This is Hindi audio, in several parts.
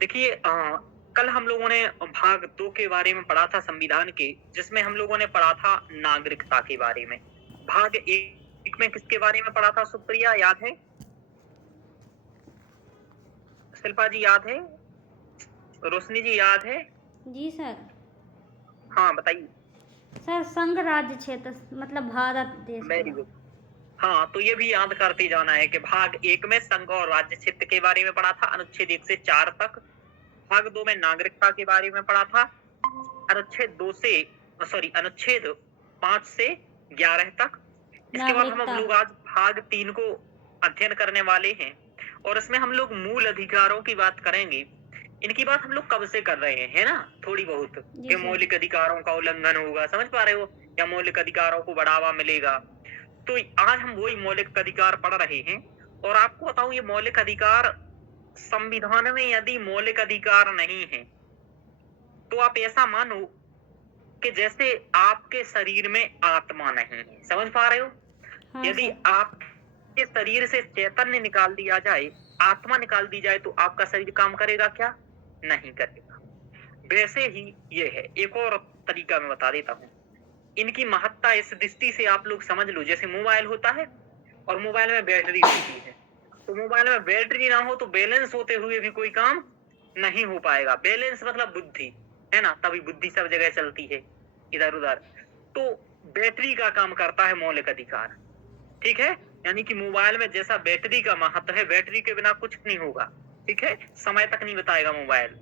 देखिए कल हम लोगों ने भाग 2 के बारे में पढ़ा था संविधान के, जिसमें हम लोगों ने पढ़ा था नागरिकता के बारे में। भाग 1 में किसके बारे में पढ़ा था सुप्रिया, याद है? शिल्पा जी याद है? रोशनी जी याद है? जी सर। हाँ, बताइए। सर संघ राज्य क्षेत्र मतलब भारत देश के वेरी बारे। गुड। हाँ, तो ये भी याद करते जाना है कि भाग 1 में संघ और राज्य क्षेत्र के बारे में पढ़ा था, अनुच्छेद 1 से 4 तक। भाग 2 में नागरिकता के बारे में पढ़ा था, अनुच्छेद 5 से 11 तक। इसके बाद हम नागरिकता। लोग आज भाग 3 को अध्ययन करने वाले हैं और इसमें हम लोग मूल अधिकारों की बात करेंगे। इनकी बात हम लोग कब से कर रहे हैं, है ना? थोड़ी बहुत जी कि सर। मौलिक अधिकारों का उल्लंघन होगा, समझ पा रहे हो? या मौलिक अधिकारों को बढ़ावा मिलेगा। तो आज हम वही मौलिक अधिकार पढ़ रहे हैं और आपको बताऊं ये मौलिक अधिकार संविधान में यदि मौलिक अधिकार नहीं है तो आप ऐसा मानो कि जैसे आपके शरीर में आत्मा नहीं है, समझ पा रहे हो? हाँ यदि सर। आपके शरीर से चैतन्य निकाल दिया जाए, आत्मा निकाल दी जाए तो आपका शरीर काम करेगा क्या? नहीं करेगा। वैसे ही ये है। एक और तरीका मैं बता देता हूँ। इनकी महत्ता इस दृष्टि से आप लोग समझ लो, जैसे मोबाइल होता है और मोबाइल में बैटरी होती है। तो मोबाइल में बैटरी ना हो तो बैलेंस होते हुए भी कोई काम नहीं हो पाएगा। बैलेंस मतलब बुद्धि, है ना? तभी बुद्धि सब जगह चलती है, इधर-उधर। तो बैटरी का काम करता है मौलिक अधिकार, ठीक है? यानी कि मोबाइल में जैसा बैटरी का महत्व है, बैटरी के बिना कुछ नहीं होगा, ठीक है? समय तक नहीं बताएगा मोबाइल।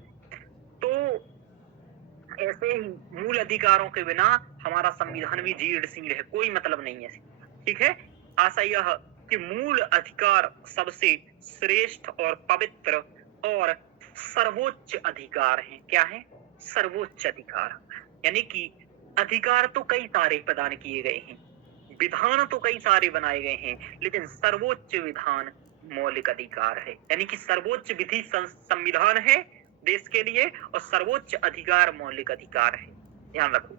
तो ऐसे ही मूल अधिकारों के बिना हमारा संविधान भी जीर्ण-शीर्ण है, कोई मतलब नहीं है, ठीक है? आशा यह कि मूल अधिकार सबसे श्रेष्ठ और पवित्र और सर्वोच्च अधिकार हैं। क्या है? सर्वोच्च अधिकार। यानी कि अधिकार तो कई सारे प्रदान किए गए हैं, विधान तो कई सारे बनाए गए हैं, लेकिन सर्वोच्च विधान मौलिक अधिकार है। यानी कि सर्वोच्च विधि संविधान है देश के लिए और सर्वोच्च अधिकार मौलिक अधिकार है। ध्यान रखो।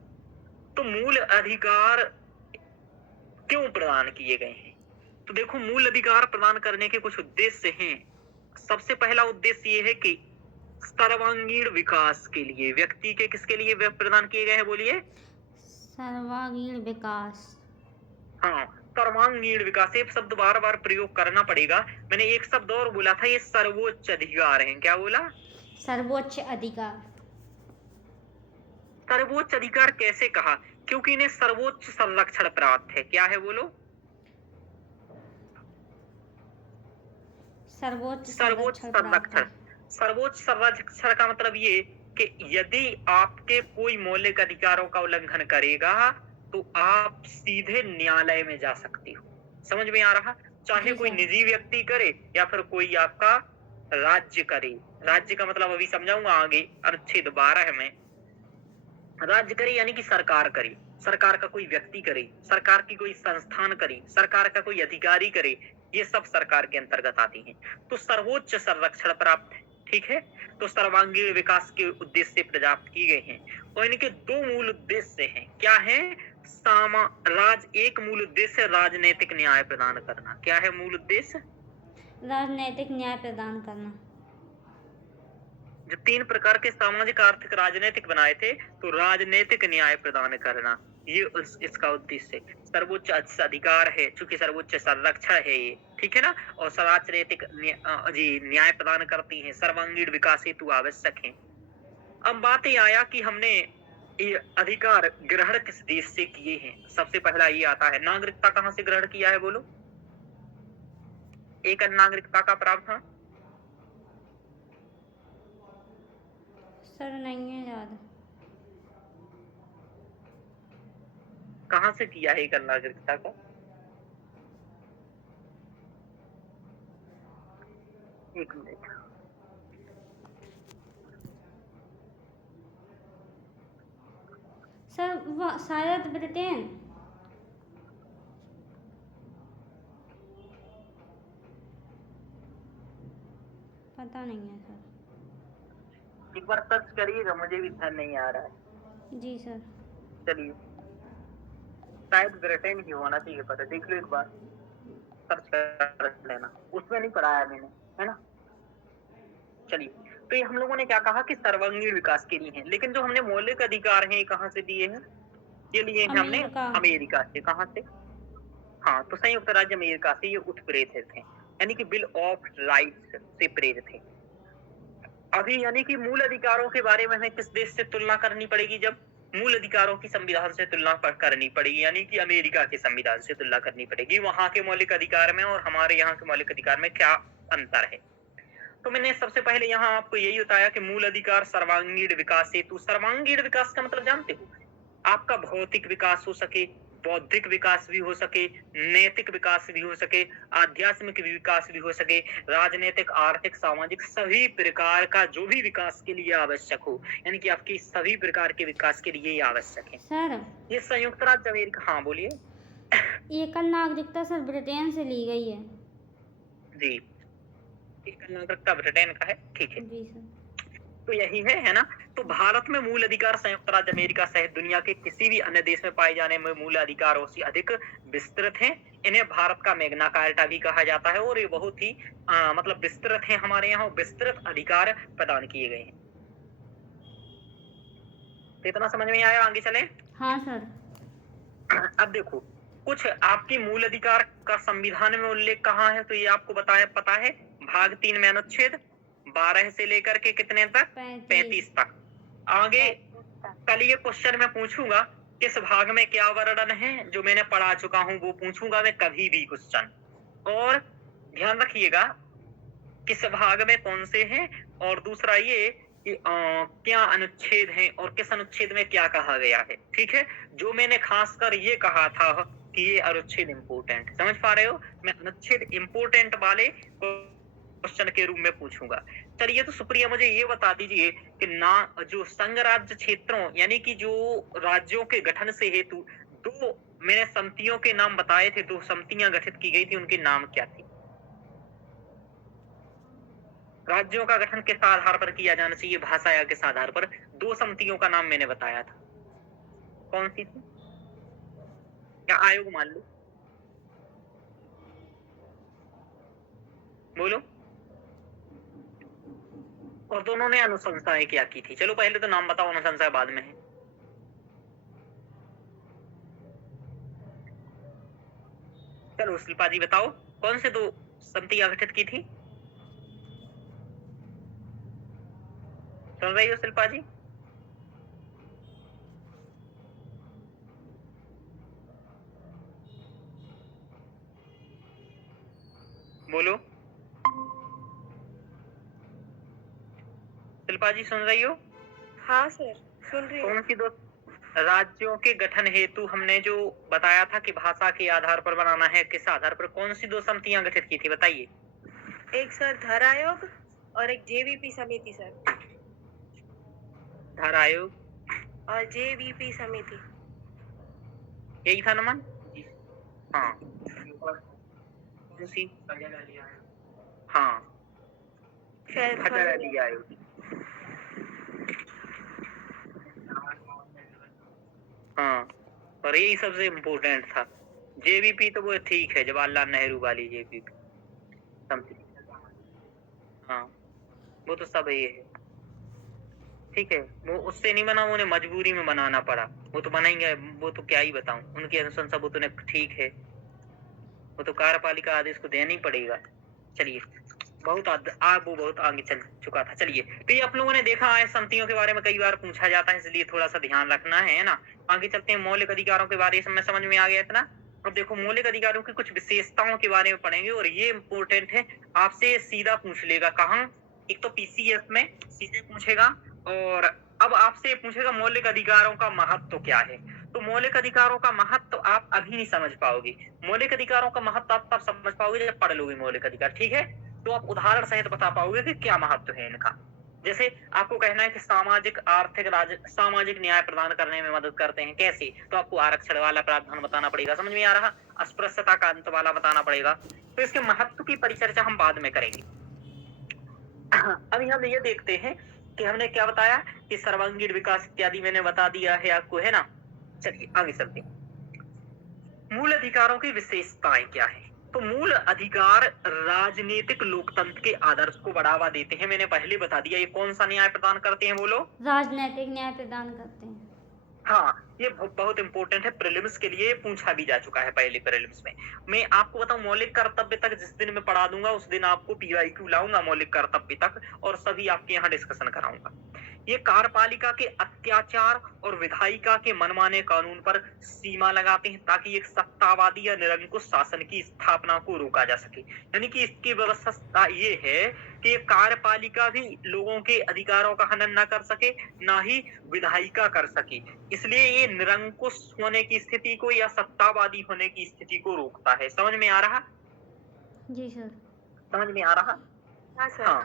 तो मूल अधिकार क्यों प्रदान किए गए हैं? तो देखो, मूल अधिकार प्रदान करने के कुछ उद्देश्य हैं। सबसे पहला उद्देश्य ये है कि सर्वांगीण विकास के लिए, व्यक्ति के किसके लिए वे प्रदान किए गए हैं, बोलिए? सर्वांगीण विकास। हाँ, सर्वांगीण विकास, ये शब्द बार बार प्रयोग करना पड़ेगा। मैंने एक शब्द और बोला था, ये सर्वोच्च अधिकार है। क्या बोला? सर्वोच्च अधिकार। सर्वोच्च अधिकार कैसे कहा? क्योंकि इन्हें सर्वोच्च संरक्षण प्राप्त है। क्या है बोलो? सर्वोच्च सर्वोच्च संरक्षण प्राप्त है। संरक्षण। सर्वोच्च संरक्षण का मतलब ये कि यदि आपके कोई मौलिक अधिकारों का उल्लंघन करेगा तो आप सीधे न्यायालय में जा सकते हो। समझ में आ रहा? चाहे जी कोई सर। निजी व्यक्ति करे या फिर कोई आपका राज्य करे। राज्य का मतलब अभी समझाऊंगा आगे, अनुच्छेद 12 में। राज्य करे यानी कि सरकार करे, सरकार का कोई व्यक्ति करे, सरकार की कोई संस्थान करे, सरकार का कोई अधिकारी करे, ये सब सरकार के अंतर्गत आती हैं। तो सर्वोच्च संरक्षण प्राप्त है, ठीक है? तो सर्वांगीण विकास के उद्देश्य से प्राप्त की गए हैं और इनके दो मूल उद्देश्य हैं। क्या है? एक मूल उद्देश्य राजनीतिक न्याय प्रदान करना। क्या है मूल उद्देश्य? राजनैतिक न्याय प्रदान करना। जो 3 प्रकार के सामाजिक, आर्थिक, राजनीतिक बनाए थे, तो राजनीतिक न्याय प्रदान करना, ये इसका उद्देश्य है। सर्वोच्च अधिकार है, चूंकि सर्वोच्च संरक्षण है ये, ठीक है ना? और राजनीतिक न्याय प्रदान करती है, सर्वांगीण विकास हेतु आवश्यक है। अब बात ये आया कि हमने ये अधिकार ग्रहण किस देश से किए हैं। सबसे पहला ये आता है, नागरिकता कहाँ से ग्रहण किया है बोलो? एक नागरिकता का प्रावधान सर नहीं है याद। कहाँ से किया है? एक नागरिकता का एक मिनट। सर वह शायद ब्रिटेन। पता नहीं है सर। एक बार सर्च करिएगा, मुझे भी ध्यान नहीं आ रहा है। जी सर। चलिए, शायद ब्रिटेन ही होना चाहिए, पता देख लो एक बार, सर्च कर लेना। उसमें नहीं पढ़ाया मैंने, है ना? चलिए, तो ये हम लोगों ने क्या कहा कि सर्वांगीण विकास के लिए हैं, लेकिन जो हमने मौलिक अधिकार हैं ये कहाँ से दिए हैं? ये लिए हैं हमने अमेरिका। अमेरिका से। कहाँ से? हाँ, तो संयुक्त राज्य अमेरिका से ये उत्प्रेरित थे, यानी कि बिल ऑफ राइट्स से प्रेरित थे। अभी यानी कि मूल अधिकारों के बारे में हमें किस देश से तुलना करनी पड़ेगी? जब मूल अधिकारों की संविधान से तुलना करनी पड़ेगी, यानी कि अमेरिका के संविधान से तुलना करनी पड़ेगी। वहां के मौलिक अधिकार में और हमारे यहाँ के मौलिक अधिकार में क्या अंतर है? तो मैंने सबसे पहले यहाँ आपको यही बताया कि मूल अधिकार सर्वांगीण विकास हेतु। सर्वांगीण विकास का मतलब जानते हो? आपका भौतिक विकास हो सके, बौद्धिक विकास भी हो सके, नैतिक विकास भी हो सके, आध्यात्मिक विकास भी हो सके, राजनीतिक, आर्थिक, सामाजिक सभी प्रकार का जो भी विकास के लिए आवश्यक हो, यानी कि आपकी सभी प्रकार के विकास के लिए ये आवश्यक है। सर, ये संयुक्त राज्य अमेरिका। हाँ बोलिए। एकल नागरिकता सर ब्रिटेन से ली गई है। जी, एकल नागरिकता ब्रिटेन का है, ठीक है। जी सर। तो यही है ना? तो भारत में मूल अधिकार संयुक्त राज्य अमेरिका सहित दुनिया के किसी भी अन्य देश में पाए जाने में मूल अधिकारों से अधिक विस्तृत हैं। इन्हें भारत का मैग्ना कार्टा भी कहा जाता है और ये बहुत ही मतलब विस्तृत है। हमारे यहाँ विस्तृत अधिकार प्रदान किए गए हैं। तो इतना समझ में आया? आगे चले। हाँ सर। अब देखो, कुछ आपकी मूल अधिकार का संविधान में उल्लेख कहाँ है? तो ये आपको पता है, भाग 3 में अनुच्छेद 12 से लेकर के कितने तक? 35 तक। आगे कल ये क्वेश्चन मैं पूछूंगा किस भाग में क्या वर्णन है, जो मैंने पढ़ा चुका हूं वो पूछूंगा मैं कभी भी क्वेश्चन। और ध्यान रखिएगा किस भाग में कौन से हैं, और दूसरा ये कि क्या अनुच्छेद हैं और किस अनुच्छेद में क्या कहा गया है। ठीक है, जो मैंने खासकर ये कहा था कि ये अनुच्छेद इम्पोर्टेंट, समझ पा रहे हो? मैं अनुच्छेद इम्पोर्टेंट वाले क्वेश्चन के रूप में पूछूंगा। चलिए, तो सुप्रिया मुझे ये बता दीजिए कि ना जो संघ राज्य क्षेत्रों यानी कि जो राज्यों के गठन से हेतु दो मैंने समितियों के नाम बताए थे, 2 समितियां गठित की गई थी, उनके नाम क्या थे? राज्यों का गठन किस आधार पर किया जाना चाहिए, भाषा या किस आधार पर? 2 समितियों का नाम मैंने बताया था, कौन सी थी? क्या आयोग मान लो? बोलो। और दोनों ने अनुशंसाएं क्या की थी? चलो पहले तो नाम बताओ, अनुशंसा बाद में है। चलो शिल्पा जी बताओ, कौन से 2 समितियां गठित की थी? सुन रही हो शिल्पा जी? बोलो शिल्पा जी, सुन रही हो? हाँ सर, सुन रही हूँ। कौन सी 2 राज्यों के गठन हेतु हमने जो बताया था कि भाषा के आधार पर बनाना है, किस आधार पर? कौन सी 2 समितियां गठित की थी, बताइए? एक सर धर आयोग और एक जेवीपी समिति सर। धर आयोग और जेवीपी समिति, यही था नमन? हाँ। कौन सी? हाँ, खटर अली आयोग। हाँ, और यही सबसे इम्पोर्टेंट था। जेवीपी तो वो ठीक है, जवाहरलाल नेहरू वाली जेवीपी समथिंग। हाँ, वो तो सब ये है, ठीक है। वो उससे नहीं बना, उन्हें मजबूरी में बनाना पड़ा। वो तो बनाएंगे, वो तो क्या ही बताऊं, उनकी अनुशंसा वो तो ठीक है, वो तो कार्यपालिका आदेश को देना ही पड़ेगा। चलिए, बहुत वो बहुत आगे चल चुका था। चलिए, तो ये आप लोगों ने देखा है, समितियों के बारे में कई बार पूछा जाता है, इसलिए थोड़ा सा ध्यान रखना है ना। आगे चलते हैं, मौलिक अधिकारों के बारे में समझ में आ गया इतना। अब देखो, मौलिक अधिकारों की कुछ विशेषताओं के बारे में पढ़ेंगे, और ये इम्पोर्टेंट है, आपसे सीधा पूछ लेगा। कहाँ? एक तो पीसीएस में सीधे पूछेगा, और अब आपसे पूछेगा मौलिक अधिकारों का महत्व क्या है। तो मौलिक अधिकारों का महत्व आप अभी नहीं समझ पाओगे। मौलिक अधिकारों का महत्व आप तब समझ पाओगे जब पढ़ लोगे मौलिक अधिकार, ठीक है? तो आप उदाहरण सहित बता पाओगे कि क्या महत्व है इनका। जैसे आपको कहना है कि सामाजिक, आर्थिक, सामाजिक न्याय प्रदान करने में मदद करते हैं, कैसे? तो आपको आरक्षण वाला प्रावधान बताना पड़ेगा, समझ में आ रहा? अस्पृश्यता का अंत वाला बताना पड़ेगा। तो इसके महत्व की परिचर्चा हम बाद में करेंगे। अभी हम ये देखते हैं कि हमने क्या बताया कि सर्वांगीण विकास इत्यादि मैंने बता दिया है आपको, है ना? चलिए आगे चलते हैं। मूल अधिकारों की विशेषताएं क्या है? तो मूल अधिकार राजनीतिक लोकतंत्र के आदर्श को बढ़ावा देते हैं। मैंने पहले बता दिया, ये कौन सा न्याय प्रदान करते हैं बोलो? राजनैतिक न्याय प्रदान करते हैं। हाँ, ये बहुत इंपॉर्टेंट है, प्रीलिम्स के लिए पूछा भी जा चुका है पहले प्रीलिम्स में। मैं आपको बताऊं, मौलिक कर्तव्य तक जिस दिन मैं पढ़ा दूंगा उस दिन आपको PYQ लाऊंगा मौलिक कर्तव्य तक, और सभी आपके यहाँ डिस्कशन कराऊंगा। ये कार्यपालिका के अत्याचार और विधायिका के मनमाने कानून पर सीमा लगाते हैं ताकि एक सत्तावादी या निरंकुश शासन की स्थापना को रोका जा सके। यानी कि इसकी व्यवस्था ये है कि ये कार्यपालिका भी लोगों के अधिकारों का हनन न कर सके, ना ही विधायिका कर सके। इसलिए ये निरंकुश होने की स्थिति को या सत्तावादी होने की स्थिति को रोकता है। समझ में आ रहा? जी सर। समझ में आ रहा? हाँ सर। हाँ,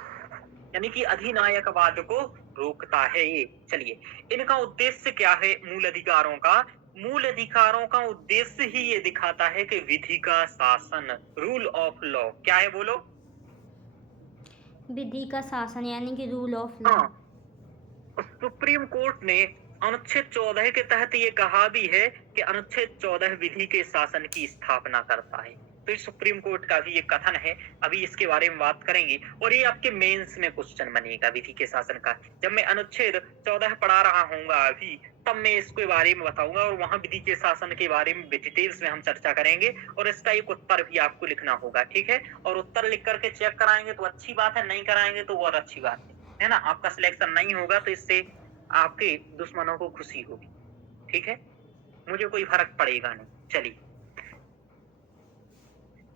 यानी कि अधिनायकवाद को रोकता है ये। चलिए, इनका उद्देश्य क्या है मूल अधिकारों का? मूल अधिकारों का उद्देश्य ही ये दिखाता है कि विधि का शासन, रूल ऑफ लॉ, क्या है बोलो? विधि का शासन यानी कि रूल ऑफ लॉ। हाँ, सुप्रीम कोर्ट ने अनुच्छेद 14 के तहत ये कहा भी है कि अनुच्छेद 14 विधि के शासन की स्थापना करता है। तो इस सुप्रीम कोर्ट का भी ये कथन है, अभी इसके बारे में बात करेंगे, और ये आपके मेंस में क्वेश्चन बनेगा विधि के शासन का। जब मैं अनुच्छेद 14 पढ़ा रहा हूँगा अभी, तब मैं इसके बारे में बताऊंगा, और वहां विधि के शासन के बारे में डिटेल्स में हम चर्चा करेंगे, और इसका एक उत्तर भी आपको लिखना होगा, ठीक है? और उत्तर लिख करके चेक कराएंगे तो अच्छी बात है, नहीं कराएंगे तो और अच्छी बात है ना? आपका सिलेक्शन नहीं होगा तो इससे आपके दुश्मनों को खुशी होगी, ठीक है? मुझे कोई फर्क पड़ेगा नहीं। चलिए,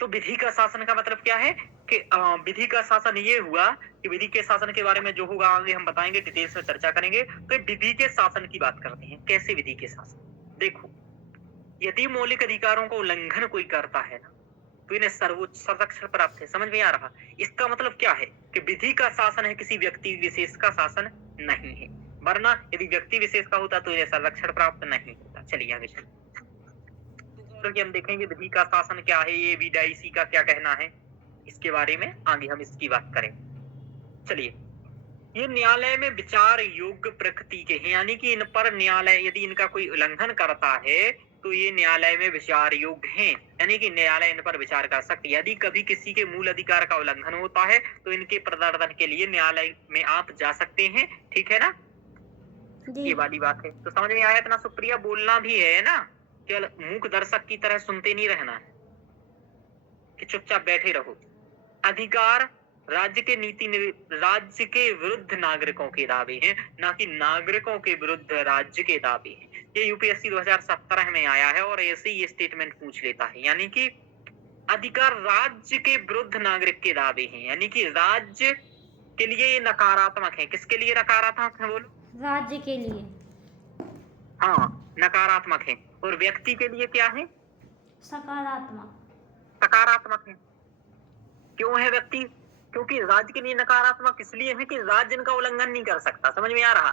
तो विधि का शासन का मतलब क्या है कि विधि का शासन ये हुआ कि विधि के शासन के बारे में जो होगा आगे हम बताएंगे, डिटेल्स में चर्चा करेंगे। तो विधि के शासन की बात करते हैं। कैसे विधि के शासन? देखो, यदि मौलिक अधिकारों का उल्लंघन कोई करता है ना, तो इन्हें सर्वोच्च संरक्षण प्राप्त है। समझ में आ रहा? इसका मतलब क्या है कि विधि का शासन है, किसी व्यक्ति विशेष का शासन नहीं है, वरना यदि व्यक्ति विशेष का होता तो इन्हें संरक्षण प्राप्त नहीं होता। चलिए आगे चलिए, कि हम देखेंगे विधि का शासन क्या है, ये VDIC का क्या कहना है, इसके बारे में आगे हम इसकी बात करें। चलिए, ये न्यायालय में विचार योग्य प्रकृति के हैं, यानी कि इन पर न्यायालय यदि इनका कोई उल्लंघन करता है तो ये न्यायालय में विचार योग्य हैं, यानी कि न्यायालय इन पर विचार कर सकती है। यदि कभी किसी के मूल अधिकार का उल्लंघन होता है तो इनके प्रदर्शन के लिए न्यायालय में आप जा सकते हैं, ठीक है ना? ये वाली बात है। तो समझ में आया? इतना सुप्रिया बोलना भी है ना, केवल मूक दर्शक की तरह सुनते नहीं रहना है कि चुपचाप बैठे रहो। अधिकार राज्य के विरुद्ध नागरिकों के दावे हैं, ना कि नागरिकों के विरुद्ध राज्य के दावे हैं। ये UPSC 2017 में आया है और ऐसे ही ये स्टेटमेंट पूछ लेता है, यानी कि अधिकार राज्य के विरुद्ध नागरिक के दावे हैं, यानी कि राज्य के लिए ये नकारात्मक है। किसके लिए नकारात्मक है बोलो? राज्य के लिए। हाँ, नकारात्मक है। और व्यक्ति के लिए क्या है? सकारात्मक। सकारात्मक है। क्यों है व्यक्ति? क्योंकि राज्य के लिए नकारात्मक इसलिए है कि राज्य इनका उल्लंघन नहीं कर सकता। समझ में आ रहा?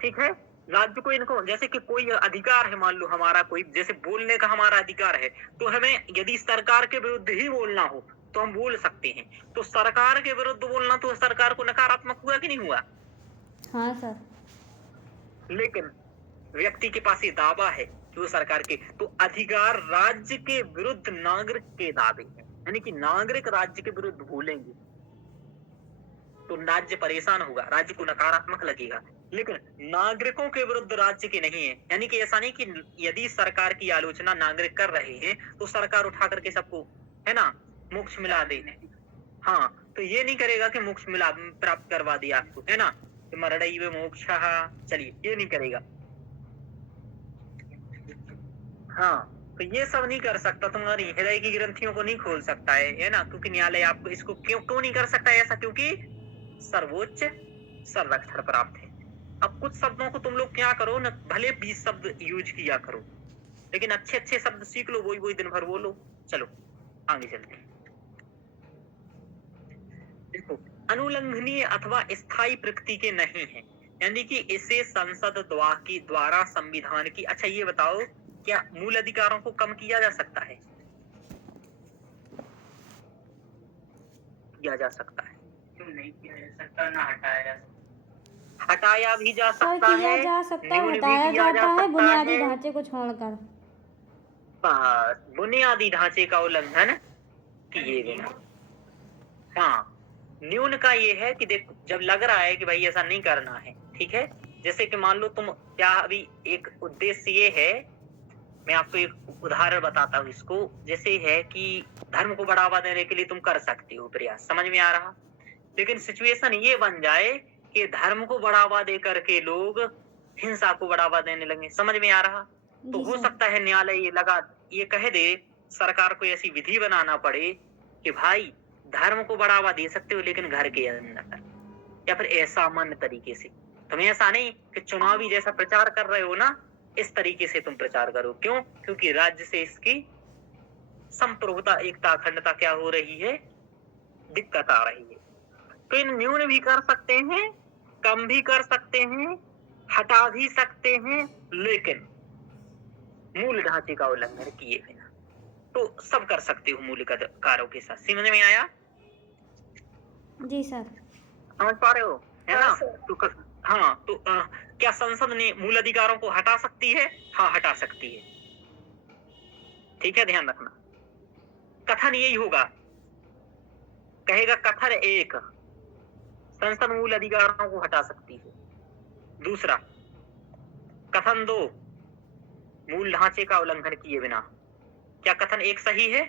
ठीक है, राज्य को इनको, जैसे कि कोई अधिकार है, मान लो हमारा कोई, जैसे बोलने का हमारा अधिकार है, तो हमें यदि सरकार के विरुद्ध ही बोलना हो तो हम बोल सकते हैं। तो सरकार के विरुद्ध बोलना तो सरकार को नकारात्मक हुआ कि नहीं हुआ? हाँ सर। लेकिन व्यक्ति के पास ये दावा है जो सरकार के, तो अधिकार राज्य के विरुद्ध नागरिक के दावे हैं, यानी कि नागरिक राज्य के विरुद्ध बोलेंगे तो राज्य परेशान होगा, राज्य को नकारात्मक लगेगा। लेकिन नागरिकों के विरुद्ध राज्य के नहीं है, यानी कि ऐसा नहीं कि यदि सरकार की आलोचना नागरिक कर रहे हैं तो सरकार उठा करके सबको, है ना, मोक्ष मिला दे। हाँ, तो ये नहीं करेगा कि मोक्ष मिला प्राप्त करवा दिया आपको, है ना, मरणैव मोक्षः। चलिए, ये नहीं करेगा। हाँ, तो ये सब नहीं कर सकता, तुम्हारी हृदय की ग्रंथियों को नहीं खोल सकता है ना, क्योंकि न्यायालय आपको इसको क्यों नहीं कर सकता ऐसा? क्योंकि सर्वोच्च संरक्षण प्राप्त है। अब कुछ शब्दों को तुम लोग क्या करो ना, भले 20 शब्द यूज किया करो, लेकिन अच्छे अच्छे शब्द सीख लो, वही दिन भर बोलो। चलो आगे चलते हैं। देखो, अनुल्लंघनीय अथवा स्थायी प्रकृति के नहीं है, यानी कि इसे संसद द्वारा संविधान की, अच्छा ये बताओ, क्या मूल अधिकारों को कम किया जा सकता है? किया जा सकता है। क्यों नहीं किया जा सकता? ना हटाया जा सकता, हटाया भी जा सकता है, किया जा सकता है, न्यून भी हटाया किया जा जाता है सकता बुनियादी है। ढांचे को छोड़कर। बुनियादी ढांचे का उल्लंघन किए बिना। हाँ, न्यून का ये है कि देख जब लग रहा है कि भाई ऐसा नहीं करना है, ठीक है, जैसे कि मान लो तुम क्या अभी एक उद्देश्य ये है, मैं आपको एक उदाहरण बताता हूँ इसको, जैसे है कि धर्म को बढ़ावा देने के लिए तुम कर सकती हो प्रयास, समझ में आ रहा, लेकिन सिचुएशन ये बन जाए कि धर्म को बढ़ावा दे करके लोग हिंसा को बढ़ावा देने लगे, समझ में आ रहा, तो जी हो सर। सकता है न्यायालय ये कह दे, सरकार को ऐसी विधि बनाना पड़े कि भाई धर्म को बढ़ावा दे सकते हो लेकिन घर के अंदर, या फिर असामान्य तरीके से। तुम्हें ऐसा नहीं कि चुनावी जैसा प्रचार कर रहे हो ना, इस तरीके से तुम प्रचार करो। क्यों? क्योंकि राज्य से इसकी संप्रभुता, एकता, अखंडता क्या हो रही है, दिक्कत आ रही है। तो इन न्यून भी कर सकते हैं, कम भी कर सकते हैं, हटा भी सकते हैं, लेकिन मूल ढांचे का उल्लंघन किए बिना। तो सब कर सकते हो मूल अधिकारों के साथ। समझ में आया? जी सर। समझ पा रहे हो, है हाँ, ना? सर। तो क्या संसद ने मूल अधिकारों को हटा सकती है? हाँ, हटा सकती है। ठीक है, ध्यान रखना। कथन यही होगा, कहेगा कथन 1, संसद मूल अधिकारों को हटा सकती है। दूसरा, कथन 2, मूल ढांचे का उल्लंघन किए बिना। क्या कथन 1 सही है?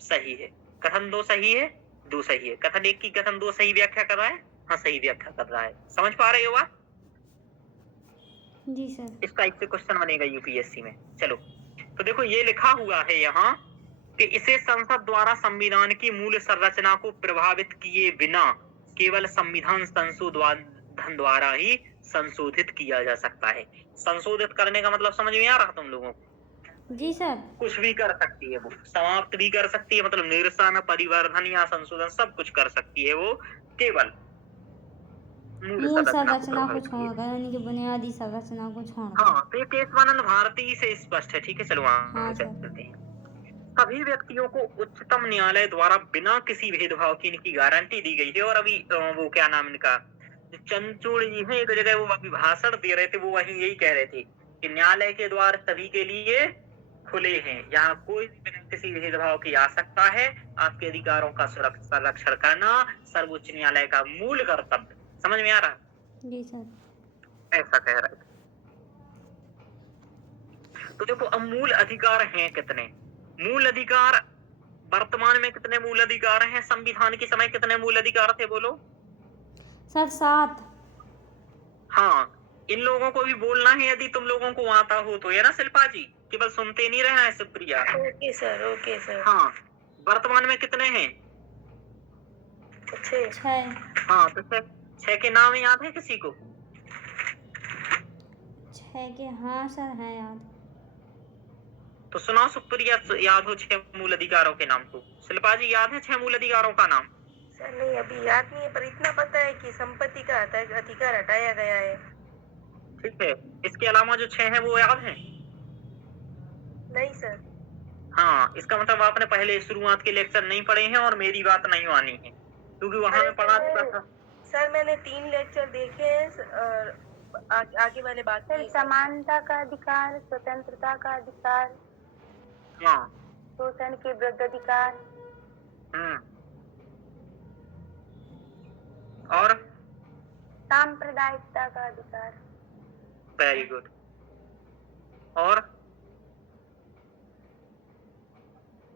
सही है। कथन 2 सही है? 2 सही है। कथन 1 की कथन 2 सही व्याख्या कर रहा है? हाँ, सही व्याख्या कर रहा है। समझ पा रहे हो आप? जी सर। इस टाइप से क्वेश्चन बनेगा यूपीएससी में। चलो, तो देखो ये लिखा हुआ है यहाँ कि इसे संसद द्वारा संविधान की मूल संरचना को प्रभावित किए बिना केवल संविधान संशोधन द्वारा ही संशोधित किया जा सकता है। संशोधित करने का मतलब समझ में आ रहा तुम लोगों को? जी सर। कुछ भी कर सकती है वो, समाप्त भी कर सकती है, मतलब निरसन, परिवर्धन या संशोधन सब कुछ कर सकती है वो, केवल मूल संरचना को प्रभावित किए। छोड़कर, यानी कि बुनियादी संरचना को छोड़कर। हाँ, तो ये केशवानंद भारती से स्पष्ट है। ठीक है, चलो हाँ आगे सर। चलते हैं। सभी व्यक्तियों को उच्चतम न्यायालय द्वारा बिना किसी भेदभाव की इनकी गारंटी दी गई है। और अभी वो क्या नाम इनका, चंद्रचूड़ जी है, एक जगह वो अभी भाषण दे रहे थे, वो वही यही कह रहे थे कि न्यायालय के द्वार सभी के लिए खुले हैं, यहाँ कोई भी बिना किसी भेदभाव की आ सकता है। आपके अधिकारों का संरक्षण करना सर्वोच्च न्यायालय का मूल कर्तव्य। समझ में आ रहा? जी सर। ऐसा कह रहे थे। तो देखो अब मूल अधिकार हैं कितने? मूल अधिकार वर्तमान में कितने मूल अधिकार हैं? संविधान के समय कितने मूल अधिकार थे, बोलो? सर 7। हाँ, इन लोगों को भी बोलना है यदि तुम लोगों को आता हो तो, है ना शिल्पा जी? केवल सुनते नहीं रहना है, Supriya. Okay sir, okay sir. हाँ, वर्तमान में कितने हैं? 6। हाँ, तो 6 के नाम याद है किसी को? 6 के, हाँ सर है याद। तो सुनाओ सुप्रिया, याद हो 6 मूल अधिकारों के नाम को? शिल्पा जी याद है 6 मूल अधिकारों का नाम? सर नहीं, अभी याद नहीं है, पर इतना पता है कि संपत्ति का अधिकार हटाया गया है। ठीक है, इसके अलावा जो 6 हैं वो याद हैं? नहीं सर। हाँ, इसका मतलब आपने पहले शुरुआत के लेक्चर नहीं पढ़े हैं और मेरी बात नहीं मानी है, क्योंकि वहां में पढ़ा चुका था। सर मैंने 3 लेक्चर देखे हैं और आगे वाले बात सर, समानता का अधिकार, स्वतंत्रता का अधिकार, हाँ, शोषण के विरुद्ध अधिकार, और सांप्रदायिकता का अधिकार। Very good. और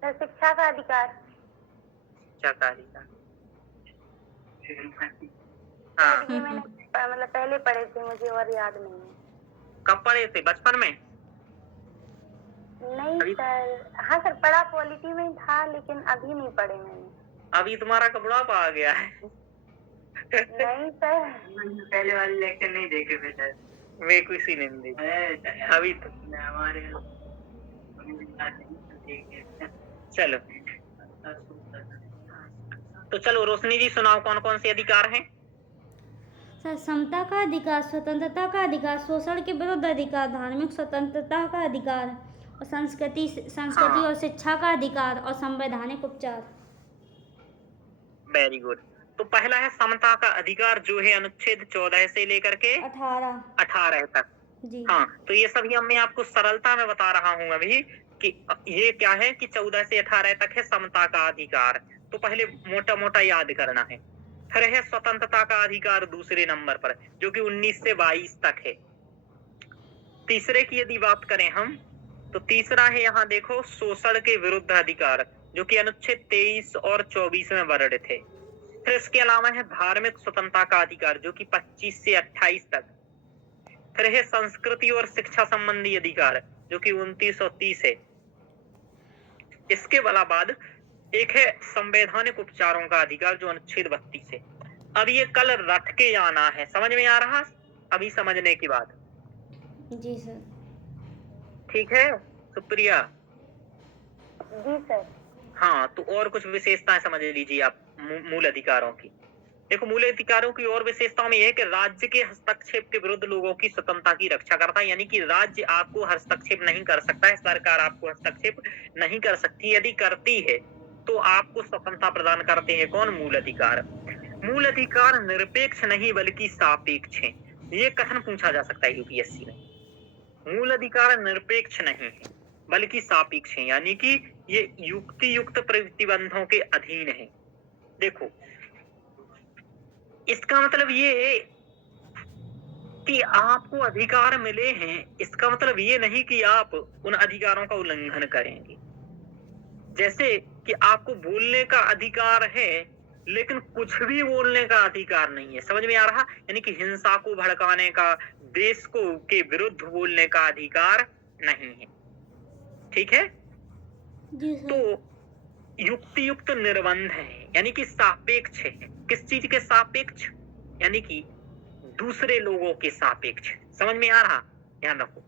सर, शिक्षा का अधिकार। शिक्षा का अधिकार। हाँ, ये मैंने मतलब पहले पढ़े थे, मुझे और याद नहीं है। कब पढ़े थे? बचपन में? नहीं सर, हाँ सर पढ़ा, पॉलिटी में था, लेकिन अभी नहीं पढ़े मैंने। अभी तुम्हारा कपड़ा आ गया है? नहीं सर, पहले वाले लेक्चर नहीं देखे थे सर, वे किसी ने नहीं देखे अभी तो। हमारे चलो, तो चलो रोशनी जी सुनाओ कौन कौन से अधिकार हैं? सर समता का अधिकार, स्वतंत्रता का अधिकार, शोषण के विरुद्ध अधिकार, धार्मिक स्वतंत्रता का अधिकार, और संस्कृति और शिक्षा का अधिकार, और संवैधानिक उपचार। Very good. तो पहला है समता का अधिकार, जो है अनुच्छेद 14 से लेकर के 18 18 तक। जी हाँ, तो ये सभी अब मैं आपको सरलता में बता रहा हूँ अभी कि ये क्या है कि 14 से 18 तक है समता का अधिकार। तो पहले मोटा मोटा याद करना है। फिर है स्वतंत्रता का अधिकार दूसरे नंबर पर, जो कि 19 से 22 तक है। तीसरे की यदि बात करें हम, तो तीसरा है यहाँ देखो शोषण के विरुद्ध अधिकार, जो कि अनुच्छेद 23 और 24 में वर्णित है। फिर इसके अलावा है धार्मिक स्वतंत्रता का अधिकार, जो कि 25 से 28 तक। फिर है संस्कृति और शिक्षा संबंधी अधिकार, जो कि 29 और 30 है। इसके बाद एक है संवैधानिक उपचारों का अधिकार, जो अनुच्छेद 32 है। अब ये कल रट के आना है, समझ में आ रहा अभी समझने की बात? जी सर। ठीक है सुप्रिया? जी सर। हाँ, तो और कुछ विशेषताएं समझ लीजिए आप मूल अधिकारों की। देखो, मूल अधिकारों की और विशेषताओं में यह है कि राज्य के हस्तक्षेप के विरुद्ध लोगों की स्वतंत्रता की रक्षा करता है, यानी कि राज्य आपको हस्तक्षेप नहीं कर सकता है, सरकार आपको हस्तक्षेप नहीं कर सकती। यदि करती है तो आपको स्वतंत्रता प्रदान करते हैं कौन? मूल अधिकार। मूल अधिकार निरपेक्ष नहीं बल्कि सापेक्ष है। ये कथन पूछा जा सकता है यूपीएससी में। मूल अधिकार निरपेक्ष नहीं है बल्कि सापेक्ष है, यानी कि ये युक्ति युक्त प्रतिबंधों के अधीन है। देखो, इसका मतलब ये है कि आपको अधिकार मिले हैं, इसका मतलब ये नहीं कि आप उन अधिकारों का उल्लंघन करेंगे। जैसे कि आपको बोलने का अधिकार है, लेकिन कुछ भी बोलने का अधिकार नहीं है। समझ में आ रहा? यानी कि हिंसा को भड़काने का, देश को के विरुद्ध बोलने का अधिकार नहीं है। ठीक है? जी सर। तो युक्ति युक्त निर्बंध है, यानी कि सापेक्ष है। किस चीज के सापेक्ष? यानी कि दूसरे लोगों के सापेक्ष। समझ में आ रहा? ध्यान रखो।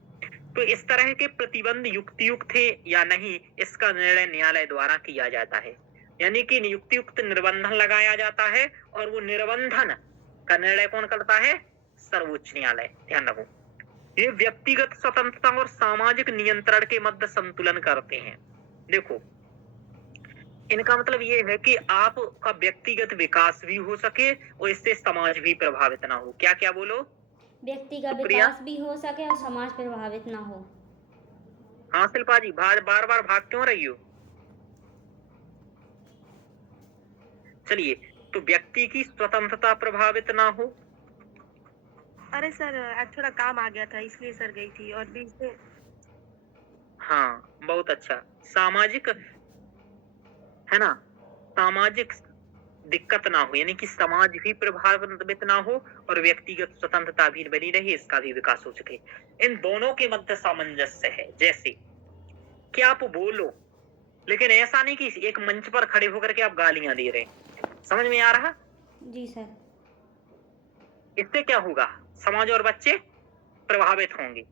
तो इस तरह के प्रतिबंध युक्ति युक्त थे या नहीं, इसका निर्णय न्यायालय द्वारा किया जाता है। यानी कि युक्ति युक्त निर्बंधन लगाया जाता है, और वो निर्बंधन का निर्णय कौन करता है? सर्वोच्च न्यायालय। ध्यान रखो, ये व्यक्तिगत स्वतंत्रता और सामाजिक नियंत्रण के मध्य संतुलन करते हैं। देखो, इनका मतलब ये है कि आपका व्यक्तिगत विकास भी हो सके और इससे समाज भी प्रभावित ना हो। क्या क्या बोलो? व्यक्ति का सुप्रिया? विकास भी हो सके और समाज प्रभावित ना हो। हाँ शिल्पा जी, बार बार भाग क्यों रही हो? चलिए, तो व्यक्ति की स्वतंत्रता प्रभावित ना हो। अरे सर आज थोड़ा काम आ गया था इसलिए सर गई थी और बीच में। हाँ, बहुत अच्छा। सामाजिक है ना, सामाजिक दिक्कत ना हो, यानी कि समाज भी प्रभावित ना हो और व्यक्तिगत स्वतंत्रता भी बनी रही, इसका भी विकास हो सके। इन दोनों के मध्य सामंजस्य है। जैसे कि आप बोलो, लेकिन ऐसा नहीं कि एक मंच पर खड़े होकर के आप गालियां दे रहे हैं। समझ में आ रहा? जी सर। इससे क्या होगा? समाज और बच्चे प्रभावित होंगे।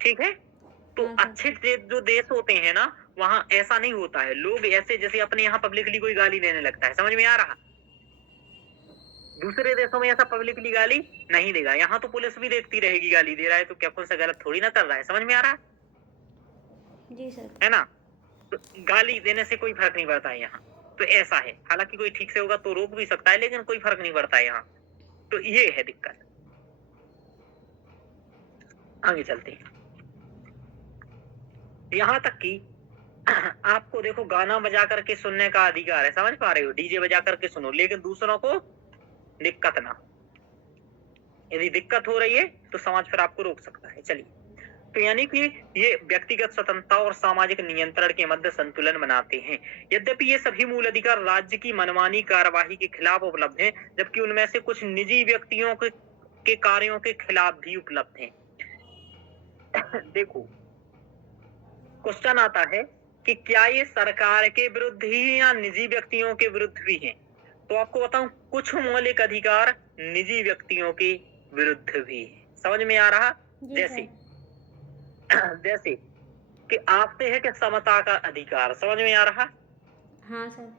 ठीक है? तो हाँ सर। अच्छे जो देश होते हैं ना, वहां ऐसा नहीं होता है। लोग ऐसे जैसे अपने यहाँ पब्लिकली कोई गाली देने लगता है। समझ में आ रहा? दूसरे देशों में ऐसा पब्लिकली गाली नहीं देगा। यहाँ तो पुलिस भी देखती रहेगी, गाली दे रहा है तो क्या कौन सा गलत थोड़ी ना कर रहा है। समझ में आ रहा? जी सर। है ना? तो गाली देने से कोई फर्क नहीं पड़ता है यहाँ। तो ऐसा है, हालांकि कोई ठीक से होगा तो रोक भी सकता है, लेकिन कोई फर्क नहीं पड़ता है यहाँ। तो ये है दिक्कत। आगे चलते हैं। यहाँ तक कि आपको देखो, गाना बजा करके सुनने का अधिकार है। समझ पा रहे हो? डीजे बजा करके सुनो, लेकिन दूसरों को दिक्कत ना। यदि दिक्कत हो रही है तो समाज फिर आपको रोक सकता है। चलिए, तो यानी कि ये व्यक्तिगत स्वतंत्रता और सामाजिक नियंत्रण के मध्य संतुलन बनाते हैं। यद्यपि ये सभी मूल अधिकार राज्य की मनमानी कार्यवाही के खिलाफ उपलब्ध हैं, जबकि उनमें से कुछ निजी व्यक्तियों के कार्यों के खिलाफ भी उपलब्ध हैं। देखो, क्वेश्चन आता है कि क्या ये सरकार के विरुद्ध ही या निजी व्यक्तियों के विरुद्ध भी हैं? तो आपको बताऊं, कुछ मौलिक अधिकार निजी व्यक्तियों के विरुद्ध भी है। समझ में आ रहा? जी जैसे सर। जैसे कि आपसे है कि समता का अधिकार। समझ में आ रहा? हाँ सर।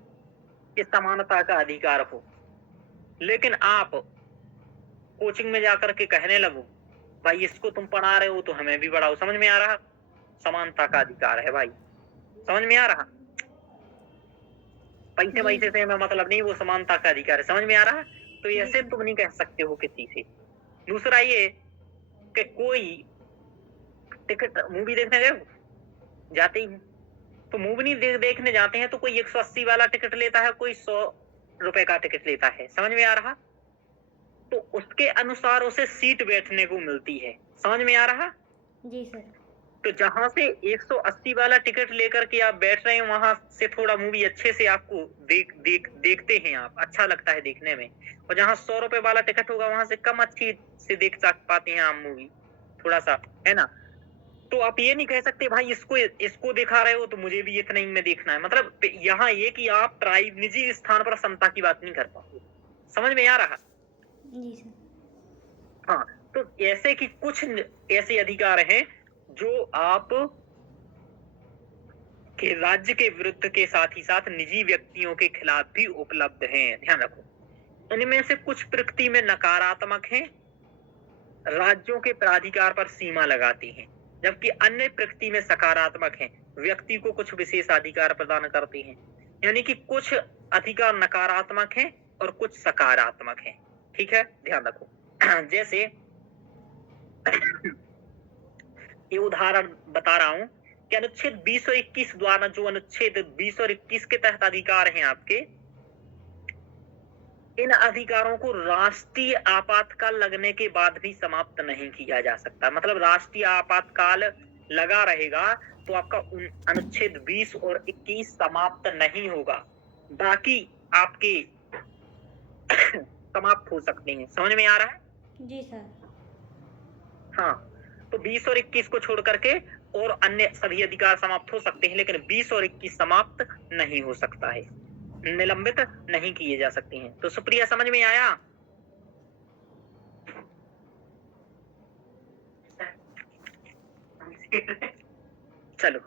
कि समानता का अधिकार हो, लेकिन आप कोचिंग में जाकर के कहने लगो, भाई इसको तुम पढ़ा रहे हो तो हमें भी पढ़ाओ। समझ में आ रहा? समानता का अधिकार है भाई। समझ में आ रहा? पैसे वैसे से हमें मतलब नहीं, वो समानता का अधिकार है। समझ में आ रहा? तो ऐसे तुम नहीं कह सकते हो किसी से। दूसरा ये कि कोई टिकट मूवी देखने गए हो? जाते ही हैं। तो मूवी देखने जाते हैं तो कोई 180 वाला टिकट लेता है, कोई 100 रुपए का टिकट लेता है। समझ में आ रहा? तो उसके अनुसार उसे सीट बैठने को मिलती है। समझ में आ रहा? जी सर। तो जहां से 180 वाला टिकट लेकर के आप बैठ रहे हैं, वहां से थोड़ा मूवी अच्छे से आपको देखते हैं आप, अच्छा लगता है देखने में। और जहां 100 रुपए वाला टिकट होगा, वहां से कम अच्छी से देख पाते हैं आप मूवी, थोड़ा सा, है ना? तो आप ये नहीं कह सकते भाई इसको दिखा रहे हो तो मुझे भी इतना ही में देखना है। मतलब यहाँ ये कि आप ट्राइब निजी स्थान पर समता की बात नहीं कर पाओगे। समझ में आ रहा? जी सर। हाँ, तो ऐसे कि कुछ ऐसे अधिकार हैं जो आप के राज्य के विरुद्ध के साथ ही साथ निजी व्यक्तियों के खिलाफ भी उपलब्ध हैं। ध्यान रखो, इनमें से कुछ प्रकृति में नकारात्मक हैं, राज्यों के प्राधिकार पर सीमा लगाती हैं, जबकि अन्य प्रकृति में सकारात्मक हैं, व्यक्ति को कुछ विशेष अधिकार प्रदान करती हैं। यानी कि कुछ अधिकार नकारात्मक हैं और कुछ सकारात्मक हैं। ठीक है, ध्यान रखो। जैसे ये उदाहरण बता रहा हूं कि अनुच्छेद 20 और 21 द्वारा जो अनुच्छेद 20 और 21 के तहत अधिकार हैं आपके, इन अधिकारों को राष्ट्रीय आपातकाल लगने के बाद भी समाप्त नहीं किया जा सकता। मतलब राष्ट्रीय आपातकाल लगा रहेगा तो आपका अनुच्छेद 20 और 21 समाप्त नहीं होगा, बाकी आपके समाप्त हो सकते हैं। समझ में आ रहा है? जी सर। हाँ, तो 20 और 21 को छोड़ करके और अन्य सभी अधिकार समाप्त हो सकते हैं, लेकिन 20 और 21 समाप्त नहीं हो सकता है, निलंबित नहीं किए जा सकते हैं। तो सुप्रिया, समझ में आया? चलो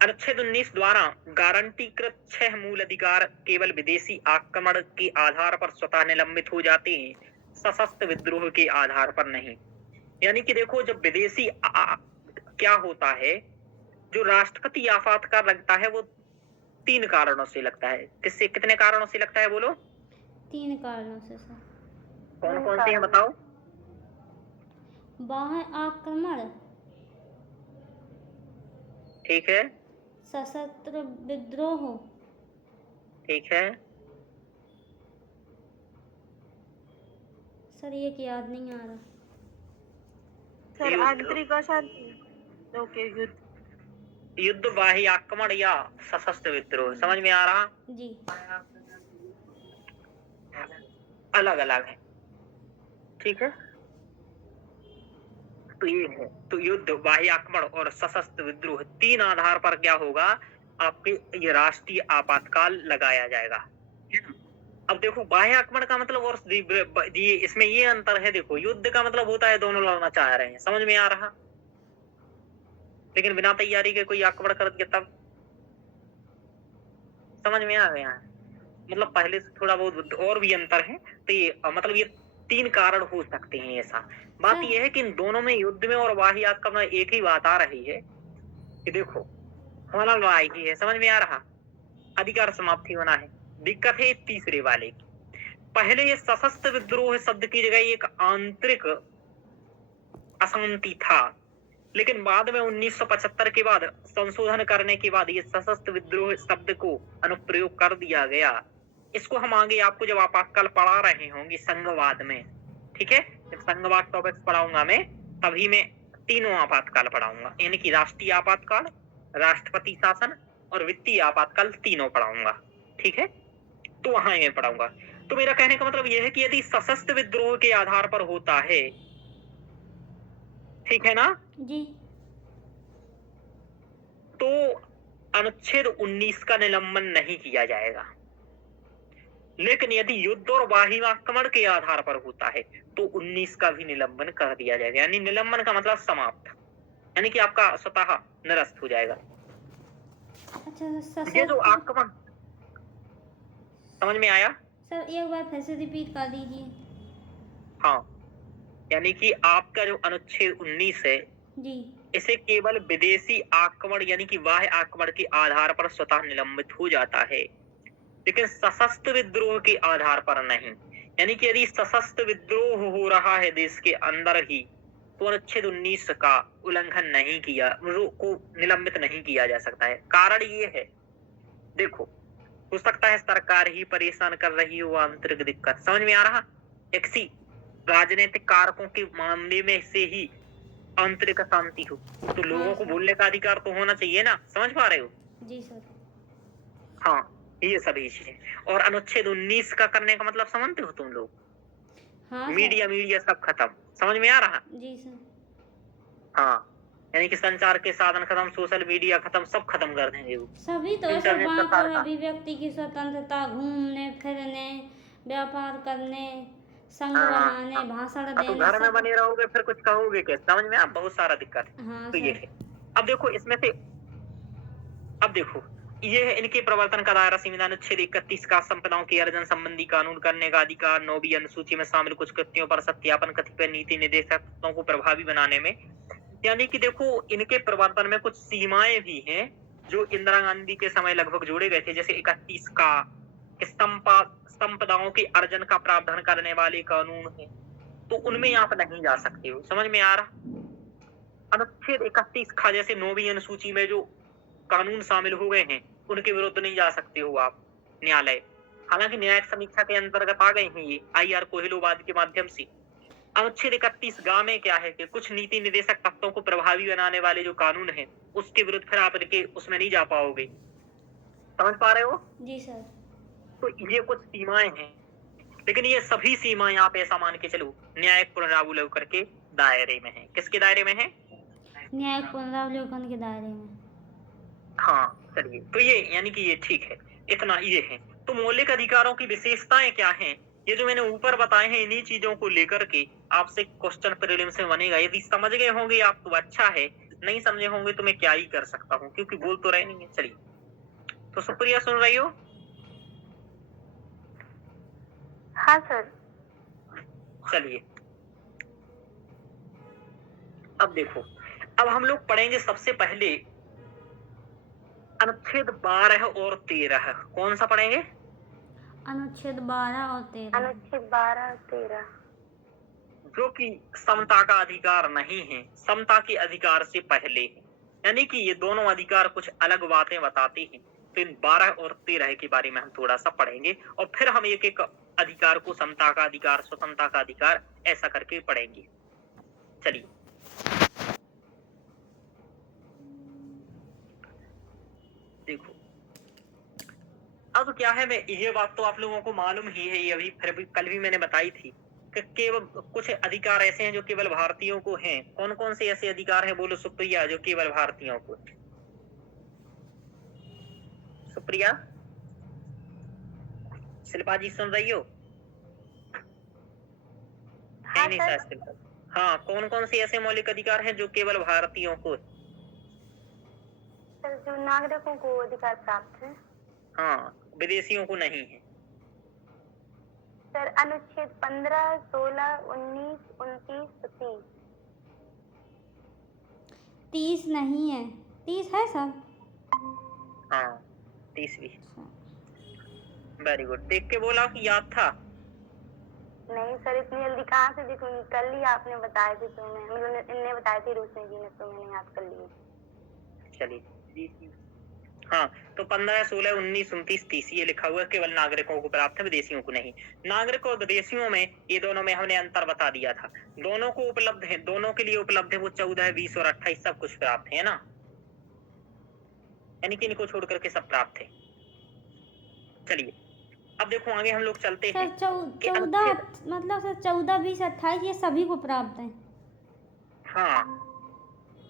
अनुच्छेद 19 द्वारा गारंटीकृत 6 मूल अधिकार केवल विदेशी आक्रमण के आधार पर स्वतः निलंबित हो जाते हैं, सशस्त्र विद्रोह के आधार पर नहीं। यानी कि देखो, जब विदेशी क्या होता है, जो राष्ट्रपति आपातकाल लगता है वो 3 कारणों से लगता है। कितने कारणों से लगता है बोलो? 3 कारणों से सर। कौन कौन से हैं बताओ? बाह्य आक्रमण, ठीक है, सशस्त्र विद्रोह, ठीक है, सर ये कि याद नहीं आ रहा। सर युद्ध। आंतरिक अशांति। ओके, युद्ध। युद्ध, बाह्य आक्रमण या सशस्त्र विद्रोह। समझ में आ रहा? जी। अलग अलग है, ठीक है। तो ये है, तो युद्ध, बाह्य आक्रमण और सशस्त्र विद्रोह 3 आधार पर क्या होगा, आपके ये राष्ट्रीय आपातकाल लगाया जाएगा। अब देखो, बाह्य आक्रमण का मतलब और ये इसमें ये अंतर है। देखो, युद्ध का मतलब होता है दोनों लड़ना चाह रहे हैं। समझ में आ रहा? लेकिन बिना तैयारी के कोई आक्रमण कर दिया तब। समझ में आ गया? मतलब पहले से थोड़ा बहुत और भी अंतर है। तो ये मतलब ये 3 कारण हो सकते हैं ऐसा। बात यह है कि इन दोनों में, युद्ध में और बाह्य आक्रमण, एक ही बात आ रही है कि देखो होना लड़ाई ही है। समझ में आ रहा? अधिकार समाप्ति होना है। दिक्कत है तीसरे वाले की। पहले ये सशस्त्र विद्रोह शब्द की जगह एक आंतरिक अशांति था, लेकिन बाद में 1975 के बाद संशोधन करने के बाद ये सशस्त्र विद्रोह शब्द को अनुप्रयोग कर दिया गया। इसको हम आगे आपको जब आपातकाल पढ़ा रहे होंगे संघवाद में, ठीक है, जब संघवाद टॉपिक्स पढ़ाऊंगा मैं, तभी मैं तीनों आपातकाल पढ़ाऊंगा, यानी कि राष्ट्रीय आपातकाल, राष्ट्रपति शासन और वित्तीय आपातकाल, तीनों पढ़ाऊंगा। ठीक है, तो वहां मैं पढ़ाऊंगा। तो मेरा कहने का मतलब यह है कि यदि सशस्त्र विद्रोह के आधार पर होता है, ठीक है ना, जी, तो अनुच्छेद 19 का निलंबन नहीं किया जाएगा। लेकिन यदि युद्ध और बाह्य आक्रमण के आधार पर होता है तो 19 का भी निलंबन कर दिया जाएगा। यानी निलंबन का मतलब समाप्त, यानी कि आपका स्वतः निरस्त हो जाएगा। अच्छा ये जो आक्रमण, समझ में आया? सर एक बार फिर से रिपीट कर दीजिए। हाँ, यानी कि आपका जो अनुच्छेद 19 है जी, इसे केवल विदेशी आक्रमण यानी कि बाह्य आक्रमण के आधार पर स्वतः निलंबित हो जाता है, लेकिन सशस्त्र विद्रोह के आधार पर नहीं। यानी कि यदि सशस्त्र विद्रोह हो रहा है देश के अंदर ही तो अनुच्छेद 19 का उल्लंघन नहीं किया, को निलंबित नहीं किया जा सकता है। कारण ये है, देखो, हो सकता है सरकार ही परेशान कर रही हो, आंतरिक दिक्कत, समझ में आ रहा, एक सी राजनीतिक कारकों के मामले में से ही आंतरिक अशांति हो, तो लोगों को बोलने का अधिकार तो होना चाहिए ना, समझ पा रहे हो? जी सर। हाँ, ये सभी चीजें। और अनुच्छेद 19 का करने का मतलब समझते हो तुम लोग? हाँ सर। मीडिया सब खत्म, समझ में आ रहा? जी सर। हाँ, यानी कि संचार के साधन खत्म, सोशल मीडिया खत्म, सब खत्म कर देंगे वो। सभी तो सर, इंटरनेट का बात और कारखाना। अभिव्यक्ति की स्वतंत्रता, घूमने फिरने, व्यापार करने, संघ हाँ, बनाने, हाँ। भाषण तो देने, घर में सब। बने रहोगे फिर कुछ कहोगे क्या? समझ में आ, बहुत सारा दिक्कत है। हाँ तो ये सर। है। अब देखो इसमें से, अब देखो ये है इनके प्रवर्तन का दायरा। संविधान अनुच्छेद 31 का संपदाओं के अर्जन संबंधी कानून करने का अधिकार। 9वीं अनुसूची में शामिल कुछ कृत्यों पर सत्यापन कतिपय नीति निर्देशकों को प्रभावी बनाने में। यानी कि देखो इनके प्रवर्तन में कुछ सीमाएं भी हैं जो इंदिरा गांधी के समय लगभग जोड़े गए थे, जैसे 31 का संपदाओं के अर्जन का प्रावधान करने वाले कानून है, तो उनमें आप नहीं जा सकते हो। समझ में आ रहा? अनुच्छेद 31 का जैसे 9वीं अनुसूची में जो कानून शामिल हो गए हैं उनके विरुद्ध नहीं जा सकते हो आप न्यायालय। हालांकि न्यायिक समीक्षा के अंतर्गत आ गए हैं ये IR कोहिलोवाद के माध्यम से। अनुच्छेद 31 गा में क्या है कि कुछ नीति निर्देशक तत्वों को प्रभावी बनाने वाले जो कानून है उसके विरुद्ध फिर आप इनके उसमें नहीं जा पाओगे। समझ पा रहे हो? जी सर। तो ये कुछ सीमाएं हैं, लेकिन ये सभी सीमाएं आप ऐसा मान के चलो न्यायिक पुनरावलोकन के दायरे में है। किसके दायरे में है? न्यायिक पुनरावलोकन के दायरे में। हाँ चलिए, तो ये यानी कि ये ठीक है, इतना ये है। तो मौलिक अधिकारों की विशेषताएं क्या हैं? ये जो मैंने ऊपर बताए हैं इन्हीं चीजों को लेकर के आपसे क्वेश्चन प्रीलिम्स में बनेगा। यदि समझ गए होंगे आप तो अच्छा है, नहीं समझे होंगे तो मैं क्या ही कर सकता हूँ, क्योंकि बोल तो रहे नहीं है। चलिए, तो सुप्रिया सुन रही हो? हाँ सर। चलिए, अब देखो, अब हम लोग पढ़ेंगे सबसे पहले अनुच्छेद 12 और 13। कौन सा पढ़ेंगे? अनुच्छेद 12 और 13। अनुच्छेद 12 और 13 जो कि समता का अधिकार नहीं है, समता के अधिकार से पहले है। यानी कि ये दोनों अधिकार कुछ अलग बातें बताते हैं। तो इन 12 और 13 के बारे में हम थोड़ा सा पढ़ेंगे और फिर हम एक एक अधिकार को, समता का अधिकार, स्वतंत्रता का अधिकार, ऐसा करके पढ़ेंगे। चलिए, देखो अब क्या है, मैं ये बात तो आप लोगों को मालूम ही है, ये अभी फिर भी कल भी मैंने बताई थी कि केवल कुछ अधिकार ऐसे हैं जो केवल भारतीयों को हैं। कौन कौन से ऐसे अधिकार हैं बोलो सुप्रिया, जो केवल भारतीयों को? सुप्रिया, शिल्पा जी सुन रही हो? हाँ नहीं सर। शिल्पा, हाँ, कौन कौन से ऐसे मौलिक अधिकार हैं जो केवल भारतीयों को? सर, जो नागरिकों को अधिकार प्राप्त है। हाँ, विदेशियों को नहीं है। सर, अनुच्छेद 15, 16, 19, 29, 30। 30 नहीं है। 30 है सर? हाँ, 30 भी। वेरी गुड, देख के बोला कि याद था? नहीं सर, इतनी जल्दी कहाँ से देखूंगी, कल ही आपने बताए थे तो मैं, मतलब इनने बताए थे रोशनी जी ने, तो मैंने याद कर लिए। चलिए, हाँ, तो 15, 16, 19, 29, 30 ये लिखा हुआ है, केवल नागरिकों को प्राप्त है, विदेशियों को नहीं। नागरिक और विदेशियों में ये दोनों में हमने अंतर बता दिया था। दोनों को उपलब्ध है, दोनों के लिए उपलब्ध है वो 14, 20 और 28 सब कुछ प्राप्त है ना, यानी कि इनको छोड़ करके सब प्राप्त है। चलिए, अब देखो आगे हम लोग चलते हैं। सर 14 मतलब सर 14, 20, 28 ये सभी को प्राप्त है। हाँ,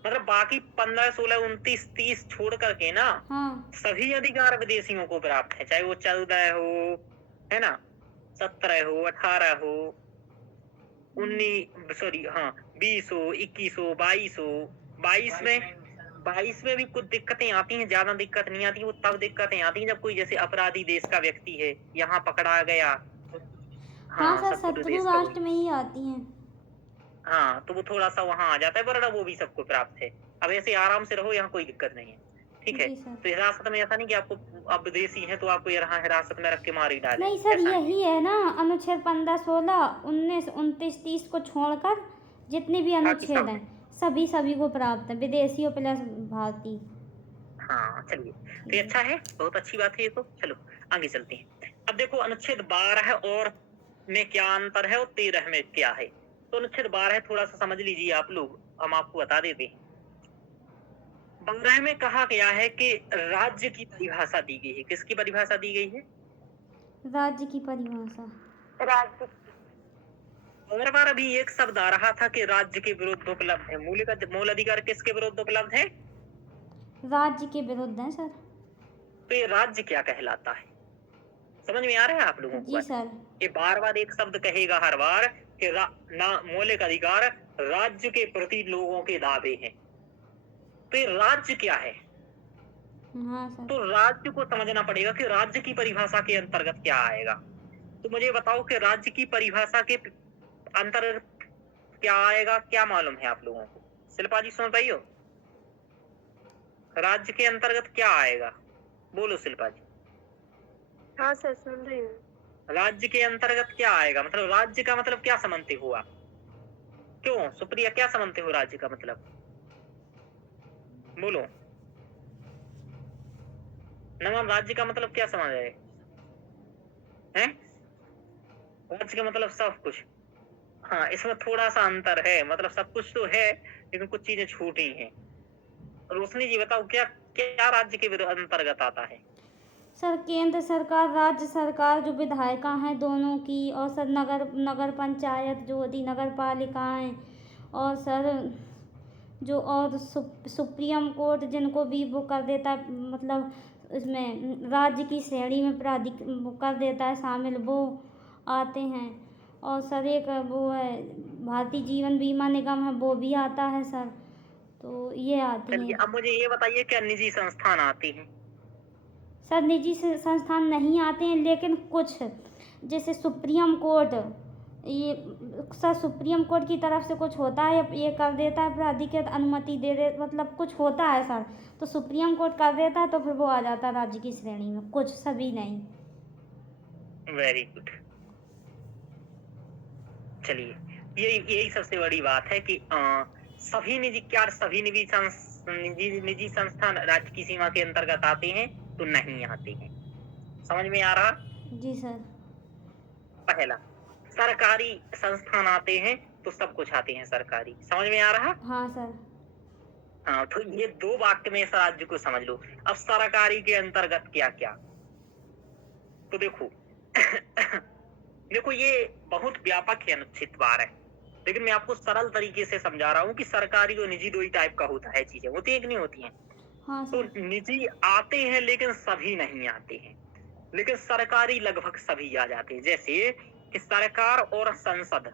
मतलब बाकी 15, 16, 29, 30 छोड़ करके ना, हाँ। सभी अधिकार विदेशियों को प्राप्त है, चाहे वो 14 हो, है ना, 17 हो, 18 हो, 20 हो, 21 हो, 22 हो। 22 में भी कुछ दिक्कतें आती हैं, ज्यादा दिक्कत नहीं आती। वो तब दिक्कतें आती हैं जब कोई जैसे अपराधी देश का व्यक्ति है, यहाँ पकड़ा गया। हाँ सर, शत्रु शत्रु देश का राष्ट्र में ही आती हैं। हाँ, तो वो थोड़ा सा वहां आ जाता है, वरना वो भी सबको प्राप्त है। अब ऐसे आराम से रहो, यहाँ कोई दिक्कत नहीं है। ठीक है। जी सर। तो हिरासत में ऐसा नहीं कि आपको आप विदेशी हैं तो आपको यहाँ हिरासत में रख के मार ही डाले, नहीं सर, ऐसा नहीं। यही है ना अनुच्छेद 15, 16, 19, 29, 30 को छोड़कर जितने भी बाकी अनुच्छेद सब हैं सभी को प्राप्त है, विदेशियों प्लस भारतीय। हाँ चलिए, तो ये अच्छा है, बहुत अच्छी बात है ये तो। चलो आगे चलते हैं। अब देखो अनुच्छेद 12 और में क्या अंतर है और 13 में क्या है। तो अनुच्छेद 12 थोड़ा सा समझ लीजिए आप लोग, हम आपको बता देते हैं। 12 में कहा गया है कि राज्य की परिभाषा दी गई है। किसकी परिभाषा दी गई है? राज्य की परिभाषा। राज्य और बार अभी एक शब्द आ रहा था कि राज्य के विरुद्ध उपलब्ध है। मूल अधिकार किसके विरुद्ध उपलब्ध है? राज्य के विरुद्ध है सर। तो ये राज्य क्या कहलाता है, समझ में आ रहा है आप लोगों को? जी सर। ये बार एक शब्द कहेगा हर बार कि ना मौलिक अधिकार राज्य के प्रति लोगों के दावे हैं। तो ये राज्य क्या है? हाँ सर। तो राज्य को समझना पड़ेगा कि राज्य की परिभाषा के अंतर्गत क्या आएगा। तो मुझे बताओ कि राज्य की परिभाषा के अंतर्गत क्या आएगा, क्या मालूम है आप लोगों को? शिल्पा जी सुन रही हो? राज्य के अंतर्गत क्या आएगा, बोलो शिल्पा जी। हाँ सर सुन रही हूँ। राज्य के अंतर्गत क्या आएगा, मतलब राज्य का मतलब क्या समझते हो आप? क्यों सुप्रिया, क्या समझते हो राज्य का मतलब, बोलो। नमन, राज्य का मतलब क्या समझ रहे हैं? राज्य का मतलब सब कुछ। हाँ, इसमें थोड़ा सा अंतर है, मतलब सब कुछ तो है लेकिन कुछ चीजें छूटी हैं। रोशनी जी बताओ, क्या क्या राज्य के अंतर्गत आता है? सर केंद्र सरकार, राज्य सरकार जो विधायिका हैं दोनों की, और सर नगर पंचायत जो होती नगर पालिकाएँ, और सर जो और सुप्रीम कोर्ट जिनको भी वो कर देता है, मतलब इसमें राज्य की श्रेणी में वो कर देता है शामिल, वो आते हैं। और सर एक वो है भारतीय जीवन बीमा निगम है, वो भी आता है सर। तो ये आती चलिए हैं। अब मुझे ये बताइए, क्या निजी संस्थान आते हैं? सर निजी संस्थान नहीं आते हैं, लेकिन कुछ जैसे सुप्रीम कोर्ट, ये सर सुप्रीम कोर्ट की तरफ से कुछ होता है, ये कर देता है प्राधिकृत अनुमति दे मतलब कुछ होता है सर, तो सुप्रीम कोर्ट कर देता है तो फिर वो आ जाता है राज्य की श्रेणी में, कुछ सभी नहीं। Very good. चलिए यही सबसे बड़ी बात है कि सभी निजी संस्थान राज्य की सीमा के अंतर्गत आते हैं तो नहीं आते हैं। समझ में आ रहा? जी सर। पहला, सरकारी संस्थान आते हैं तो सब कुछ आते हैं सरकारी। समझ में आ रहा? हाँ सर। हाँ, तो ये दो वाक्य में इस राज्य को समझ लो। अब सरकारी के अंतर्गत क्या क्या, तो देखो देखो ये बहुत व्यापक है अनुच्छेद 12, लेकिन मैं आपको सरल तरीके से समझा रहा हूँ कि सरकारी और निजी दो ही टाइप का होता है, चीजें होती है कि नहीं होती हैं। हाँ तो सर। निजी आते हैं लेकिन सभी नहीं आते हैं, लेकिन सरकारी लगभग सभी आ जाते हैं। जैसे कि सरकार और संसद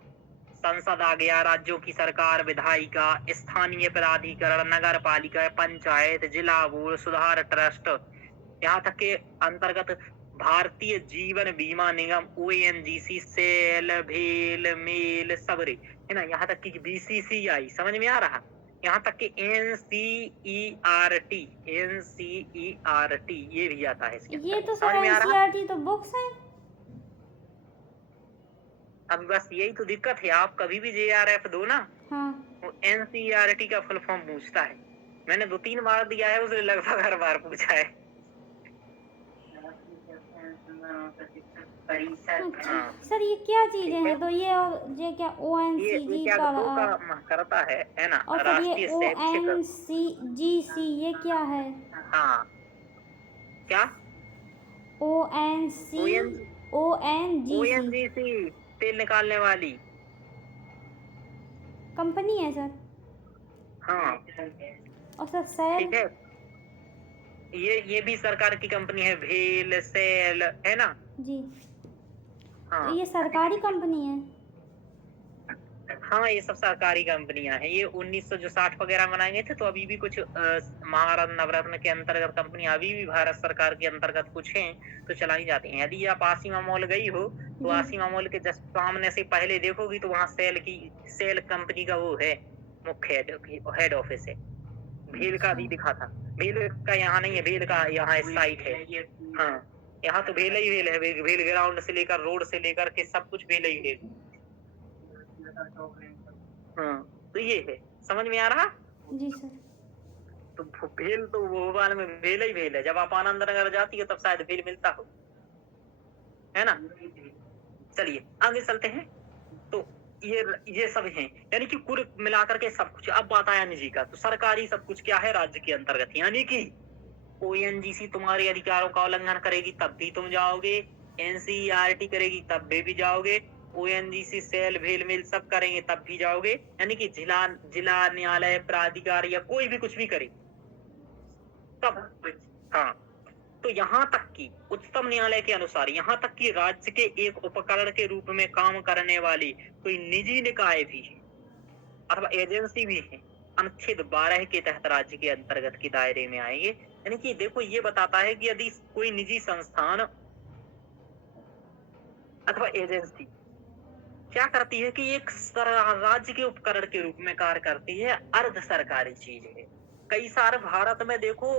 आ गया, राज्यों की सरकार, विधायिका, स्थानीय प्राधिकरण, नगर पालिका, पंचायत, जिला बोर्ड, सुधार ट्रस्ट, यहाँ तक के अंतर्गत भारतीय जीवन बीमा निगम, ONGC, सेल, भेल, मेल, सबरे, है ना, यहाँ तक कि BCCI, समझ में आ रहा? यहाँ तक कि NCERT ये भी आता है इसके ये अंदर। तो समझ सर में आ रहा? NCERT तो बुक्स हैं। अब बस यही तो दिक्कत है, आप कभी भी JRF दो ना, हाँ। वो NCERT का फुल फॉर्म पूछता है। मैंने 2-3 बार दिया है, उसने लगभग हर बार पूछा है। अच्छा सर, ये क्या चीजें हैं? तो ये और ये क्या ONCG क्या का दो का करता है ना, और सर ये राष्ट्रीय शैक्षिक। ONCGC ये क्या है? हाँ, क्या? ONGC ONGC तेल निकालने वाली कंपनी है सर। हाँ और सर सेल। ठीक है, ये भी सरकार की कंपनी है, भेल, सेल, है ना? जी। हाँ तो ये सरकारी कंपनी है। हाँ, ये सब सरकारी कंपनियां हैं। ये 1960 वगैरह बनाए थे, तो अभी भी कुछ महारत्न नवरत्न के अंतर्गत कंपनी अभी भी भारत सरकार के अंतर्गत कुछ हैं तो चलाई जाती हैं। यदि आप आसिमा मॉल गई हो तो आसिमा मॉल के जस्ट सामने से पहले देखोगी तो वहाँ सेल कंपनी का वो है मुख्य हेड ऑफिस है। भेल का भी दिखा था। भेल का यहाँ नहीं है, भेल का यहाँ साइट है। हाँ, यहाँ तो भेल ही भेल है। भेल ग्राउंड से लेकर रोड से लेकर के सब कुछ भेल ही भेल। हाँ, तो ये है, समझ में आ रहा? जी सर। तो भेल तो भोपाल में भेल ही भेल है। जब आप आनंद नगर जाती हो तब शायद भेल मिलता हो, है ना? चलिए आगे चलते हैं। तो ये सब हैं, यानी कि कुल मिलाकर के सब कुछ। अब बात आया निजी का, तो सरकारी सब कुछ क्या है? राज्य के अंतर्गत, यानी कि ओएनजीसी तुम्हारे अधिकारों का उल्लंघन करेगी तब भी तुम जाओगे, एनसीईआरटी करेगी तब भी जाओगे, ओएनजीसी सेल भेल मिल सब करेंगे तब भी जाओगे, यानी कि जिला न्यायालय प्राधिकार या कोई भी कुछ भी करे तब। हाँ, तो यहाँ तक कि उच्चतम न्यायालय के अनुसार यहाँ तक कि राज्य के एक उपकरण के रूप में काम करने वाली कोई निजी निकाय भी है अथवा एजेंसी भी है, अनुच्छेद 12 के तहत राज्य के अंतर्गत के दायरे में आएंगे। यानी कि देखो, ये बताता है कि यदि कोई निजी संस्थान अथवा एजेंसी क्या करती है कि एक राज्य के उपकरण के रूप में कार्य करती है, अर्ध सरकारी चीज है। कई सारे भारत में देखो,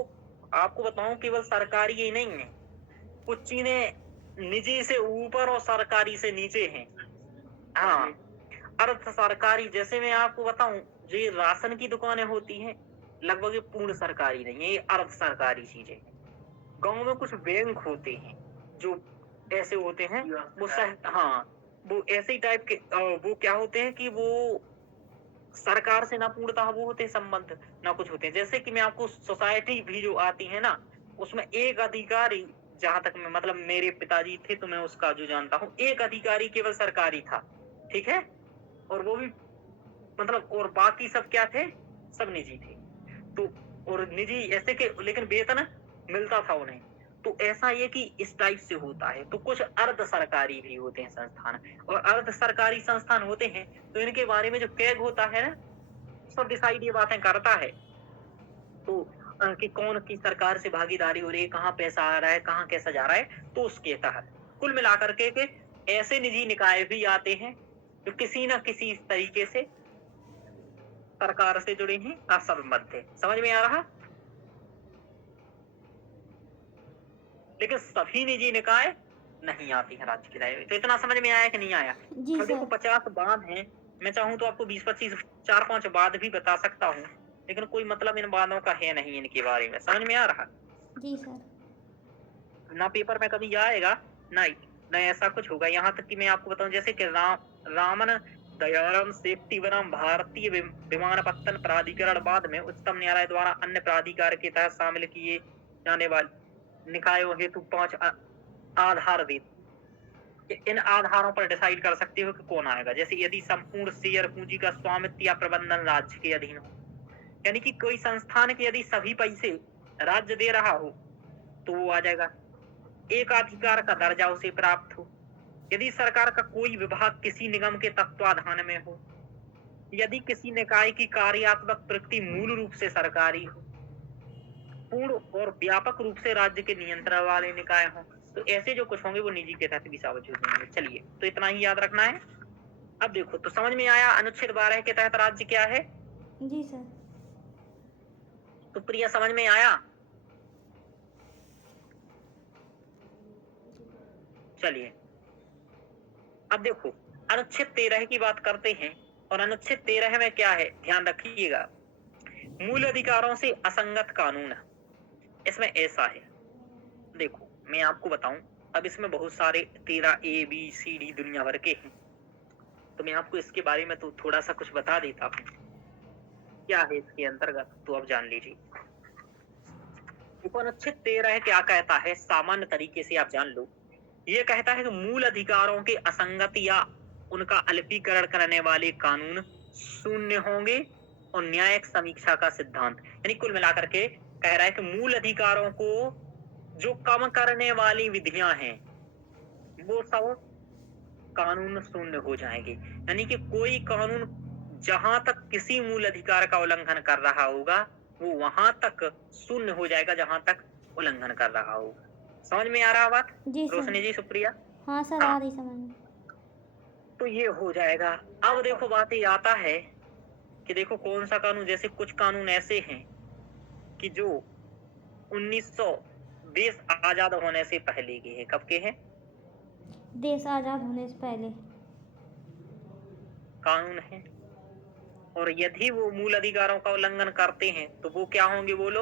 आपको बताऊं, केवल सरकारी ही नहीं है, कुछ चीजें निजी से ऊपर और सरकारी से नीचे हैं। हाँ, अर्ध सरकारी, जैसे मैं आपको बताऊं, जो ये राशन की दुकानें होती हैं लगभग ये पूर्ण सरकारी नहीं है, ये अर्ध सरकारी चीजें हैं। गांव में कुछ बैंक होते हैं जो ऐसे होते हैं, वो हाँ, वो ऐसे ही टाइप के वो क्या होते हैं कि वो सरकार से ना पूर्णतः वो होते हैं संबंध, ना कुछ होते हैं। जैसे कि मैं आपको सोसाइटी भी जो आती है ना, उसमें एक अधिकारी, जहां तक मैं मतलब मेरे पिताजी थे तो मैं उसका जो जानता हूँ, एक अधिकारी केवल सरकारी था, ठीक है, और वो भी मतलब, और बाकी सब क्या थे? सब निजी थे। तो और निजी ऐसे के, लेकिन वेतन मिलता था उन्हें। तो ऐसा ये कि इस टाइप से होता है। तो कुछ अर्ध सरकारी भी होते हैं संस्थान, और अर्ध सरकारी संस्थान होते हैं तो इनके बारे में जो कैग होता है ना, सब डिसाइड ये बातें करता है। तो कि कौन की सरकार से भागीदारी हो रही है, कहाँ पैसा आ रहा है, कहाँ कैसा जा रहा है, तो उसके तहत कुल मिलाकर के ऐसे निजी निकाय भी आते हैं जो किसी न किसी तरीके से सरकार से जुड़े हैं या संबद्ध है। समझ में आ रहा? लेकिन सभी निजी निकाय नहीं आती है राज्य के दायरे में। तो इतना समझ में आया कि नहीं आया? जी और देखो, सर। 50 बांध हैं, मैं चाहूँ तो आपको 20-25 4-5 बांध भी बता सकता हूँ, लेकिन कोई मतलब इन बांधों का है नहीं इनके बारे में। समझ में आ रहा? जी सर। ना पेपर में कभी आएगा, ना ऐसा कुछ होगा। यहाँ तक कि मैं आपको बताऊं, जैसे कि रामन दयाराम सेफ्टीवरम भारतीय विमानपत्तन प्राधिकरण बाद में उच्चतम न्यायालय द्वारा अन्य प्राधिकार के तहत शामिल किए जाने वाले निकायों हेतु 5 आधार देते। इन आधारों पर डिसाइड कर सकते हो कि कौन आएगा। जैसे यदि संपूर्ण शेयर पूंजी का स्वामित्व या प्रबंधन राज्य के अधीन हो, यानी कि कोई संस्थान के यदि सभी पैसे राज्य दे रहा हो तो वो आ जाएगा। एकाधिकार का दर्जा उसे प्राप्त हो, यदि सरकार का कोई विभाग किसी निगम के तत्वाधान में हो, यदि किसी निकाय की कार्यात्मक प्रकृति मूल रूप से सरकारी हो, पूर्ण और व्यापक रूप से राज्य के नियंत्रण वाले निकाय हो, तो ऐसे जो कुछ होंगे वो निजी के तहत भी साबित हो जाएंगे। चलिए, तो इतना ही याद रखना है। अब देखो, तो समझ में आया अनुच्छेद 12 के तहत राज्य क्या है? जी सर। तो प्रिया, समझ में आया? चलिए, अब देखो, अनुच्छेद 13 की बात करते हैं। और अनुच्छेद 13 में क्या है, ध्यान रखिएगा, मूल अधिकारों से असंगत कानून। इसमें ऐसा है, देखो मैं आपको बताऊं, अब इसमें बहुत सारे 13 ABCD दुनिया भर के हैं, तो मैं आपको इसके बारे में तो थोड़ा सा कुछ बता देता हूँ क्या है इसके अंतर्गत, तो अब जान लीजिए। देखो, अनुच्छेद 13 क्या कहता है, सामान्य तरीके से आप जान लो। ये कहता है कि मूल अधिकारों के असंगत या उनका अल्पीकरण करने वाले कानून शून्य होंगे, और न्यायिक समीक्षा का सिद्धांत, यानी कुल मिलाकर के कह रहा है कि मूल अधिकारों को जो कम करने वाली विधियां हैं वो सब कानून शून्य हो जाएंगे। यानी कि कोई कानून जहां तक किसी मूल अधिकार का उल्लंघन कर रहा होगा वो वहां तक शून्य हो जाएगा जहां तक उल्लंघन कर रहा होगा। समझ में आ रहा बात जी सर। रोशनी जी, सुप्रिया? हाँ सर, आ रही समझ में। तो ये हो जाएगा। अब देखो, बात ये आता है कि देखो कौन सा कानून, जैसे कुछ कानून ऐसे हैं कि जो 1920 आजाद होने से पहले के हैं। कब के हैं? देश आज़ाद होने से पहले। कानून है। और यदि वो मूल अधिकारों का उल्लंघन करते हैं तो वो क्या होंगे बोलो?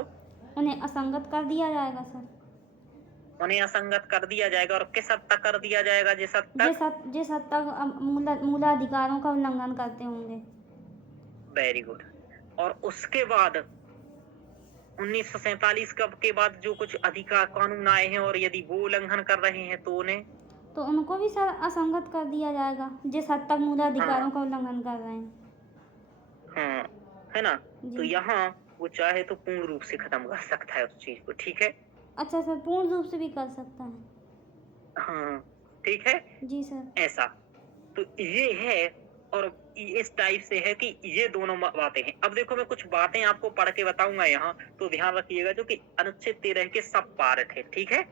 उन्हें असंगत कर दिया जाएगा सर। उन्हें असंगत कर दिया जाएगा। और किस हद तक कर दिया जाएगा? जिस हद तक जिस हद तक मूलाधिकारों का उल्लंघन करते होंगे। Very good. और उसके बाद 1947 के बाद जो कुछ अधिकार कानून आए हैं और यदि वो उल्लंघन कर रहे हैं तो उनको भी सर असंगत कर दिया जाएगा जिस हद तक मूलाधिकारों का उल्लंघन कर रहे हैं। हाँ, है ना? जी। तो यहाँ वो चाहे तो पूर्ण रूप से खत्म कर सकता है उस चीज को। ठीक है? अच्छा सर, पूर्ण रूप से भी कर सकता है। हाँ, ठीक है। जी सर। ऐसा तो ये है। और इस टाइप से है कि ये दोनों बातें हैं। अब देखो मैं कुछ बातें आपको पढ़ के बताऊंगा यहाँ, तो ध्यान रखिएगा, जो कि अनुच्छेद 13 के सब पार्ट है। ठीक है?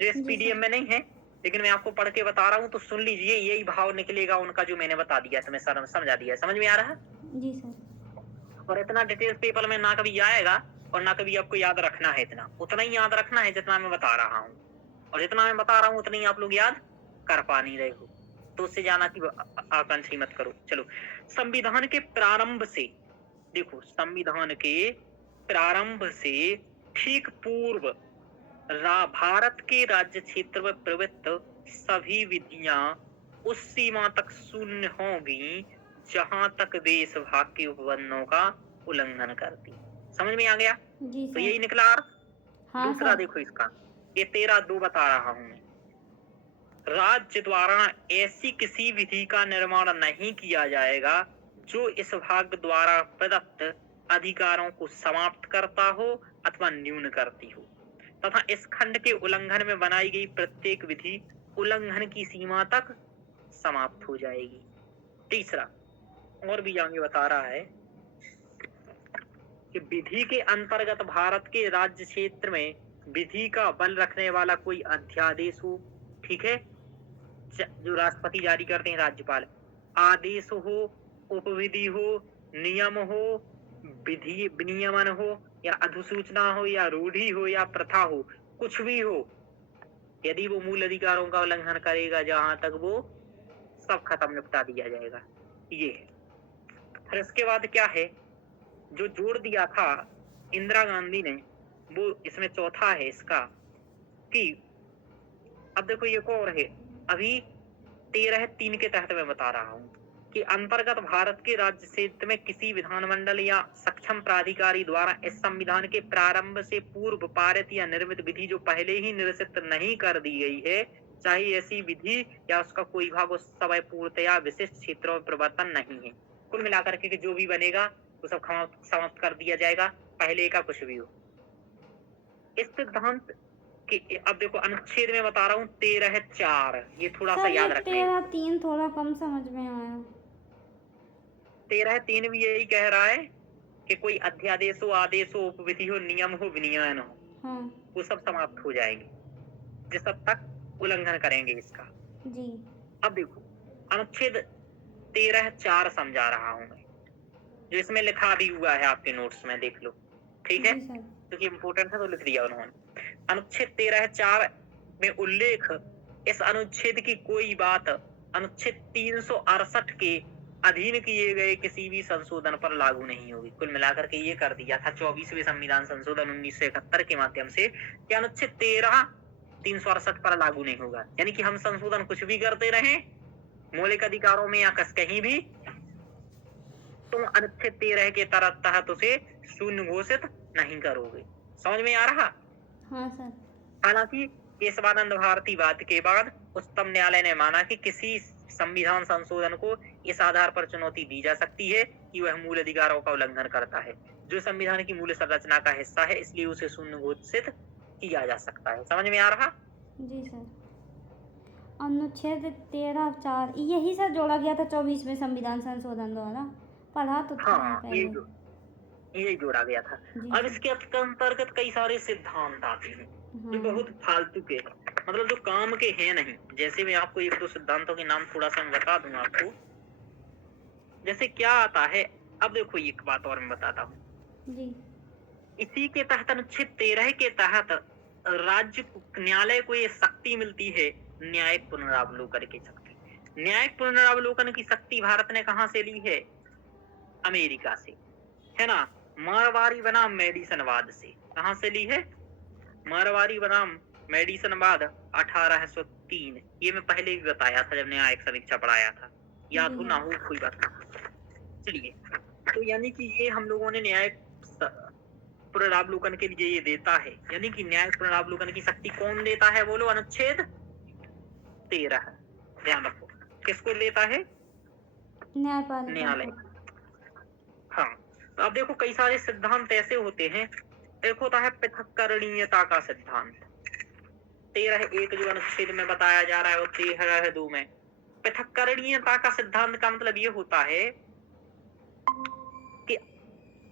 जो इस जी पीडीएफ सर। में नहीं है, लेकिन मैं आपको पढ़ के बता रहा हूँ, तो सुन लीजिए। यही भाव निकलेगा उनका जो मैंने बता दिया, तुम्हें समझा दिया। समझ में आ रहा है? जी सर। और इतना डिटेल्स पेपर में ना कभी आएगा और ना कभी आपको याद रखना है। इतना उतना ही याद रखना है जितना मैं बता रहा हूँ, और जितना मैं बता रहा हूँ उतना ही आप लोग याद कर पा नहीं रहे हो, तो उससे जाना की आकांक्षा मत करो। चलो, संविधान के प्रारंभ से, देखो, संविधान के प्रारंभ से ठीक पूर्व भारत के राज्य क्षेत्र में प्रवृत्त सभी विधियां उस सीमा तक शून्य होगी जहां तक देश भाग के उपबंधों का उल्लंघन करती। समझ में आ गया? जी तो सर। यही निकला अर्थ। हाँ दूसरा सर। देखो इसका, ये 13(2) बता रहा हूं मैं। राज्य द्वारा ऐसी किसी विधि का निर्माण नहीं किया जाएगा जो इस भाग द्वारा प्रदत्त अधिकारों को समाप्त करता हो अथवा न्यून करती हो, तथा इस खंड के उल्लंघन में बनाई गई प्रत्येक विधि उल्लंघन की सीमा तक समाप्त हो जाएगी। तीसरा, और भी आगे बता रहा है कि विधि के अंतर्गत भारत के राज्य क्षेत्र में विधि का बल रखने वाला कोई अध्यादेश हो, ठीक है, जो राष्ट्रपति जारी करते हैं, राज्यपाल, आदेश हो, उपविधि हो, नियम हो, विधि विनियमन हो, या अधिसूचना हो, या रूढ़ि हो, या प्रथा हो, कुछ भी हो, यदि वो मूल अधिकारों का उल्लंघन करेगा जहां तक, वो सब खत्म, निपटा दिया जाएगा। ये है। फिर इसके बाद क्या है, जो जोड़ दिया था इंदिरा गांधी ने, वो इसमें चौथा है इसका, कि अब देखो ये को और है, अभी 13(3) के तहत मैं बता रहा हूँ कि अंतर्गत भारत के राज्य क्षेत्र में किसी विधानमंडल या सक्षम प्राधिकारी द्वारा इस संविधान के प्रारंभ से पूर्व पारित या निर्मित विधि जो पहले ही निरसित नहीं कर दी गई है, चाहे ऐसी विधि या उसका कोई भाग उस समय पूर्णतया विशिष्ट क्षेत्रों में प्रवर्तन नहीं है। कुल मिलाकर के जो भी बनेगा वो सब समाप्त कर दिया जाएगा, पहले का कुछ भी हो। इस सिद्धांत कि अब देखो अनुच्छेद में बता रहा हूँ 13(4), ये थोड़ा सा याद रखना है। 13(3) थोड़ा कम समझ में आया। 13(3) भी यही कह रहा है कि कोई अध्यादेश हो, आदेश हो, उपविधि हो, नियम हो, विनियमन हो, हाँ। वो सब समाप्त हो जाएंगे जिस हद तक उल्लंघन करेंगे इसका। जी। अब देखो अनुच्छेद 13(4) समझा रहा हूँ मैं, जो इसमें लिखा भी हुआ है आपके नोट्स में, देख लो, ठीक है, क्योंकि इम्पोर्टेंट है तो लिख दिया उन्होंने। अनुच्छेद 13(4) में उल्लेख, इस अनुच्छेद की कोई बात अनुच्छेद 368 के अधीन किए गए किसी भी संशोधन पर लागू नहीं होगी। कुल मिलाकर के ये कर दिया था 24वें संविधान संशोधन 1971 के माध्यम से कि अनुच्छेद 368 पर लागू नहीं होगा। यानी कि हम संशोधन कुछ भी करते रहे मौलिक अधिकारों में या कहीं भी, तुम अनुच्छेद 13 के तहत उसे शून्य घोषित नहीं करोगे। समझ में आ रहा? हाँ सर। हालांकि केशवानंद भारतीवाद के बाद उच्चतम न्यायालय ने माना कि किसी संविधान संशोधन को इस आधार पर चुनौती दी जा सकती है कि वह मूल अधिकारों का उल्लंघन करता है, जो संविधान की मूल संरचना का हिस्सा है, इसलिए उसे शून्य घोषित किया जा सकता है। समझ में आ रहा? जी सर। अनुच्छेद 13(4) यही सर जोड़ा गया था 24वें संविधान संशोधन द्वारा, पढ़ा तो था पहले। यही जोड़ा गया था। अब इसके अंतर्गत कई सारे सिद्धांत आते हैं जो बहुत फालतू के, मतलब जो काम के हैं नहीं। जैसे मैं आपको एक दो सिद्धांतों के नाम थोड़ा सा बता दूं आपको, जैसे क्या आता है। अब देखो एक बात और मैं बताता हूँ जी। इसी के तहत अनुच्छेद 13 के तहत राज्य न्यायालय को ये शक्ति मिलती है, न्यायिक पुनरावलोकन की शक्ति। न्यायिक पुनरावलोकन की शक्ति भारत ने कहां से ली है? अमेरिका से, है ना। मारवाड़ी बनाम मेडिसनवाद से। कहां से ली है? मारवाड़ी बनाम मेडिसनवाद 1803। ये मैं पहले भी बताया था जब न्यायिक समीक्षा पढ़ाया था, याद हो ना हो कोई बात नहीं। चलिए, तो यानी कि ये हम लोगों ने न्यायिक पुनरावलोकन के लिए ये देता है, यानी कि न्यायिक पुनरावलोकन की शक्ति कौन देता है? बोलो, अनुच्छेद 13। ध्यान रखो, किसको देता है? न्यायालय। हाँ, तो अब देखो कई सारे सिद्धांत ऐसे होते हैं। एक होता है पृथक्करणीयता का सिद्धांत, 13(1) जो अनुच्छेद में बताया जा रहा है, और 13(2) में। पृथक्करणीयता का सिद्धांत का मतलब ये होता है कि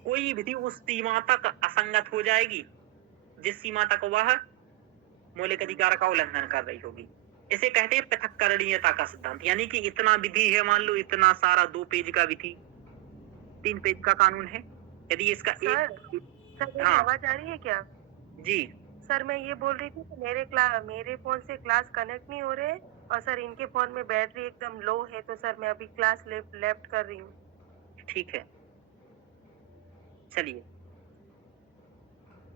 कोई विधि उस सीमा तक असंगत हो जाएगी जिस सीमा तक वह मौलिक अधिकार का उल्लंघन कर रही होगी। इसे कहते हैं पृथक्करणीयता का सिद्धांत। यानी कि इतना विधि है, मान लो इतना सारा 2 पेज का विधि, 3 पेज का कानून है, यदि इसका सर, मेरी हाँ आवाज आ रही है क्या? जी सर, मैं ये बोल रही थी कि मेरे फोन से क्लास कनेक्ट नहीं हो रहे, और सर इनके फोन में बैटरी एकदम लो है, तो सर मैं अभी क्लास लेफ्ट कर रही हूँ। ठीक है, चलिए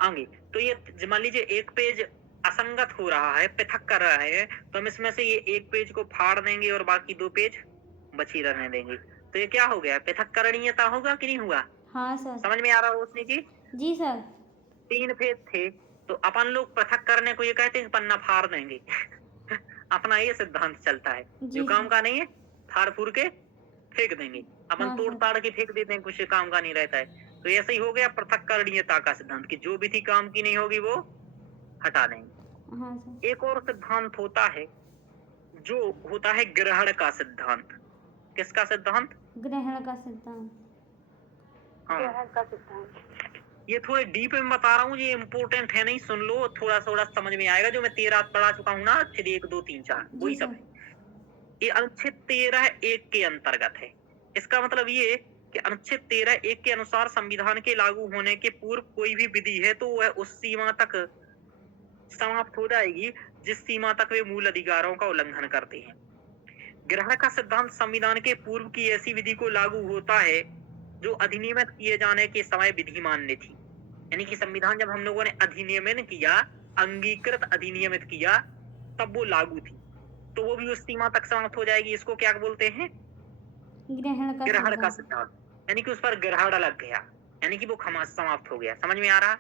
आगे। तो ये मान लीजिए एक पेज असंगत हो रहा है, पृथक कर रहा है, तो हम इसमें से ये एक पेज को फाड़ देंगे और बाकी 2 पेज बची रहने देंगे। तो ये क्या हो गया? पृथक्करणीयता होगा कि नहीं हुआ? हाँ सर। समझ में आ रहा है रोशनी जी? जी सर। 3 पेज थे, तो अपन लोग पृथक करने को ये कहते हैं पन्ना फाड़ देंगे। अपना ये सिद्धांत चलता है, जो काम का नहीं है फाड़ फूड़ के फेंक देंगे। अपन हाँ, तोड़ ताड़ के फेंक देते हैं, कुछ काम का नहीं रहता है। तो ऐसे ही हो गया पृथक्करणीयता का सिद्धांत, कि जो विधि काम की नहीं होगी वो हटा देंगे। हाँ सर। एक और सिद्धांत होता है जो होता है ग्रहण का सिद्धांत। किसका सिद्धांत? ग्रहण का सिद्धांत। हाँ, ग्रहण का सिद्धांत। ये थोड़े डीप में बता रहा हूँ, ये इम्पोर्टेंट है, नहीं सुन लो, थोड़ा थोड़ा समझ में आएगा। जो मैं 13 पढ़ा चुका हूँ ना, 1 2 3 4 वही सब है। ये अनुच्छेद 13(1) के अंतर्गत है। इसका मतलब ये कि अनुच्छेद 13(1) के अनुसार संविधान के लागू होने के पूर्व कोई भी विधि है तो वह उस सीमा तक समाप्त हो जाएगी जिस सीमा तक वे मूल अधिकारों का उल्लंघन करते हैं। ग्रहण का सिद्धांत संविधान के पूर्व की ऐसी विधि को लागू होता है जो अधिनियमित किए जाने के समय विधि मान्य थी। यानी कि संविधान जब हम लोगों ने अधिनियमित किया, अंगीकृत अधिनियमित किया, तब वो लागू थी, तो वो भी उस सीमा तक समाप्त हो जाएगी। इसको क्या बोलते हैं? ग्रहण का सिद्धांत। यानी कि उस पर ग्रहण लग गया, यानी कि वो समाप्त हो गया। समझ में आ रहा?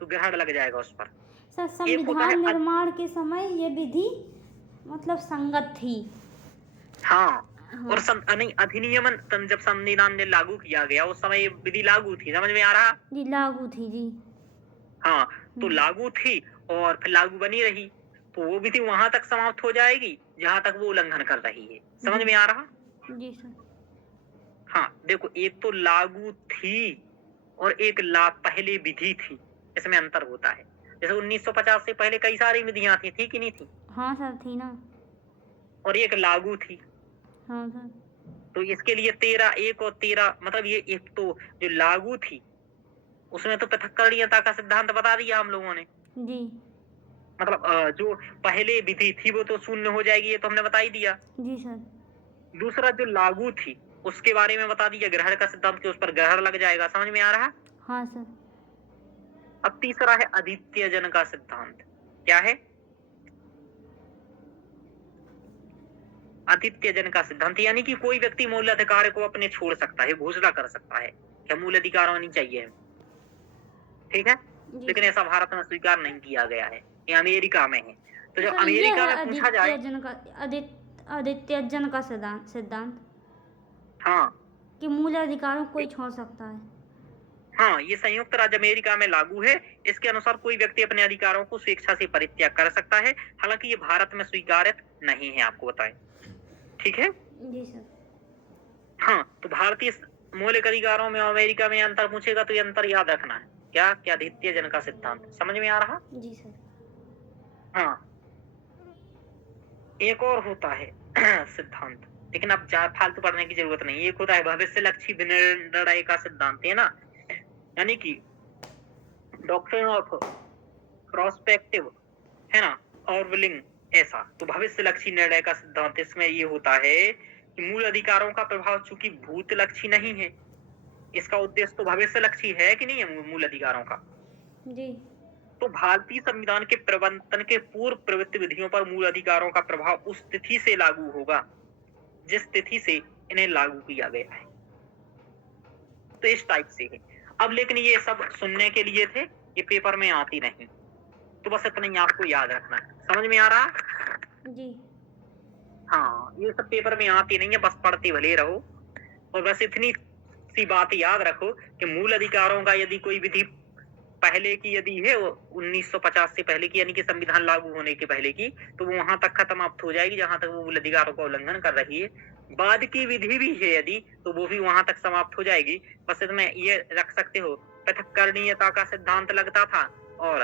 तो ग्रहण लग जाएगा उस पर। सर, संविधान निर्माण के समय ये विधि मतलब संगत थी। हाँ, और नहीं, अधिनियमन जब संविधान ने लागू किया गया उस समय ये विधि लागू थी। समझ में आ रहा? जी, लागू थी जी। हाँ, तो लागू थी और फिर लागू बनी रही, तो वो विधि वहां तक समाप्त हो जाएगी जहां तक वो उल्लंघन कर रही है। समझ में आ रहा? जी सर। हाँ, देखो, एक तो लागू थी और एक पहले विधि थी, इसमें अंतर होता है। जैसे 1950 से पहले कई सारी विधियां थी कि नहीं थी? हाँ सर, थी ना। और एक लागू थी। हाँ सर। तो इसके लिए 13(1) और 13 मतलब ये एक तो जो लागू थी उसमें तो पृथक्करणीयता का सिद्धांत बता दिया हम लोगों ने जी। मतलब जो पहले विधि थी वो तो शून्य हो जाएगी, ये तो हमने बता ही दिया। जी सर। दूसरा जो लागू थी उसके बारे में बता दिया, ग्रहण का सिद्धांत के उस पर ग्रहण लग जाएगा। समझ में आ रहा? हाँ सर। अब तीसरा है अद्वितीयजन का सिद्धांत। क्या है? अद्वितीयजन का सिद्धांत, यानी कि कोई व्यक्ति मूल अधिकार को अपने छोड़ सकता है, घोषणा कर सकता है कि मूल अधिकार होनी चाहिए, ठीक है, लेकिन ऐसा भारत में स्वीकार नहीं किया गया है, ये अमेरिका में है। तो जब अमेरिका में पूछा जाए अद्वितीयजन का सिद्धांत, हाँ, कि मूल अधिकारों को कोई छोड़ सकता है। हाँ, ये संयुक्त राज्य अमेरिका में लागू है। इसके अनुसार कोई व्यक्ति अपने अधिकारों को स्वेच्छा से परित्याग कर सकता है, हालांकि ये भारत में स्वीकार्य नहीं है, आपको बताएं, ठीक है? जी सर। हाँ, तो भारतीय मौलिक अधिकारों में अमेरिका में अंतर पूछेगा तो ये अंतर याद रखना है। क्या? क्या अद्वितीयजन का सिद्धांत। समझ में आ रहा? जी सर। हाँ, एक और होता है सिद्धांत, लेकिन अब फालतू पढ़ने की जरूरत नहीं। एक होता है भविष्य लक्ष्य विनिर्णय का सिद्धांत, है ना, यानी कि डॉक्ट्रिन ऑफ प्रोस्पेक्टिव, है ना, और विलिंग, ऐसा। तो भविष्यलक्षी निर्णय का सिद्धांत इसमें ये होता है कि मूल अधिकारों का प्रभाव चूंकि भूतलक्षी नहीं है, इसका उद्देश्य तो भविष्यलक्षी है कि नहीं है मूल अधिकारों का। जी तो भारतीय संविधान के प्रवर्तन के पूर्व प्रवृत्ति विधियों पर मूल अधिकारों का प्रभाव उस तिथि से लागू होगा जिस तिथि से इन्हें लागू किया गया है। तो इस टाइप से है। अब लेकिन ये सब सुनने के लिए थे, ये पेपर में आती नहीं, तो बस इतना ही आपको याद रखना है। समझ में आ रहा? जी हाँ, ये सब पेपर में आती नहीं है, बस पढ़ते भले रहो। और बस इतनी सी बात याद रखो कि मूल अधिकारों का यदि कोई विधि पहले की यदि है 1950 से पहले की, यानी कि संविधान लागू होने के पहले की, तो वो वहां तक समाप्त हो जाएगी जहां तक वो मूल अधिकारों का उल्लंघन कर रही है। बाद की विधि भी है यदि, तो वो भी वहां तक समाप्त हो जाएगी। बस इसमें ये रख सकते हो, पृथक्करणीयता का सिद्धांत लगता था और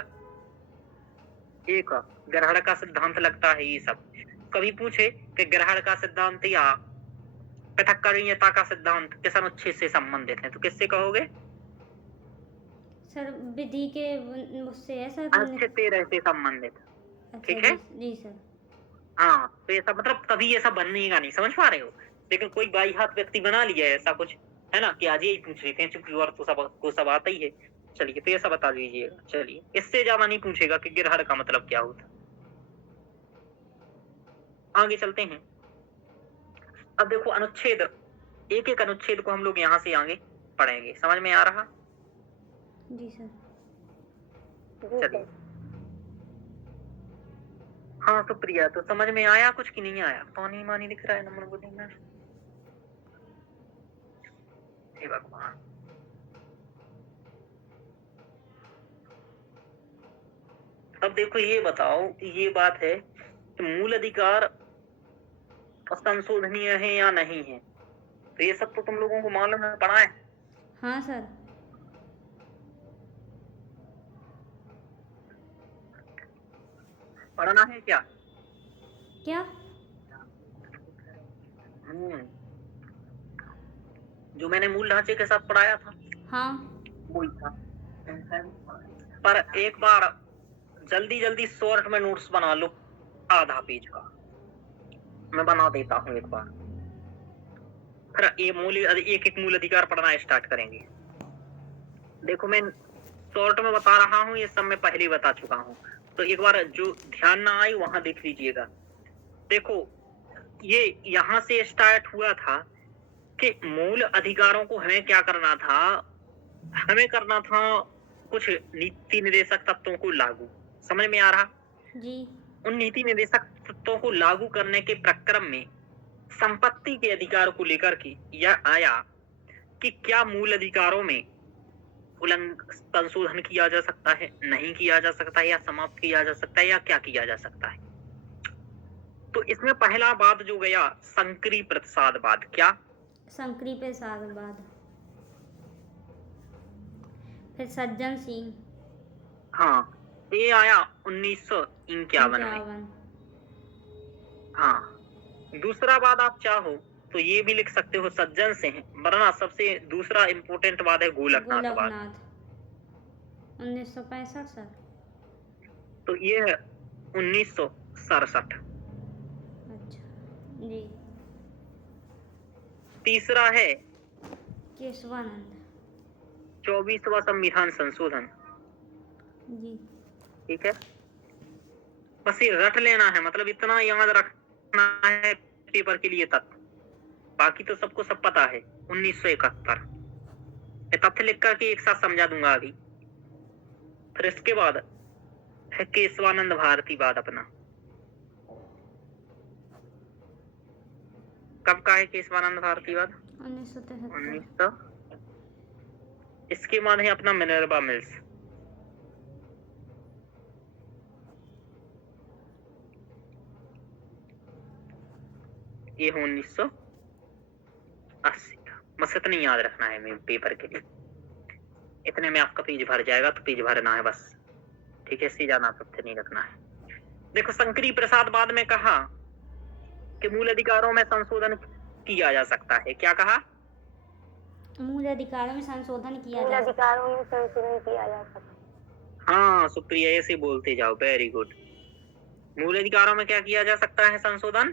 एक ग्रहण का सिद्धांत लगता है। ये सब कभी पूछे कि ग्रहण का सिद्धांत या पृथक्करणीयता का सिद्धांत किस अनुच्छेद से संबंधित है, तो किससे कहोगे? सर विधि के उससे है सर। अनुच्छेद 13 से संबंधित। अच्छा ठीक है? जी सर। हाँ, तो ऐसा मतलब कभी ऐसा बनेगा नहीं, समझ पा रहे हो? लेकिन कोई बाई हाथ व्यक्ति बना लिया है ऐसा कुछ, है ना, कि आज यही पूछ लेते हैं, चूंकि और तो सब आता ही है। चलिए, तो ऐसा बता दीजिएगा। चलिए, इससे ज्यादा नहीं पूछेगा कि गिरहड़ का मतलब क्या होता। आगे चलते हैं। अब देखो अनुच्छेद, एक एक अनुच्छेद को हम लोग यहाँ से आगे पढ़ेंगे। समझ में आ रहा? जी सर। चलिए। हाँ सुप्रिया, तो समझ में आया कुछ कि नहीं आया? पानी मानी दिख रहा है नंबर बोले में। हे भगवान। अब देखो ये बताओ, ये बात है कि मूल अधिकार संशोधनीय है या नहीं है, तो ये सब तो तुम लोगों को मालूम है, पढ़ा है? हाँ सर। पढ़ना है क्या? क्या? जो मैंने मूल ढांचे के साथ पढ़ाया था, हाँ वही था। पर एक बार जल्दी जल्दी शॉर्ट में नोट्स बना लो, आधा पेज का मैं बना देता हूँ एक बार। फिर एक एक मूल अधिकार पढ़ना स्टार्ट करेंगे। देखो मैं शॉर्ट में बता रहा हूँ, ये सब मैं पहले ही बता चुका हूँ, तो एक बार जो ध्यान ना आए वहां देख लीजिएगा। देखो ये यहाँ से स्टार्ट हुआ था कि मूल अधिकारों को हमें क्या करना था, हमें करना था कुछ नीति निर्देशक तत्वों को लागू। समझ में आ रहा? जी। उन नीति निर्देशक तत्वों को लागू करने के प्रक्रम में संपत्ति के अधिकार को लेकर के यह आया कि क्या मूल अधिकारों में संशोधन किया जा सकता है, नहीं किया जा सकता है, या समाप्त किया जा सकता है, या क्या किया जा सकता है। तो इसमें पहला वाद जो गया संकरी प्रसादवाद। क्या? संकरी प्रसादवाद। फिर सज्जन सिंह। हाँ, ये आया 1951 में। हाँ, दूसरा वाद आप चाहो तो ये भी लिख सकते हो सज्जन से है, वरना सबसे दूसरा इम्पोर्टेंट वाद है गोलकनाथ वाद। 1965 सर। तो ये है 1967। अच्छा जी। तीसरा है केशवानंद। 24वां संविधान संशोधन। जी ठीक है, बस ये रट लेना है, मतलब इतना याद रखना है पेपर के लिए तक, बाकी तो सबको सब पता है। 1971 तथ्य लिख करके एक साथ समझा दूंगा अभी। फिर इसके बाद है केशवानंद भारतीवाद अपना। कब का है केशवानंद भारतीवाद? 1900। इसके बाद है अपना मिनर्वा मिल्स। ये 1980 का। बस इतना याद रखना है मेरे पेपर के लिए, इतने में आपका पेज भर जाएगा, तो पेज भरना है बस। ठीक है, इससे ज्यादा तथ्य नहीं रखना है। देखो संकरी प्रसादवाद में कहा कि मूल अधिकारों में संशोधन किया जा सकता है। क्या कहा? मूल अधिकारों में संशोधन किया मूल जा सकता है। अधिकारों में संशोधन किया जा सकता है। हाँ सुप्रिया, ऐसे बोलते जाओ, वेरी गुड। मूल अधिकारों में क्या किया जा सकता है संशोधन?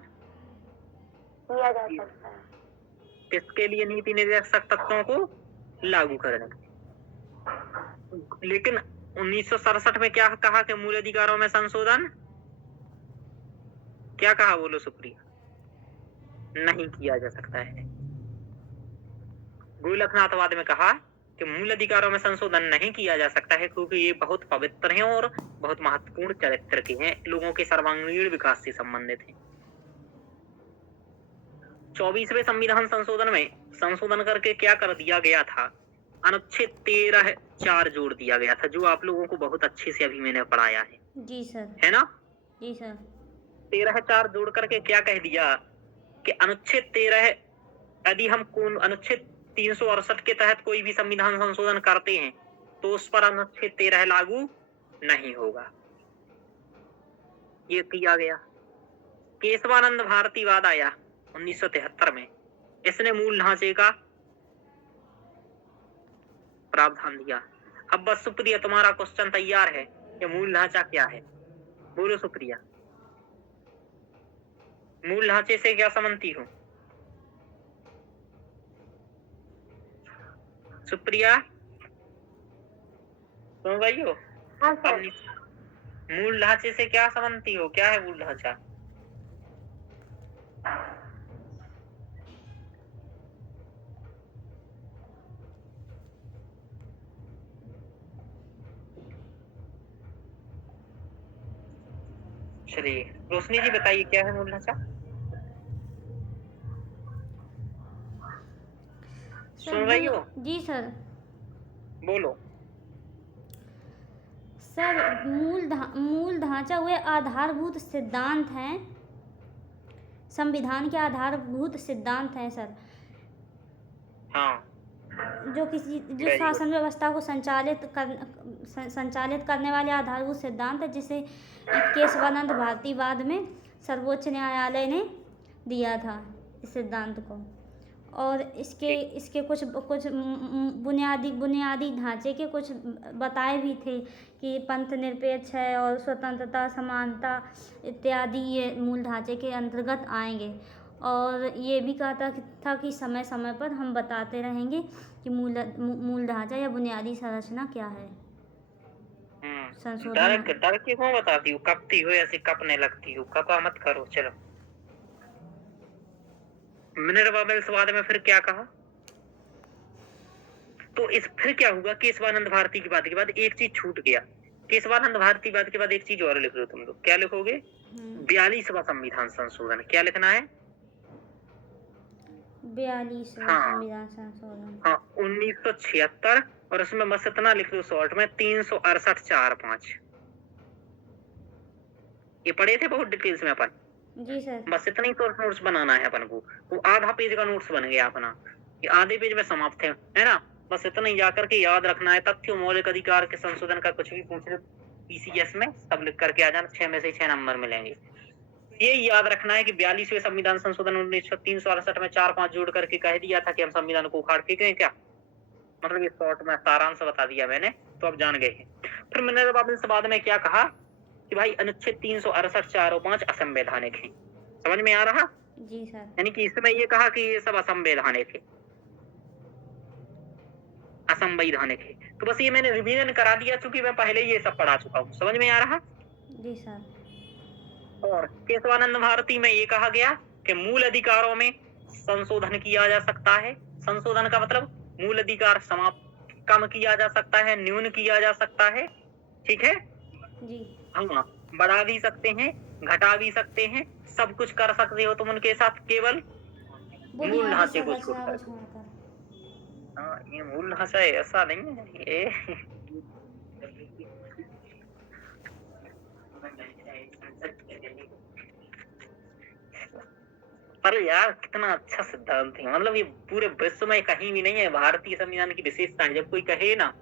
किया जा सकता है। किसके लिए? नीति निर्देशक तत्वों को लागू करने। लेकिन 1967 में क्या कहा कि मूल अधिकारों में संशोधन? क्या कहा, बोलो सुप्रिया? नहीं किया जा सकता है। गोलकनाथवाद में कहा कि मूल अधिकारों में संशोधन नहीं किया जा सकता है क्योंकि ये बहुत पवित्र हैं और बहुत महत्वपूर्ण चरित्र के हैं, लोगों के सर्वांगीण विकास से संबंधित हैं। 24वें संविधान संशोधन में संशोधन करके क्या कर दिया गया था? अनुच्छेद 13(4) जोड़ दिया गया था, जो आप लोगों को बहुत अच्छे से अभी मैंने पढ़ाया है। जी सर। है ना? जी सर। 13(4) जोड़ करके क्या कह दिया कि अनुच्छेद 13, यदि हम अनुच्छेद 368 के तहत कोई भी संविधान संशोधन करते हैं तो उस पर अनुच्छेद 13 लागू नहीं होगा। ये किया गया। केशवानंद भारतीवाद आया 1973 में, इसने मूल ढांचे का प्रावधान दिया। अब बस सुप्रिया, तुम्हारा क्वेश्चन तैयार है कि मूल ढांचा क्या है? बोलो सुप्रिया, मूल ढांचे से क्या समझती हो? सुप्रिया सुन रही हो? हाँ सर। मूल ढांचे से क्या समझती हो? क्या है मूल ढांचा? चलिए रोशनी जी बताइए, क्या है मूल ढांचा? सुन रही हो? जी सर। बोलो। सर मूल ढांचा वे आधारभूत सिद्धांत हैं, संविधान के आधारभूत सिद्धांत हैं सर, हाँ, जो शासन व्यवस्था को संचालित करने वाले आधारभूत सिद्धांत है, जिसे केशवानंद भारतीवाद में सर्वोच्च न्यायालय ने दिया था इस सिद्धांत को। और इसके कुछ बुनियादी ढांचे के कुछ बताए भी थे कि पंथ निरपेक्ष है और स्वतंत्रता, समानता इत्यादि ये मूल ढांचे के अंतर्गत आएंगे। और ये भी कहा था कि समय समय पर हम बताते रहेंगे कि मूल ढांचा या बुनियादी संरचना क्या है। संशोधन डर के क्यों बताती हो? कपती हो, ऐसे कपने लगती हो, कपा मत करो। चलो, मिनर्वा मिल्सवाद में फिर क्या कहा? तो फिर क्या हुआ? केशवानंद भारती की बात के बाद एक चीज छूट गया। केशवानंद भारतीवाद के बाद एक चीज और लिख लो तुम लोग। क्या लिखोगे? 42वां संविधान संशोधन। क्या लिखना है? 42वां संविधान संशोधन। हाँ, 1976। और उसमें बस इतना लिख दो शॉर्ट में, 368(4)(5). ये पढ़े थे बहुत डिटेल्स में अपन। जी सर। बस इतना ही तो नोट्स बनाना है अपन को। वो आधा पेज का नोट्स बन गया अपना, ये आधे पेज में समाप्त है ना? बस इतना ही जाकर के याद रखना है। तथ्य मौलिक अधिकार के संशोधन का कुछ भी पूछ लो पीसीएस में, सब लिख करके आ जाना, 6 में से 6 नंबर मिलेंगे। ये याद रखना है कि 42वें संविधान संशोधन 368 में 4-5 जोड़ करके कह दिया था कि हम संविधान को उखाड़ फेंकें क्या? मतलब ये शॉर्ट में सारांश बता दिया मैंने, तो अब जान गए हैं। फिर मैंने बाद में क्या कहा कि भाई अनुच्छेद 368(4)(5) असंवैधानिक है। समझ में आ रहा? जी सर। यानी कि इसमें ये कहा कि ये सब असंवैधानिक है, असंवैधानिक है। तो बस ये मैंने रिवीजन करा दिया, चूंकि मैं पहले ये सब पढ़ा चुका हूँ। समझ में आ रहा? जी सर। और केशवानंद भारती में ये कहा गया कि मूल अधिकारों में संशोधन किया जा सकता है। संशोधन का मतलब मूल अधिकार समाप्त, कम किया जा सकता है, न्यून किया जा सकता है। ठीक है जी। हाँ, बढ़ा भी सकते हैं, घटा भी सकते हैं, सब कुछ कर सकते हो तुम उनके साथ, केवल मूल ढांचे को छोड़कर। हाँ, ये मूल ढांचा है, ऐसा नहीं है ये। अरे यार कितना अच्छा सिद्धांत है, मतलब ये पूरे विश्व में कहीं भी नहीं है। भारतीय संविधान की विशेषता है। जब कोई कहे ना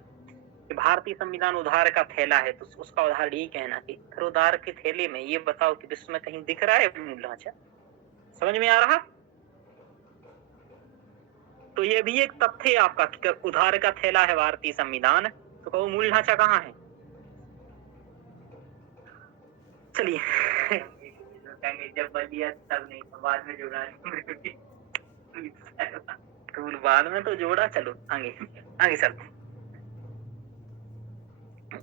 कि भारतीय संविधान उधार का थैला है, तो उसका उदाहरण यही कहना कि फिर उधार के थैले में ये बताओ कि विश्व में कहीं दिख रहा है मूल ढांचा? समझ में आ रहा? तो ये भी एक तथ्य है आपका कि उधार का थैला है भारतीय संविधान, तो कहो मूल ढांचा कहाँ है? चलिए जब बलिया तब नहीं, बाद में जोड़ा टूल बाद में तो जोड़ा। चलो आगे आगे चलते।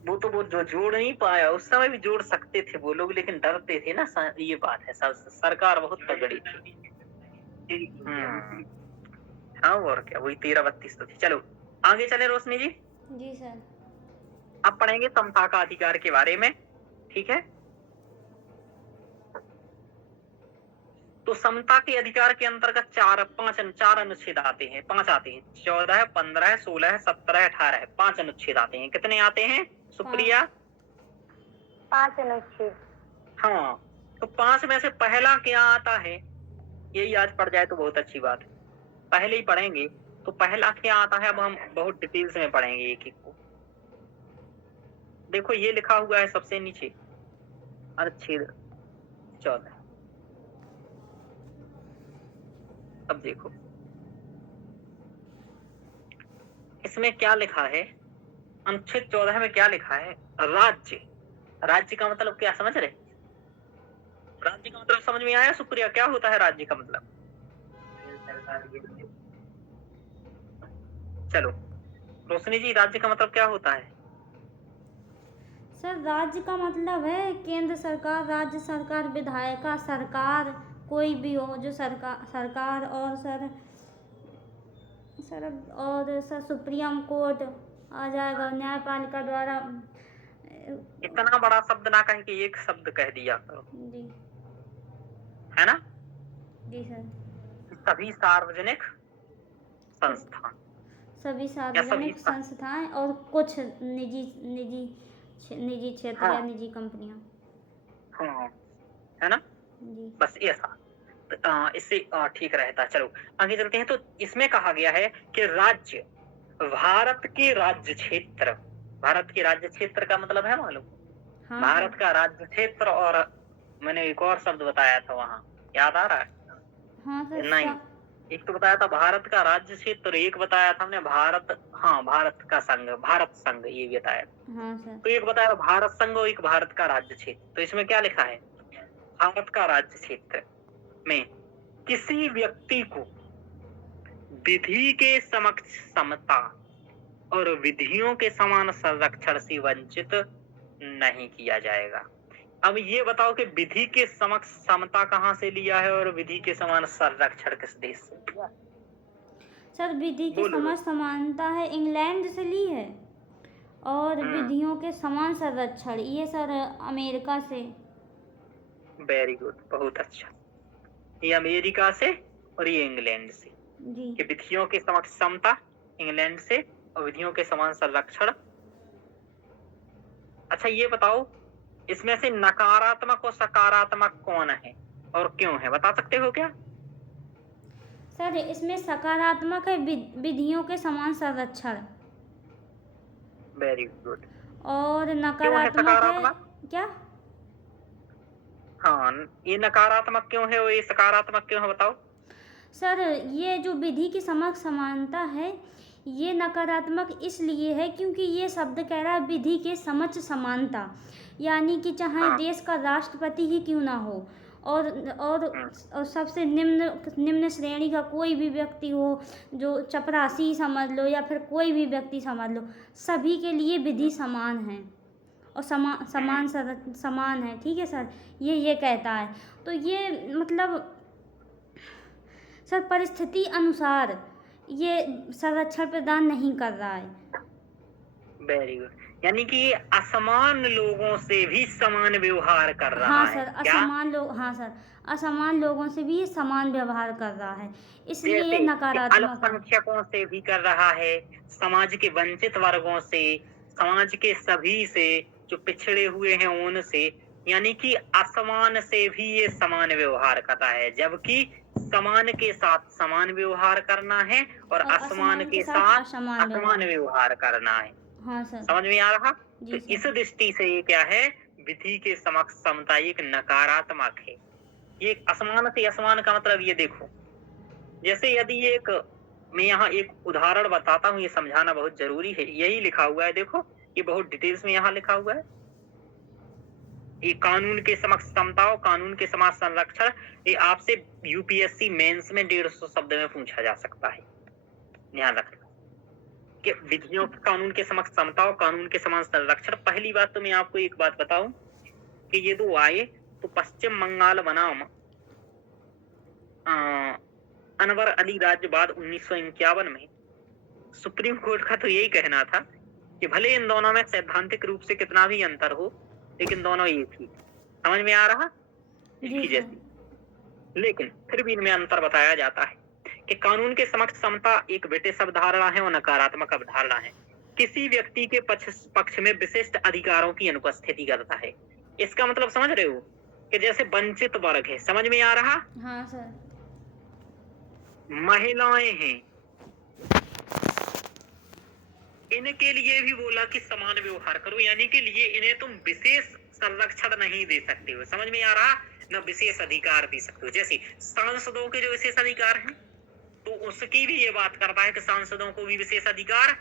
वो तो वो जो जोड़ नहीं पाया, उस समय भी जोड़ सकते थे वो लोग, लेकिन डरते थे ना, ये बात है। सरकार बहुत तगड़ी थी। हाँ और क्या, वही 13-32 तो थी। चलो आगे चले रोशनी जी। जी सर। अब पढ़ेंगे समता का अधिकार के बारे में, ठीक है। तो समता के अधिकार के अंतर्गत 4 अनुच्छेद आते हैं, 5 आते हैं। 14, 15, 16, 17, 18 5 अनुच्छेद आते हैं। कितने आते हैं सुप्रिया? 5 अनुच्छेद। हाँ, तो 5 में से पहला क्या आता है, यही आज पढ़ जाए तो बहुत अच्छी बात है। पहले ही पढ़ेंगे तो पहला क्या आता है, अब हम बहुत डिटेल्स में पढ़ेंगे एक एक को। देखो ये लिखा हुआ है सबसे नीचे, अनुच्छेद 14। अब देखो इसमें क्या लिखा है, अनुच्छेद 14 में क्या लिखा है? राज्य। राज्य का मतलब क्या समझ रहे? राज्य का मतलब समझ में आया सुप्रिया? क्या होता है राज्य का मतलब? चलो रोशनी जी, राज्य का मतलब क्या होता है? सर राज्य का मतलब है केंद्र सरकार, राज्य सरकार, विधायिका सरकार, कोई भी हो जो सरकार और सर सुप्रीम कोर्ट आ जाएगा, न्यायपालिका द्वारा। इतना बड़ा शब्द ना कह के एक शब्द कह दिया करो, जी है ना। जी सर। सभी सार्वजनिक संस्थान, सभी सार्वजनिक संस्थाएं और कुछ निजी क्षेत्र या निजी कंपनियां। हाँ है ना जी बस ऐसा इससे ठीक रहता। चलो आगे चलते हैं। तो इसमें कहा गया है कि राज्य भारत के राज्य क्षेत्र। भारत के राज्य क्षेत्र का मतलब है मालूम? हाँ भारत का राज्य क्षेत्र, और मैंने एक और शब्द बताया था वहाँ, याद आ रहा है? हाँ सर। नहीं, एक तो बताया था भारत का राज्य क्षेत्र, एक बताया था हमने भारत, हाँ भारत का संघ, भारत संघ ये बताया। हाँ सर। तो एक बताया भारत संघ और एक भारत का राज्य क्षेत्र। तो इसमें क्या लिखा है? भारत का राज्य क्षेत्र में किसी व्यक्ति को विधि के समक्ष समता और विधियों के समान संरक्षण से वंचित नहीं किया जाएगा। अब ये बताओ कि विधि के समक्ष समता कहाँ से लिया है और विधि के समान संरक्षण किस देश से लिया? सर विधि की समझ समानता है इंग्लैंड से ली है, और विधियों के समान संरक्षण ये सर अमेरिका से। वेरी गुड, बहुत अच्छा। ये अमेरिका से और ये इंग्लैंड से। जी। कि विधियों के समक्ष समता इंग्लैंड से और विधियों के समान संरक्षण। अच्छा ये बताओ इसमें से नकारात्मक और सकारात्मक कौन है और क्यों है, बता सकते हो क्या? सर इसमें सकारात्मक है विधियों के समान संरक्षण। Very good. और नकारात्मक है क्या? हाँ, ये नकारात्मक क्यों है और ये सकारात्मक क्यों है, बताओ। सर ये जो विधि की समक्ष समानता है ये नकारात्मक इसलिए है क्योंकि ये शब्द कह रहा है विधि के समक्ष समानता, यानी कि चाहे देश का राष्ट्रपति ही क्यों ना हो और सबसे निम्न श्रेणी का कोई भी व्यक्ति हो, जो चपरासी समझ लो या फिर कोई भी व्यक्ति समझ लो, सभी के लिए विधि समान है और समान है। ठीक है सर, ये कहता है। तो ये मतलब सर परिस्थिति अनुसार ये संरक्षण प्रदान नहीं कर रहा है। वेरी गुड, यानी कि ये असमान लोगों से भी समान व्यवहार कर रहा हाँ है। सर, असमान लोगों से भी ये समान व्यवहार कर रहा है, इसलिए ये नकारात्मक है। अल्पसंख्यकों से भी कर रहा है, समाज के वंचित वर्गों से, समाज के सभी से, जो पिछड़े हुए हैं उनसे, यानी कि असमान से भी ये समान व्यवहार करता है, जबकि समान के साथ समान व्यवहार करना है और असमान के साथ असमान व्यवहार करना है। हाँ सर, समझ में आ रहा? तो इस दृष्टि से ये क्या है, विधि के समक्ष समता एक नकारात्मक है। ये असमान से असमान का मतलब ये देखो, जैसे यदि एक मैं यहाँ एक उदाहरण बताता हूँ, ये समझाना बहुत जरूरी है। यही लिखा हुआ है, देखो ये बहुत डिटेल्स में यहाँ लिखा हुआ है। ये कानून के समक्ष समता और कानून के समान संरक्षण, ये आपसे यूपीएससी मेंस में 150 शब्द में पूछा जा सकता है। ध्यान रखना कि विधियों कानून के समक्ष समता और कानून के समान संरक्षण। पहली बात तो मैं आपको एक बात बताऊं कि ये दो आए तो पश्चिम बंगाल बनाम अनवर अली राज्य बाद 1951 में सुप्रीम कोर्ट का तो यही कहना था कि भले इन दोनों में सैद्धांतिक रूप से कितना भी अंतर हो, लेकिन दोनों एक ही। समझ में आ रहा? एक ही जैसी। लेकिन फिर भी इनमें अंतर बताया जाता है कि कानून के समक्ष समता एक ब्रिटिश अवधारणा है और नकारात्मक अवधारणा है। किसी व्यक्ति के पक्ष में विशिष्ट अधिकारों की अनुपस्थिति करता है। इसका मतलब समझ रहे हो कि जैसे वंचित वर्ग है, समझ में आ रहा? हाँ सर। महिलाएं हैं, इनके लिए भी बोला कि समान व्यवहार करो, यानी कि लिए इन्हें तुम विशेष संरक्षण नहीं दे सकते हो। समझ में आ रहा? न विशेष अधिकार दे सकते हो। जैसे सांसदों के जो विशेष अधिकार हैं, तो उसकी भी ये बात करता है कि सांसदों को भी विशेष अधिकार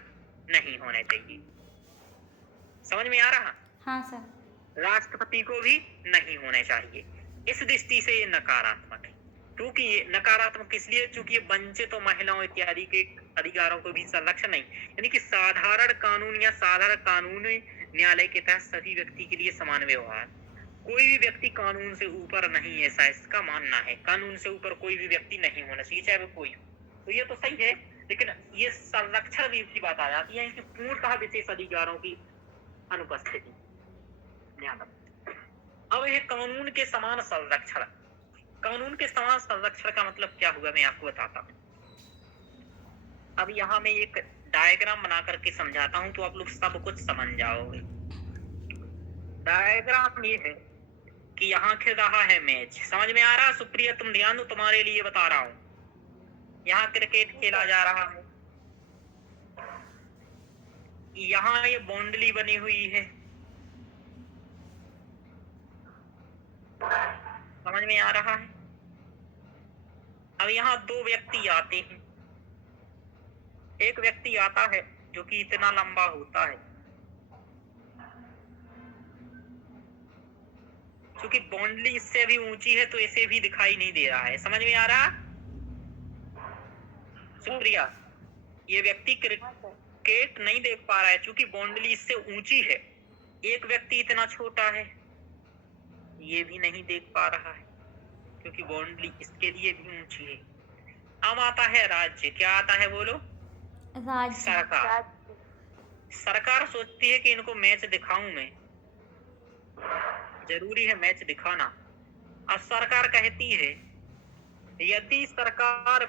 नहीं होने चाहिए। समझ में आ रहा? हाँ सर। राष्ट्रपति को भी नहीं होने चाहिए। इस दृष्टि से ये नकारात्मक है। क्योंकि ये नकारात्मक इसलिए क्योंकि ये वंचित और महिलाओं इत्यादि के अधिकारों को भी संरक्षण नहीं, यानी कि साधारण कानून या साधारण कानूनी न्यायालय के तहत सभी व्यक्ति के लिए समान व्यवहार। कोई भी व्यक्ति कानून से ऊपर नहीं, ऐसा इसका मानना है। कानून से ऊपर कोई भी व्यक्ति नहीं होना चाहिए, चाहे वो कोई हो। तो ये तो सही है, लेकिन ये संरक्षण भी की बात आ जाती है कि पूर्णतः विशेष अधिकारों की अनुपस्थिति। ध्यान रखो। अब ये कानून के समान संरक्षण। कानून के समान संरक्षण का मतलब क्या हुआ, मैं आपको बताता हूँ। अब यहाँ मैं एक डायग्राम बना करके समझाता हूँ, तो आप लोग सब कुछ समझ जाओगे। डायग्राम ये है कि यहाँ खेल रहा है मैच। समझ में आ रहा? सुप्रिया तुम ध्यान दो, तुम्हारे लिए बता रहा हूँ। यहाँ क्रिकेट खेला जा रहा है, यहाँ ये बाउंड्री बनी हुई है। समझ में आ रहा है? अब यहाँ दो व्यक्ति आते हैं। एक व्यक्ति आता है जो कि इतना लंबा होता है, क्योंकि बाउंड्री इससे भी ऊंची है तो इसे भी दिखाई नहीं दे रहा है। समझ में आ रहा? सुप्रिया, ये व्यक्ति क्रिकेट नहीं देख पा रहा है क्योंकि बाउंड्री इससे ऊंची है। एक व्यक्ति इतना छोटा है, ये भी नहीं देख पा रहा है क्योंकि बाउंड्री इसके लिए भी ऊंची है। अब आता है राज्य। क्या आता है बोलो? राज्य। सरकार। सरकार सोचती है कि इनको मैच दिखाऊं मैं, जरूरी है मैच दिखाना। अब सरकार कहती है यदि सरकार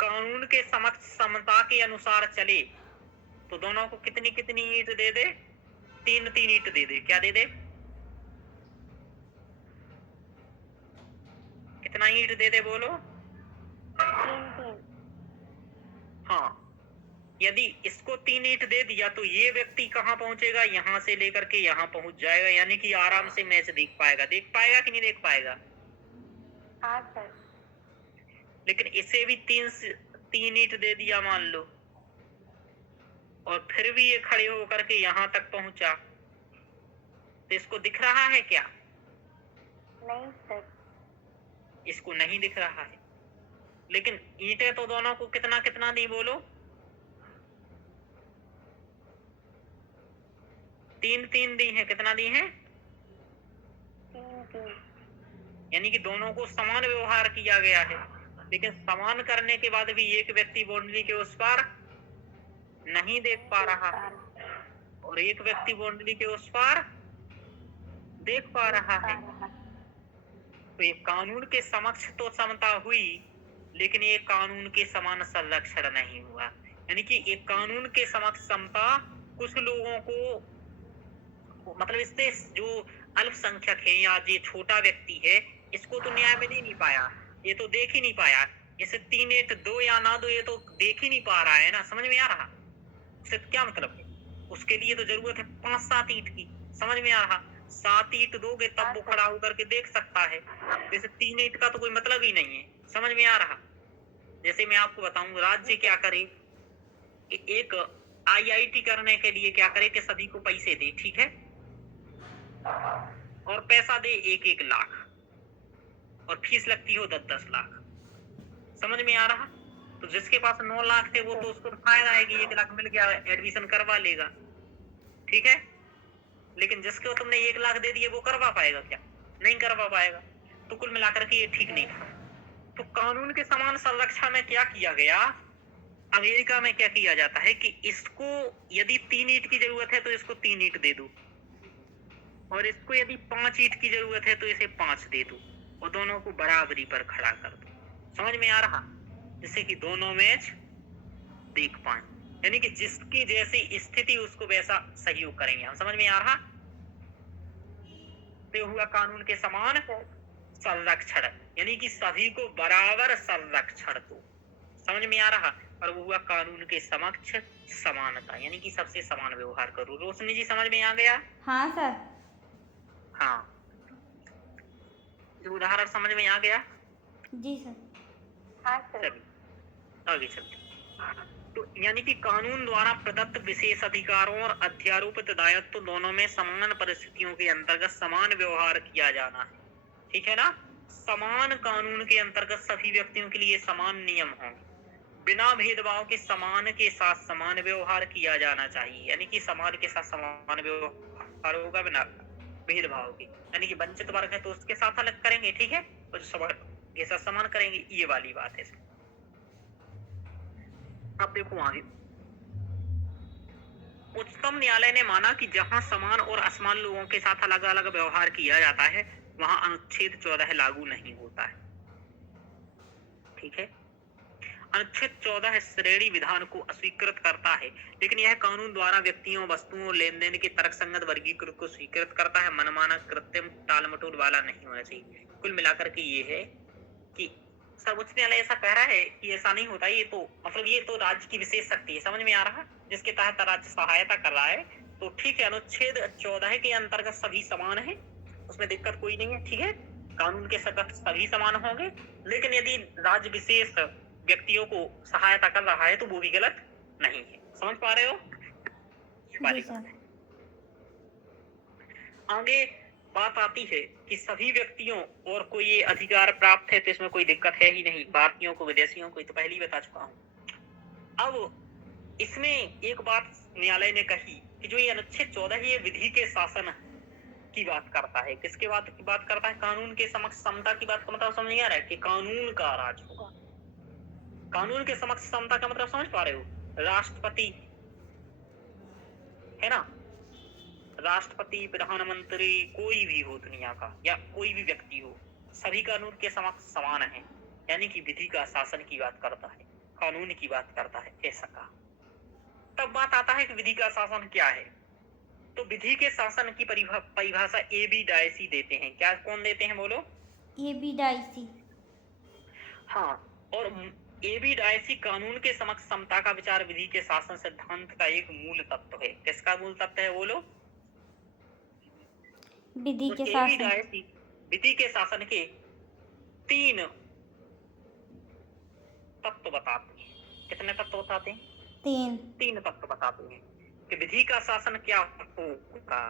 कानून के समक्ष समता के अनुसार चले तो दोनों को कितनी कितनी ईंट दे दे? 3-3 ईंट दे दे। क्या दे दे? कितना ईंट दे दे बोलो? 3-3। हाँ, यदि इसको 3 ईंट दे दिया तो ये व्यक्ति कहाँ पहुंचेगा? यहाँ से लेकर के यहाँ पहुंच जाएगा, यानी कि आराम से मैच देख पाएगा। देख पाएगा कि नहीं देख पाएगा? हाँ सर। लेकिन इसे भी 3 ईंट दे दिया मान लो, और फिर भी ये खड़े होकर के यहाँ तक पहुंचा, तो इसको दिख रहा है क्या? नहीं सर। इसको नहीं दिख रहा है। लेकिन ईंटें तो दोनों को कितना कितना दी बोलो? 3-3 दी है। कितना दी है? 3-3। यानी कि दोनों को समान व्यवहार किया गया है। लेकिन समान करने के बाद भी एक व्यक्ति बाउंड्री के उस पार नहीं देख पा रहा है और एक व्यक्ति बाउंड्री के उस पार देख पा रहा है। तो ये कानून के समक्ष तो समता हुई, लेकिन ये कानून के समान संरक्षण नहीं हुआ। यानी कि एक कानून के समक्ष समता कुछ लोगों को, मतलब इससे जो अल्पसंख्यक है या जो छोटा व्यक्ति है, इसको तो न्याय मिल ही नहीं पाया। ये तो देख ही नहीं पाया। इसे 3 ईंट दो या ना दो, ये तो देख ही नहीं पा रहा है ना। समझ में आ रहा? उससे क्या मतलब है? उसके लिए तो जरूरत है 5-7 ईंट की। समझ में आ रहा? 7 ईंट दोगे तब वो खड़ा होकर के देख सकता है। जैसे 3 ईंट का तो कोई मतलब ही नहीं है। समझ में आ रहा? जैसे मैं आपको बताऊं, राज्य क्या करे कि एक IIT करने के लिए क्या करे कि सभी को पैसे दे, ठीक है? और पैसा दे 1-1 लाख और फीस लगती हो 10-10 लाख। समझ में आ रहा? तो जिसके पास 9 लाख थे वो तो उसको फायदा है कि 1 लाख मिल गया, एडमिशन करवा लेगा, ठीक है। लेकिन जिसको तुमने 1 लाख दे दिए वो करवा पाएगा क्या? नहीं करवा पाएगा। तो कुल मिलाकर के ये ठीक नहीं था। तो कानून के समान संरक्षण में क्या किया गया, अमेरिका में क्या किया जाता है कि इसको यदि 3 ईंट की जरूरत है तो इसको 3 ईंट दे दो, और इसको यदि 5 ईंट की जरूरत है तो इसे 5 दे दो, और दोनों को बराबरी पर खड़ा कर दो। समझ में आ रहा? जिससे कि दोनों मैच देख पाए, यानी कि जिसकी जैसी स्थिति उसको वैसा सहयोग करेंगे हम। समझ में आ रहा? तो हुआ कानून के समान संरक्षण, यानी कि सभी को बराबर संरक्षण दो। समझ में आ रहा? और वो हुआ कानून के समक्ष समानता, यानी कि सबसे समान व्यवहार करो। रोशनी जी समझ में आ गया? हाँ सर। हाँ, उदाहरण समझ में आ गया? जी सर। हाँ सर। चलिए आगे चलते। तो यानी कि कानून द्वारा प्रदत्त विशेष अधिकारों और अध्यारोपित दायित्व दोनों में समान परिस्थितियों के अंतर्गत समान व्यवहार किया जाना है, ठीक है ना। समान कानून के अंतर्गत सभी व्यक्तियों के लिए समान नियम होंगे, बिना भेदभाव के समान के साथ समान व्यवहार किया जाना चाहिए, यानी कि समान के साथ समान व्यवहार होगा बिना भेदभाव के। यानी कि वंचित वर्ग है तो उसके साथ अलग करेंगे, ठीक है, और समान के साथ समान करेंगे, ये वाली बात है। अब देखो आगे, उच्चतम न्यायालय ने माना कि जहां समान और असमान लोगों के साथ अलग अलग व्यवहार किया जाता है वहां अनुच्छेद 14 लागू नहीं होता है, ठीक है। अनुच्छेद 14 श्रेणी विधान को अस्वीकृत करता है, लेकिन यह कानून द्वारा व्यक्तियों, वस्तुओं, लेन देन के तर्कसंगत वर्गीकृत को स्वीकृत करता है। मनमाना, कृत्रिम, टालमटोल वाला नहीं होना चाहिए। कुल मिलाकर के ये है कि सर्वोच्च न्यायालय ऐसा कह रहा है कि ऐसा नहीं होता, ये तो मतलब ये तो राज्य की विशेष शक्ति है। समझ में आ रहा? जिसके तहत राज्य सहायता कर रहा है, तो ठीक है, अनुच्छेद 14 के अंतर्गत सभी समान है, उसमें दिक्कत कोई नहीं है, ठीक है। कानून के तहत सभी समान होंगे, लेकिन यदि राज्य विशेष व्यक्तियों को सहायता कर रहा है तो वो भी गलत नहीं है। समझ पा रहे हो? जी सर। आगे बात आती है कि सभी व्यक्तियों और को ये अधिकार प्राप्त है, तो इसमें कोई दिक्कत है ही नहीं, भारतीयों को, विदेशियों को, तो पहले ही बता चुका हूं। अब इसमें एक बात न्यायालय ने कही कि जो ये अनुच्छेद 14 ये विधि के शासन की बात करता है। किसके बात की बात करता है? कानून के समक्ष समता की बात का मतलब समझ नहीं आ रहा है कि कानून का राज होगा। कानून के समक्ष समता का मतलब समझ पा रहे हो? राष्ट्रपति है ना, राष्ट्रपति, प्रधानमंत्री, कोई भी हो दुनिया का या कोई भी व्यक्ति हो, सभी कानून के समक्ष समान है, यानी कि विधि का शासन की बात करता है, कानून की बात करता है, ऐसा कहा। तब बात आता है कि विधि का शासन क्या है। तो विधि के शासन की परिभाषा ए.बी. डायसी देते हैं। क्या कौन देते हैं बोलो? ए.बी. डायसी। हाँ, और ए.बी. डायसी कानून के समक्ष समता का विचार विधि के शासन सिद्धांत का एक मूल तत्व है। किसका मूल तत्व है बोलो? विधि के ए.बी. शासन। डायसी विधि के शासन के 3 तत्व बताते हैं। कितने तत्व बताते हैं? 3 तत्व बताते हैं कि विधि का शासन क्या होगा।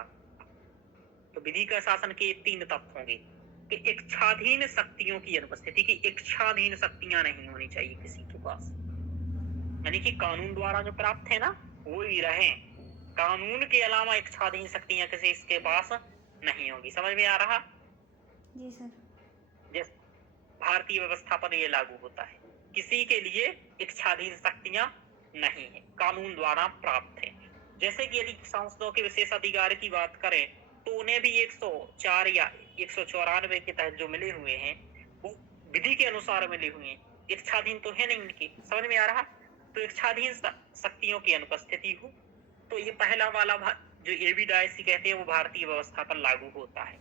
तो विधि का शासन के 3 तत्व होंगे कि इच्छाधीन शक्तियों की अनुपस्थिति, की इच्छाधीन शक्तियां नहीं होनी चाहिए किसी के पास, यानी कि कानून द्वारा जो प्राप्त है ना वो ही रहे, कानून के अलावा इच्छाधीन शक्तियां किसी इसके पास नहीं होगी। समझ में आ रहा? जी सर। जिस भारतीय व्यवस्था पर ये लागू होता है, किसी के लिए इच्छाधीन शक्तियां नहीं है, कानून द्वारा प्राप्त है। जैसे कि यदि सांसदों के विशेष अधिकार की बात करें तो उन्हें भी 104 या 194 के तहत जो मिले हुए हैं वो विधि के अनुसार मिले हुए हैं, इच्छाधीन तो है नहीं उनकी। समझ में आ रहा? तो इच्छाधीन शक्तियों की अनुपस्थिति हो तो ये पहला वाला जो ए.बी. डायसी कहते हैं वो भारतीय व्यवस्था पर लागू होता है।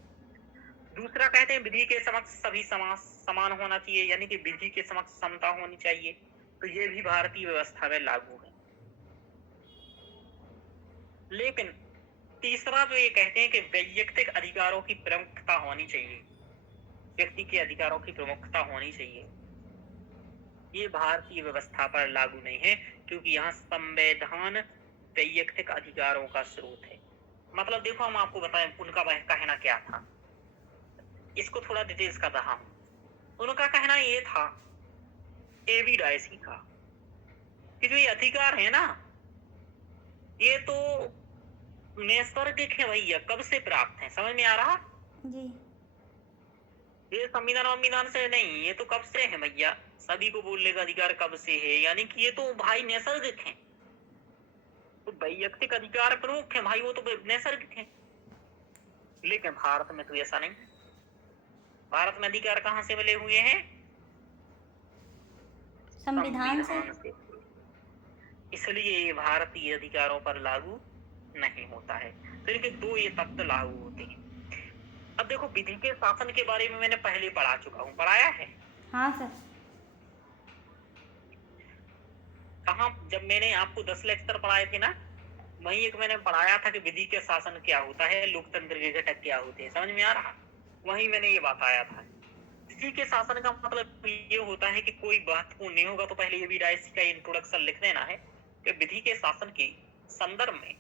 दूसरा कहते हैं विधि के समक्ष सभी समान होना चाहिए, यानी कि विधि के समक्ष समता होनी चाहिए, तो ये भी भारतीय व्यवस्था में लागू है। लेकिन तीसरा जो ये कहते हैं कि वैयक्तिक अधिकारों की प्रमुखता होनी चाहिए, व्यक्ति के अधिकारों की प्रमुखता होनी चाहिए, ये भारतीय व्यवस्था पर लागू नहीं है, क्योंकि यहाँ संविधान वैयक्तिक अधिकारों का स्रोत है। मतलब देखो हम आपको बताएं उनका वह कहना क्या था इसको थोड़ा डिटेल्स कर रहा हूँ। उनका कहना ये था एबी डायसी का कि जो ये अधिकार है ना, ये तो नैसर्गिक है भैया, कब से प्राप्त है, समझ में आ रहा? जी ये संविधान से नहीं, ये तो कब से है भैया, सभी को बोलने का अधिकार कब से है, यानी कि ये तो भाई नैसर्गिक है। तो वैयक्तिक अधिकार प्रमुख है भाई, वो तो नैसर्गिक है। लेकिन भारत में तो ऐसा नहीं। भारत में अधिकार कहाँ से मिले हुए हैं? संविधान से। इसलिए ये भारतीय अधिकारों पर लागू नहीं होता है। तो इनके दो ये तत्व लागू होते हैं। अब देखो, विधि के शासन के बारे में मैंने पहले पढ़ा चुका हूँ, पढ़ाया है। हाँ सर। कहाँ? जब मैंने आपको 10 लेक्चर पढ़ाए थे ना, वहीं एक मैंने पढ़ाया था कि विधि के शासन क्या होता है, लोकतंत्र के घटक क्या होते हैं, समझ में आ रहा? वहीं मैंने ये बताया था। विधि के शासन का मतलब ये होता है कि कोई बात को नहीं होगा तो पहले ये भी डायसी का इंट्रोडक्शन लिख देना है कि विधि के शासन के संदर्भ में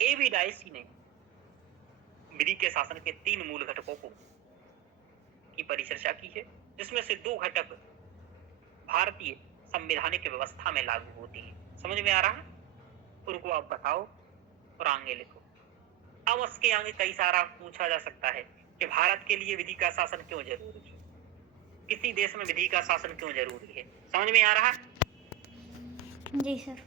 एबी डायसी ने विधि के शासन के 3 मूल घटकों की परिचर्चा की है, जिसमें से 2 घटक भारतीय संवैधानिक व्यवस्था में लागू होती है। समझ में आ रहा? उनको आप बताओ और आगे लिखो। अब उसके आगे कई सारा पूछा जा सकता है कि भारत के लिए विधि का शासन क्यों जरूरी है, किसी देश में विधि का शासन क्यों जरूरी है। समझ में आ रहा? जी सर।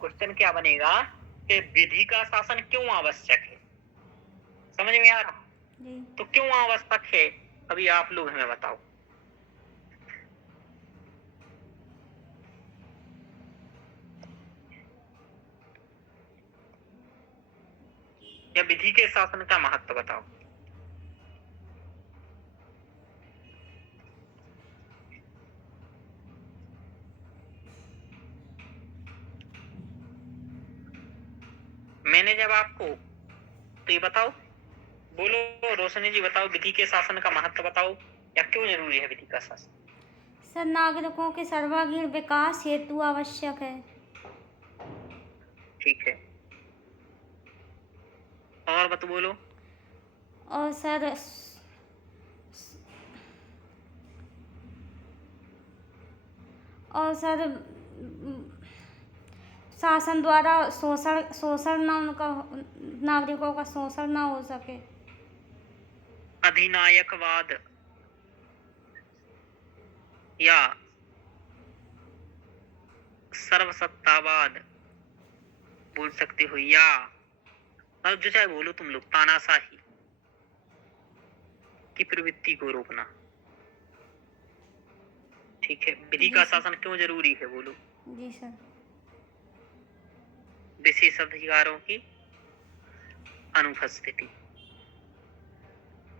क्वेश्चन क्या बनेगा कि विधि का शासन क्यों आवश्यक है। समझ में आ रहा? जी। तो क्यों आवश्यक है, अभी आप लोग हमें बताओ। या विधि के शासन का महत्व बताओ। मैंने जब आपको, तो ये बताओ, बोलो रोशनी जी, बताओ विधि के शासन का महत्व बताओ, या क्यों जरूरी है विधि का शासन। सर, नागरिकों के सर्वांगीण विकास हेतु आवश्यक है। ठीक है, और बत बोलो। और सर शासन द्वारा शोषण ना, उनका नागरिकों का शोषण ना हो सके। अधिनायकवाद या सर्वसत्तावाद बोल सकते हो, या अब जो चाहे बोलो तुम लोग, तानाशाही की प्रवृत्ति को रोकना। ठीक है, विधि का शासन क्यों जरूरी है, बोलो। जी सर। विशेष अधिकारों की अनुपस्थिति,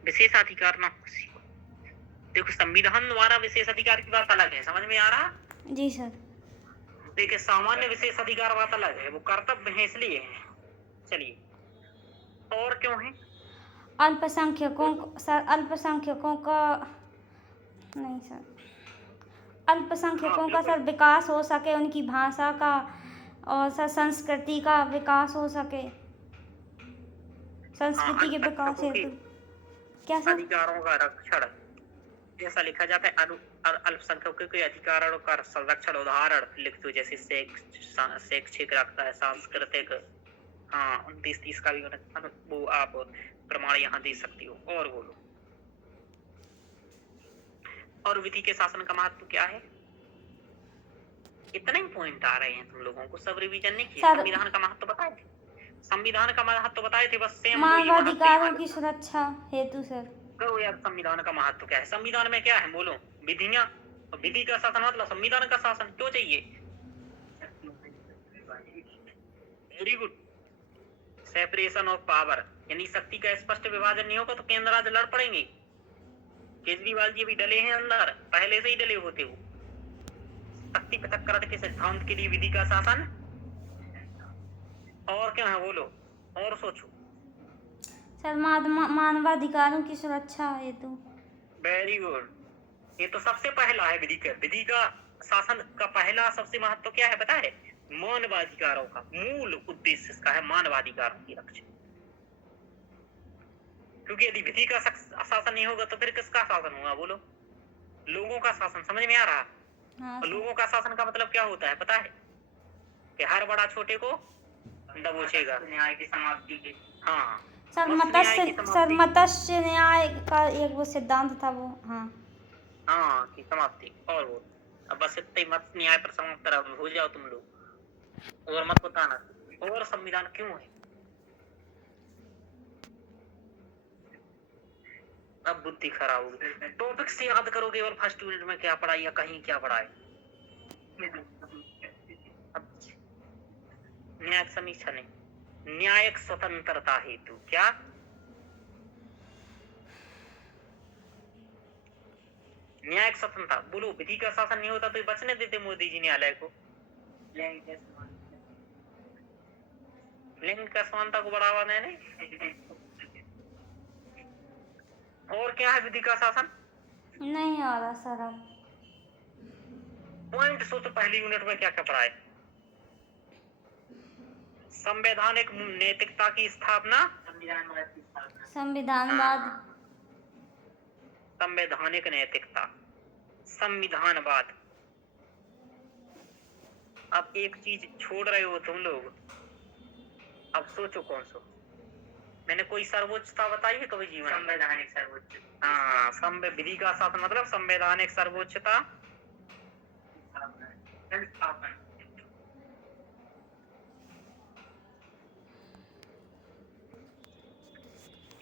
विशेषाधिकार ना हो किसी को। देखो, संविधान द्वारा विशेष अधिकार की बात अलग है, समझ में आ रहा? जी सर। देखिए, सामान्य विशेष अधिकार बात अलग है, वो कर्तव्य है इसलिए है। चलिए, और क्यों है? अल्पसंख्यकों सर, अल्पसंख्यकों का नहीं सर, अल्पसंख्यकों का सर विकास हो सके, उनकी भाषा का और सर संस्कृति का विकास हो सके, संस्कृति के विकास हेतु। क्या सर? अधिकारों का रक्षण, जैसा लिखा जाता है, अल्पसंख्यकों के अधिकारों का संरक्षण उदाहरण लिख दो, जैसे शैक्षिक रखता है, सांस्कृतिक, हाँ 29-30 का भी वो आप प्रमाण यहाँ दे सकती हो। और बोलो, और विधि के शासन का महत्व क्या है? इतना ही पॉइंट आ रहे हैं तुम लोगों को, सब रिवीजन नहीं किया। संविधान का महत्व बताए थे, संविधान का महत्व बताए थे, बस सेम मानवाधिकारों की सुरक्षा हेतु सर। करो यार, संविधान का महत्व क्या है? संविधान में क्या है बोलो? विधियां। विधि का शासन मतलब संविधान का शासन क्यों चाहिए? Very good. Separation of power, यानी शक्ति का स्पष्ट विभाजन नहीं होगा तो केंद्र राज्य लड़ पड़ेंगे। केजरीवाल जी भी डले हैं अंदर, पहले से ही डले होते हो। शक्ति पृथक्करण के सिद्धांत के लिए विधि का शासन। और क्या है बोलो, और सोचो। सर, मानवाधिकारों की सुरक्षा हेतु। वेरी गुड, ये तो सबसे पहला है। विधि का शासन का पहला सबसे महत्व क्या है पता है? मानवाधिकारों का मूल उद्देश्य इसका है मानवाधिकारों की रक्षा। क्योंकि यदि विधि का शासन नहीं होगा तो फिर किसका शासन होगा बोलो? लोगों का शासन। समझ में आ रहा? हाँ और सर। लोगों का शासन का मतलब क्या होता है पता है? कि हर बड़ा छोटे को दबोचेगा। न्याय की समाप्ति के। हाँ सर मत्स्य न्याय की सर समाप्ति। मत्स्य न्याय का एक वो सिद्धांत था वो। हाँ हाँ की समाप्ति। और वो अब बस इतना ही मत्स्य न्याय पर समाप्त हो जाओ तुम लोग, और मत बताना और संविधान क्यों है। अब बुद्धि खराब होगी। टॉपिक से याद करो केवल फर्स्ट यूनिट में क्या पढ़ाई या कहीं क्या पढ़ाए। न्यायिक समीक्षा नहीं, न्यायिक स्वतंत्रता हेतु क्या? न्यायिक स्वतंत्रता। बोलो विधि का शासन नहीं होता तो ये बचने देते मोदी जी न्यायालय को? लिंग का समानता को बढ़ावा देने। और क्या है विधि का शासन? नहीं आ रहा सर अब। पॉइंट सोचो पहली यूनिट में क्या क्या पढ़ाए। संवैधानिक नैतिकता की स्थापना। संविधानवाद। संवैधानिक नैतिकता, संविधानवाद। अब एक चीज छोड़ रहे हो तुम लोग, अब सोचो कौन सो। मैंने कोई सर्वोच्चता बताई है कभी जीवन? संवैधानिक सर्वोच्च। हाँ विधि का शासन मतलब संवैधानिक सर्वोच्चता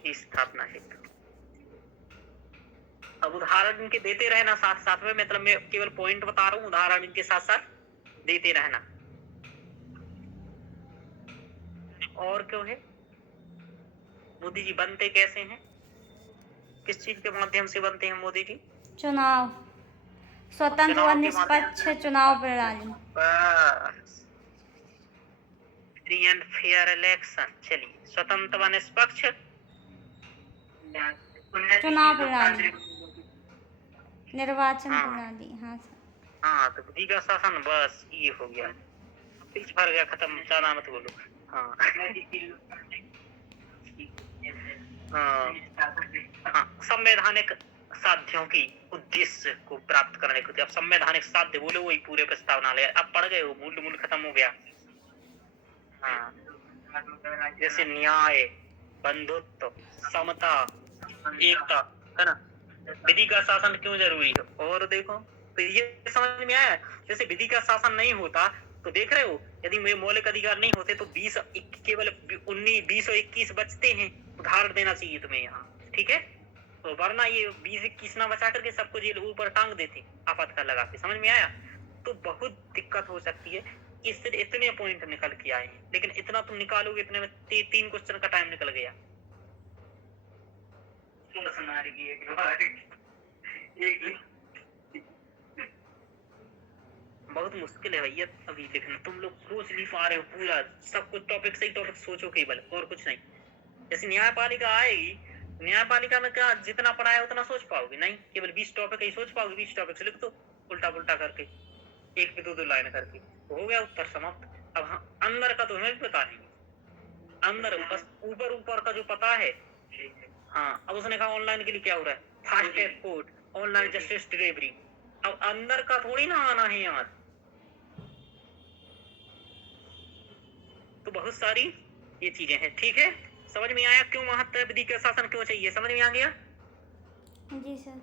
की स्थापना है। अब उदाहरण इनके देते रहना साथ साथ में, मतलब मैं केवल पॉइंट बता रहा हूँ, उदाहरण इनके साथ साथ देते रहना। और क्यों है? मोदी जी बनते कैसे हैं? किस चीज के माध्यम से बनते हैं मोदी जी? चुनाव, स्वतंत्र व निष्पक्ष चुनाव प्रणाली। Free and fair election. चलिए स्वतंत्र व निष्पक्ष चुनाव प्रणाली, निर्वाचन हाँ। प्रणाली। हाँ सर। हाँ तो विधि का शासन बस ये हो गया, पीछ भर गया, खत्म, ज्यादा मत बोलो। हाँ हाँ संवैधानिक साध्यों की उद्देश्य को प्राप्त करने को। अब संवैधानिक साध्य बोलो वही पूरे प्रस्तावना ले। अब पढ़ गए हो, मूल खत्म हो गया। हाँ जैसे न्याय, बंधुत्व, समता, एकता, है ना। विधि का शासन क्यों जरूरी है? और देखो तो ये समझ में आया। जैसे विधि का शासन नहीं होता तो देख रहे हो, यदि मौलिक अधिकार नहीं होते तो केवल 20 और 21 बचते हैं। उदाहरण देना चाहिए तुम्हें यहाँ, ठीक है। तो वरना ये 20-21 ना बचा करके सबको जेल ऊपर टांग देते आपातकाल लगा के। समझ में आया? तो बहुत दिक्कत हो सकती है। इससे इतने पॉइंट निकल के आए हैं, लेकिन इतना तुम निकालोगे इतने में 3 क्वेश्चन का टाइम निकल गया। बहुत मुश्किल है भैया अभी लिखना। तुम लोग सोच नहीं पा रहे हो पूरा सब कुछ। टॉपिक से ही टॉपिक सोचो केवल, और कुछ नहीं। जैसे न्यायपालिका आएगी, न्यायपालिका में क्या जितना पढ़ा है उतना सोच पाओगे? नहीं, केवल 20 टॉपिक ही सोच पाओगे। 20 टॉपिक से लिख दो उल्टा पुल्टा करके, एक पे 2 लाइन करके, हो गया उत्तर समाप्त। अब हाँ, अंदर का तो हमें भी पता नहीं, अंदर बस ऊपर का जो पता है। हाँ अब उसने कहा ऑनलाइन के लिए क्या हो रहा है, fast track court, online justice delivery. अब अंदर का थोड़ी ना आना है यार। तो बहुत सारी ये चीजें हैं, ठीक है। समझ में आया क्यों महत्व है विधि का शासन क्यों चाहिए? समझ में आ गया? जी सर।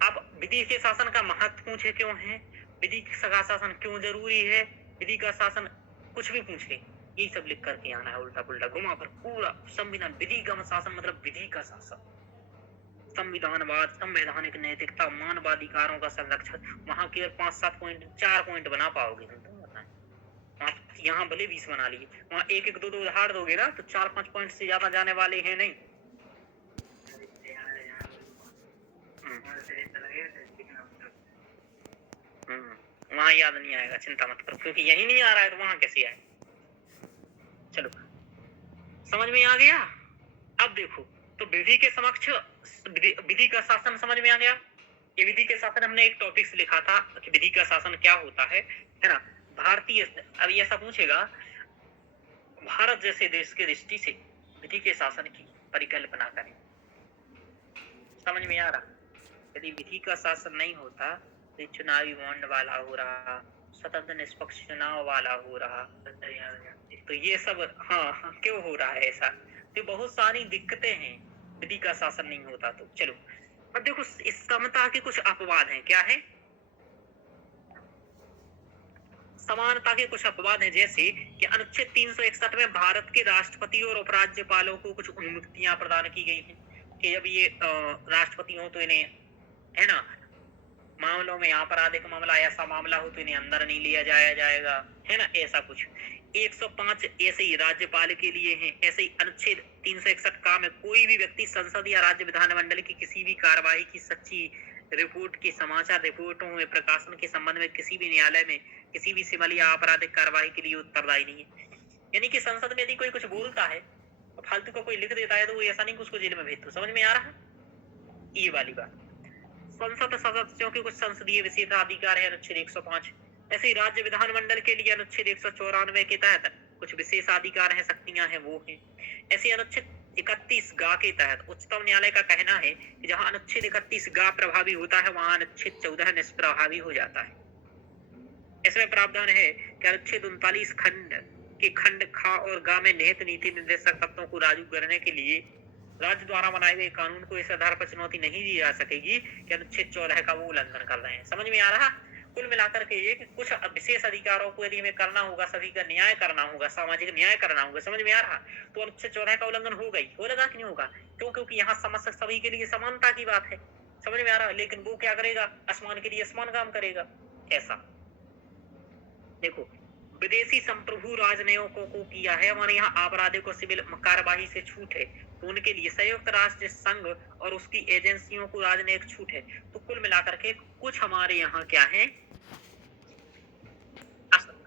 अब विधि के शासन का महत्व पूछे क्यों है, विधि का शासन क्यों जरूरी है, विधि का शासन कुछ भी पूछे, यही सब लिख करके आना है उल्टा पुल्टा घुमा कर पूरा। संविधान, विधि का शासन मतलब विधि का शासन, संविधानवाद, संवैधानिक नैतिकता, मानवाधिकारों का संरक्षण। वहां केवल 5-7 पॉइंट, 4 पॉइंट बना पाओगे तुम। यहाँ भले 20 बना लिए, वहाँ 1-1, 2-2 उदाहरण दोगे ना तो 4-5 पॉइंट से ज्यादा जाने वाले हैं नहीं। वहां याद नहीं आएगा, चिंता मत करो, क्योंकि यही नहीं आ रहा है तो वहां कैसे आए। चलो समझ में आ गया? अब देखो तो विधि के समक्ष विधि का शासन समझ में आ गया। ये विधि के शासन हमने एक टॉपिक से लिखा था कि विधि का शासन क्या होता है ना। भारतीय, अब ऐसा पूछेगा भारत जैसे देश के दृष्टि से विधि के शासन की परिकल्पना करें। समझ में आ रहा? यदि विधि का शासन नहीं होता तो चुनावी बॉन्ड वाला हो रहा, स्वतंत्र निष्पक्ष चुनाव वाला हो रहा, तो ये सब हाँ क्यों हो रहा है ऐसा? तो बहुत सारी दिक्कतें हैं विधि का शासन नहीं होता तो। चलो अब देखो इस समता के कुछ अपवाद हैं। क्या है? समानता के कुछ अपवाद हैं, जैसे कि अनुच्छेद 361 में भारत के राष्ट्रपति और उपराज्यपालों को कुछ उन्मुक्तियां प्रदान की गई हैं कि जब ये राष्ट्रपति हो तो इन्हें, है ना, मामलों में आपराधिक मामला ऐसा मामला हो तो इन्हें अंदर नहीं लिया जाएगा, है ना, ऐसा कुछ। 105 ऐसे ही राज्यपाल के लिए हैं। ऐसे ही अनुच्छेद 361 का में कोई भी व्यक्ति संसद या राज्य विधानमंडल की किसी भी कार्यवाही की सच्ची रिपोर्ट की समाचार रिपोर्टों में प्रकाशन के संबंध में किसी भी न्यायालय में किसी भी सिविल या आपराधिक कार्यवाही के लिए उत्तरदायी नहीं है। यानी कि संसद में यदि कोई कुछ बोलता है और फालतू का कोई लिख देता है तो वो ऐसा नहीं कि उसको जेल में भेज दो। समझ में आ रहा है? ये वाली बात। संसद सदस्यों के कुछ संसदीय विशेषाधिकार है अनुच्छेद 105। ऐसे ही राज्य विधानमंडल के लिए अनुच्छेद 194 के तहत कुछ विशेषाधिकार है, शक्तियां हैं, वो है। ऐसे अनुच्छेद 31 गा के तहत उच्चतम न्यायालय का कहना है कि जहां अनुच्छेद 31 गा प्रभावी होता है वहां अनुच्छेद 14 निष्प्रभावी हो जाता है। इसमें प्रावधान है कि अनुच्छेद 39 खंड खा और गा में निहित नीति निर्देशक तत्वों को लागू करने के लिए राज्य द्वारा बनाए गए कानून को इस आधार पर चुनौती नहीं दी जा सकेगी कि अनुच्छेद 14 का वो उल्लंघन कर रहे हैं। समझ में आ रहा? कुल मिलाकर के ये कि कुछ विशेष अधिकारों को यदि हमें करना होगा, सभी का न्याय करना होगा, सामाजिक न्याय करना होगा, समझ में आ रहा, तो अनुच्छेद 14 का उल्लंघन हो गई, हो लगा कि नहीं होगा? क्यों? क्योंकि यहाँ समस्त सभी के लिए समानता की बात है। समझ में आ रहा? लेकिन वो क्या करेगा? असमान के लिए असमान काम करेगा। ऐसा देखो, विदेशी संप्रभु राजनयिकों को किया है हमारे यहाँ आपराधिक और सिविल कार्यवाही से छूट है, तो उनके लिए संयुक्त राष्ट्र संघ और उसकी एजेंसियों को राजनयिक छूट है। तो कुल मिलाकर के कुछ हमारे यहाँ क्या है,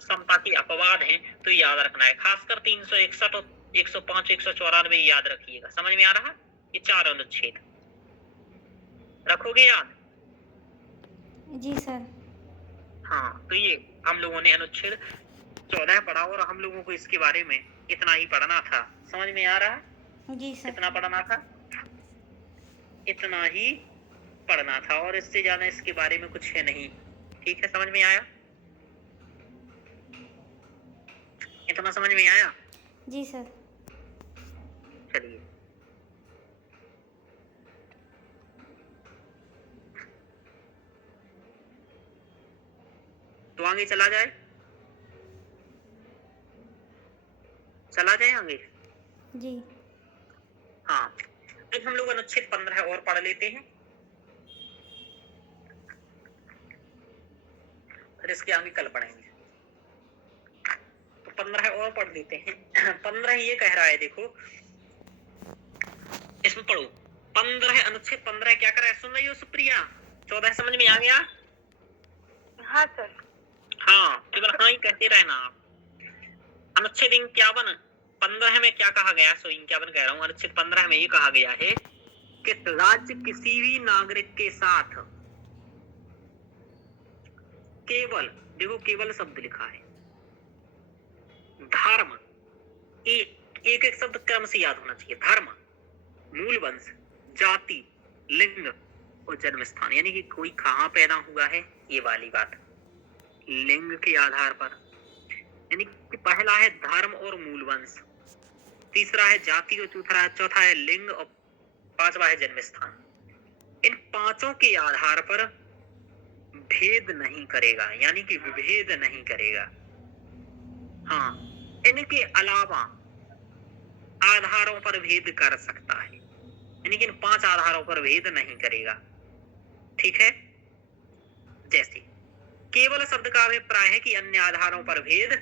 समता के अपवाद हैं, तो याद रखना है। खासकर 361 और 105 194 याद रखिएगा। समझ में आ रहा? ये 4 अनुच्छेद रखोगे याद? जी सर। हाँ, तो ये हम लोगों ने अनुच्छेद 14 पढ़ा और हम लोगों को इसके बारे में इतना ही पढ़ना था। समझ में आ रहा? जी सर। कितना पढ़ना था? इतना ही पढ़ना था और इससे ज्यादा इसके बारे में कुछ है नहीं। ठीक है, समझ में आया? इतना समझ में आया? जी सर। चलिए तो आगे चला जाए आगे। जी हाँ, अब हम लोग अनुच्छेद 15 और पढ़ लेते हैं, फिर इसके आगे कल पढ़ेंगे। तो 15 और पढ़ लेते हैं। 15 ये कह रहा है, देखो इसमें पढ़ो। 15 अनुच्छेद 15 क्या कर रहा है, सुन रही हो सुप्रिया? 14 समझ में आ गया? हाँ सर। हाँ, केवल हाँ ही कहते रहना आप। अनुच्छेद 51 15 में क्या कहा गया? 51 कह रहा हूँ। अनुच्छेद 15 में ये कहा गया है कि राज्य किसी भी नागरिक के साथ केवल, देखो केवल शब्द लिखा है, धर्म, एक शब्द क्रम से याद होना चाहिए। धर्म, मूल वंश, जाति, लिंग और जन्म स्थान, यानी कि कोई कहाँ पैदा हुआ है, ये वाली बात, लिंग के आधार पर। यानी कि पहला है धर्म और मूल वंश, तीसरा है जाति और चौथा है लिंग और पांचवा है जन्म स्थान। इन पांचों के आधार पर भेद नहीं करेगा, यानी कि विभेद नहीं करेगा। हाँ, इनके अलावा आधारों पर भेद कर सकता है, यानी कि इन 5 आधारों पर भेद नहीं करेगा। ठीक है? जैसे केवल शब्द का अभिप्राय है कि अन्य आधारों पर भेद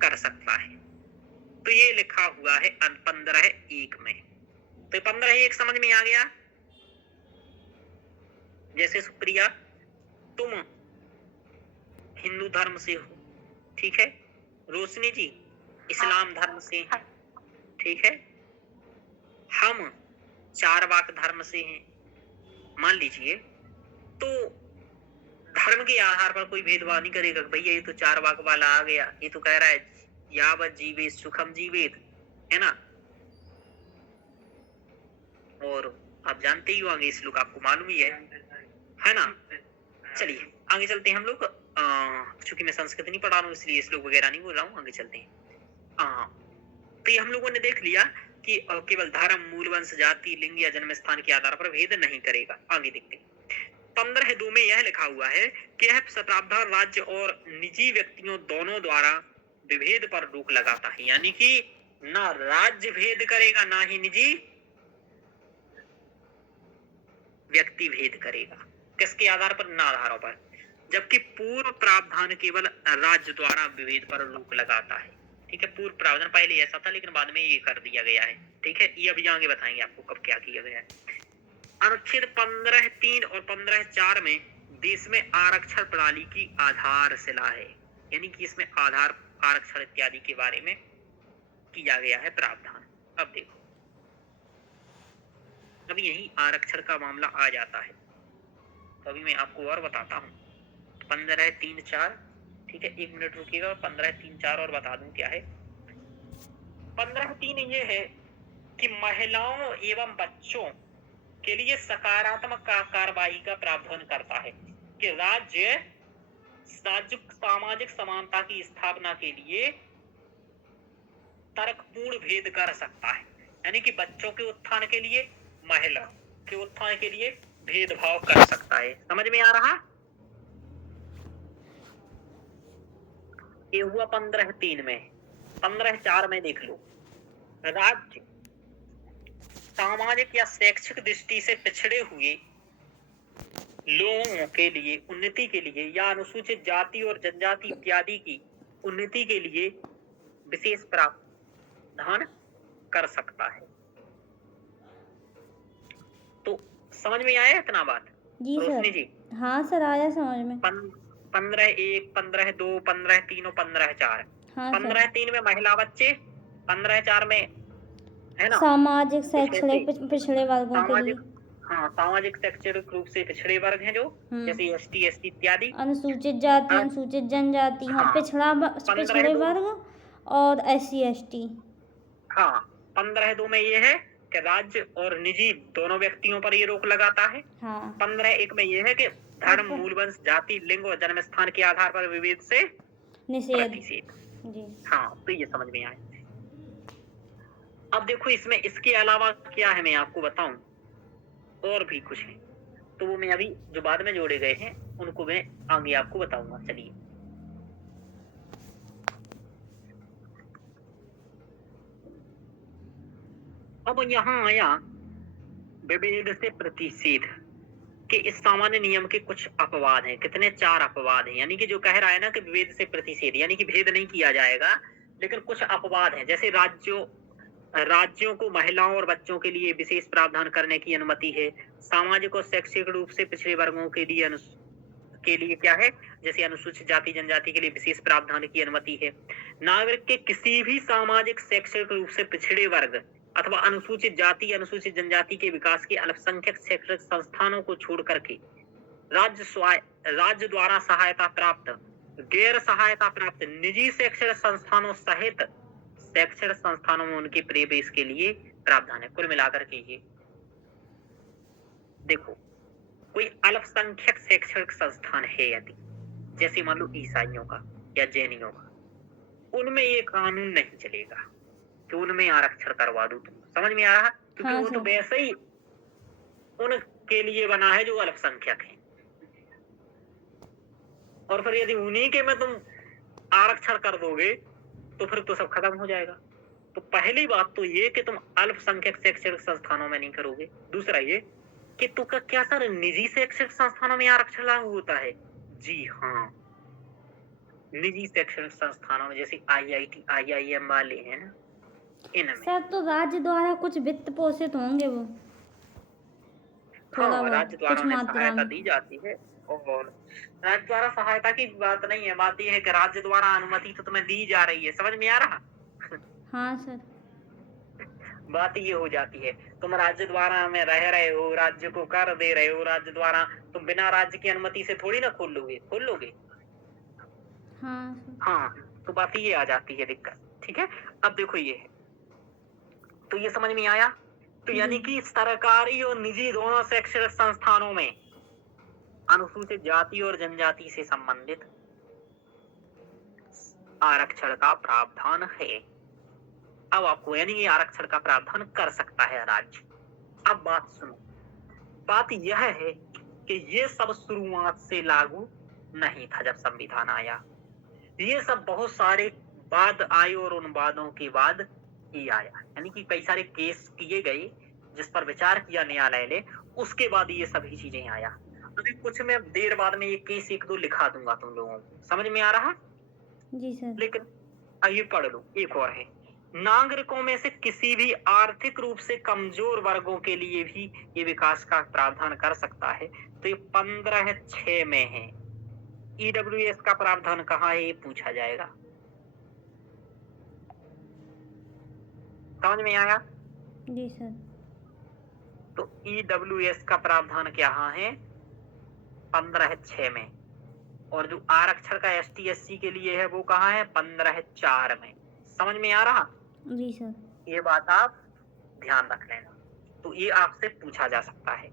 कर सकता है, तो ये लिखा हुआ है 15(1) में। तो 15(1) समझ में आ गया? जैसे सुप्रिया, तुम हिंदू धर्म से हो, ठीक है? रोशनी जी इस्लाम धर्म से हैं, ठीक है? हम चारवाक धर्म से हैं, मान लीजिए। तो धर्म के आधार पर कोई भेदभाव नहीं करेगा, भैया ये तो चारवाक वाला आ गया, ये तो कह रहा है यावत जीवेत सुखम जीवेत, है ना? और आप जानते ही हो, आगे श्लोक आपको मालूम ही है ना। चलिए आगे चलते हैं हम लोग। चूंकि मैं संस्कृत नहीं पढ़ा रहा हूँ इसलिए श्लोक वगैरह नहीं बोल रहा हूँ, आगे चलते हैं। तो ये हम लोगों ने देख लिया कि केवल धर्म, मूल वंश, जाति, लिंग या जन्म स्थान के आधार पर भेद नहीं करेगा। आगे देखते हैं 15(2) में यह लिखा हुआ है कि यह सत्ताधार राज्य और निजी व्यक्तियों दोनों द्वारा विभेद पर रोक लगाता है, यानी कि ना राज्य भेद करेगा ना ही निजी व्यक्ति भेद करेगा। किसके आधार पर? ना आधारों पर। जबकि पूर्व प्रावधान केवल राज्य द्वारा विभेद पर रोक लगाता है। ठीक है, पूर्व प्रावधान पहले ऐसा था लेकिन बाद में ये कर दिया गया है। ठीक है, ये अभी आगे बताएंगे आपको कब क्या किया गया है। अनुच्छेद 15(3) और 15(4) में देश में आरक्षण प्रणाली की आधारशिला है, यानी कि इसमें आधार आरक्षण इत्यादि के बारे में किया गया है प्रावधान। अब देखो, अब यही आरक्षण का मामला आ जाता है, तो अभी मैं आपको और बताता हूँ। 15(3)(4), ठीक है, 1 मिनट रुकिएगा, 15(3)(4) और बता दूं क्या है। 15(3) ये है कि महिलाओं एवं बच्चों के लिए सकारात्मक कार्रवाई का प्रावधान करता है कि राज्य सामाजिक समानता की स्थापना के लिए तर्कपूर्ण भेद कर सकता है, यानी कि बच्चों के उत्थान के लिए, महिला के उत्थान के लिए भेदभाव कर सकता है। समझ में आ रहा? ये हुआ 15(3) में। 15(4) में देख लो, राज्य सामाजिक या शैक्षिक दृष्टि से पिछड़े हुए लोगों के लिए उन्नति के लिए या अनुसूचित जाति और जनजाति इत्यादि की उन्नति के लिए विशेष प्रावधान कर सकता है। तो समझ में आया इतना बात? जी रोशनी सर। जी, हाँ सर, आया समझ में। 15(1), 15(2), 15(3) और 15(4). हाँ सर। 15(3) में महिला बच्चे, 15(4) में है ना सामाजिक शैक्षणिक पिछड़े वर्गों के लिए। सामाजिक, हाँ, सामाजिक शैक्षणिक रूप से पिछड़े वर्ग हैं जो, जैसे ST SC इत्यादि, अनुसूचित जाति, हाँ, अनुसूचित जनजाति, हाँ, हाँ, पिछड़े 15(2), वर्ग और SC ST। हाँ, 15(2) में ये है कि राज्य और निजी दोनों व्यक्तियों पर ये रोक लगाता है। हाँ। 15(1) में ये है कि धर्म, मूल वंश, जाति, लिंग और जन्म स्थान के आधार पर विभेद से निषेध। प्रतिषेध। जी। हाँ, तो ये समझ में आया। अब देखो इसमें इसके अलावा क्या है मैं आपको बताऊं, और भी कुछ है, तो वो मैं अभी जो बाद में जोड़े गए हैं उनको मैं आगे आपको बताऊंगा। चलिए, अब यहाँ आया विभेद से प्रतिषेध के इस सामान्य नियम के कुछ अपवाद हैं। कितने? 4 अपवाद हैं, यानी कि जो कह रहा है ना कि विभेद से प्रतिषेध यानी कि भेद नहीं किया जाएगा, लेकिन कुछ अपवाद हैं। जैसे राज्यों को महिलाओं और बच्चों के लिए विशेष प्रावधान करने की अनुमति है। सामाजिक और शैक्षिक रूप से पिछड़े वर्गों के लिए क्या है, जैसे अनुसूचित जाति जनजाति के लिए विशेष प्रावधान की अनुमति है। नागरिक के किसी भी सामाजिक शैक्षिक रूप से पिछड़े वर्ग अथवा अनुसूचित जाति अनुसूचित जनजाति के विकास के अल्पसंख्यक शैक्षिक संस्थानों को छोड़ करके राज्य द्वारा सहायता प्राप्त, गैर सहायता प्राप्त निजी शैक्षणिक संस्थानों सहित शैक्षणिक संस्थानों में उनके प्रवेश के लिए प्रावधान है। कुल मिलाकर के ये देखो, कोई अल्पसंख्यक शैक्षणिक संस्थान है यदि, जैसे मान लो ईसाइयों का या जैनियों का, उनमें ये कानून नहीं चलेगा कि उनमें आरक्षण करवा दो। तुम समझ में आ रहा? क्योंकि हाँ, वो तो वैसे ही उनके लिए बना है जो अल्पसंख्यक है, और फिर यदि उन्हीं के में तुम आरक्षण कर दोगे तो फिर तो सब खत्म हो जाएगा। तो पहली बात तो ये कि तुम अल्पसंख्यक शैक्षणिक संस्थानों में नहीं करोगे। दूसरा ये कि तो क्या सर निजी शैक्षणिक संस्थानों में आरक्षण लागू होता है? जी हाँ, निजी शैक्षणिक संस्थानों में जैसे IIT IIM वाले हैं ना, इनमें सर तो राज्य द्वारा कुछ वित्त पोषित होंगे वो, थोड़ा हाँ, बहुत, राज्य द्वारा कुछ उन्हें मात्रा सहायता में। दी जाती है। और राज्य द्वारा सहायता की बात नहीं है, बात यह है कि राज्य द्वारा अनुमति तो तुम्हें दी जा रही है। समझ में आ रहा? हाँ सर। बात ये हो जाती है, तुम राज्य द्वारा में रह रहे हो, राज्य को कर दे रहे हो, राज्य द्वारा तुम बिना राज्य की अनुमति से थोड़ी ना खोल लोगे। हाँ सर। हाँ, तो बात ये आ जाती है दिक्कत। ठीक है, अब देखो ये है, तो ये समझ में आया तो यानी कि सरकारी और निजी दोनों शैक्षणिक संस्थानों में अनुसूचित जाति और जनजाति से संबंधित आरक्षण का प्रावधान है। अब आपको यानी ये आरक्षण का प्रावधान कर सकता है राज्य। अब बात सुनो, बात यह है कि ये सब शुरुआत से लागू नहीं था जब संविधान आया, ये सब बहुत सारे वाद आए और उन वादों के बाद ही आया, यानी कि कई सारे केस किए गए जिस पर विचार किया न्यायालय ने, उसके बाद ये सभी चीजें आया। अभी कुछ में देर बाद में ये केस एक दो लिखा दूंगा तुम लोगों को, समझ में आ रहा? जी सर। लेकिन आइए पढ़ लो, एक और है, नागरिकों में से किसी भी आर्थिक रूप से कमजोर वर्गों के लिए भी ये विकास का प्रावधान कर सकता है। तो ये 15(6) में है। ईडब्ल्यूएस का प्रावधान कहाँ है ये पूछा जाएगा। समझ में आया? जी सर। तो ईडब्ल्यूएस का प्रावधान क्या है? 15(6) में। और जो आरक्षण का एसटी एससी के लिए है वो कहाँ है? 15(4) में। समझ में आ रहा? जी सर। ये बात आप ध्यान रख लेना, तो ये आपसे पूछा जा सकता है।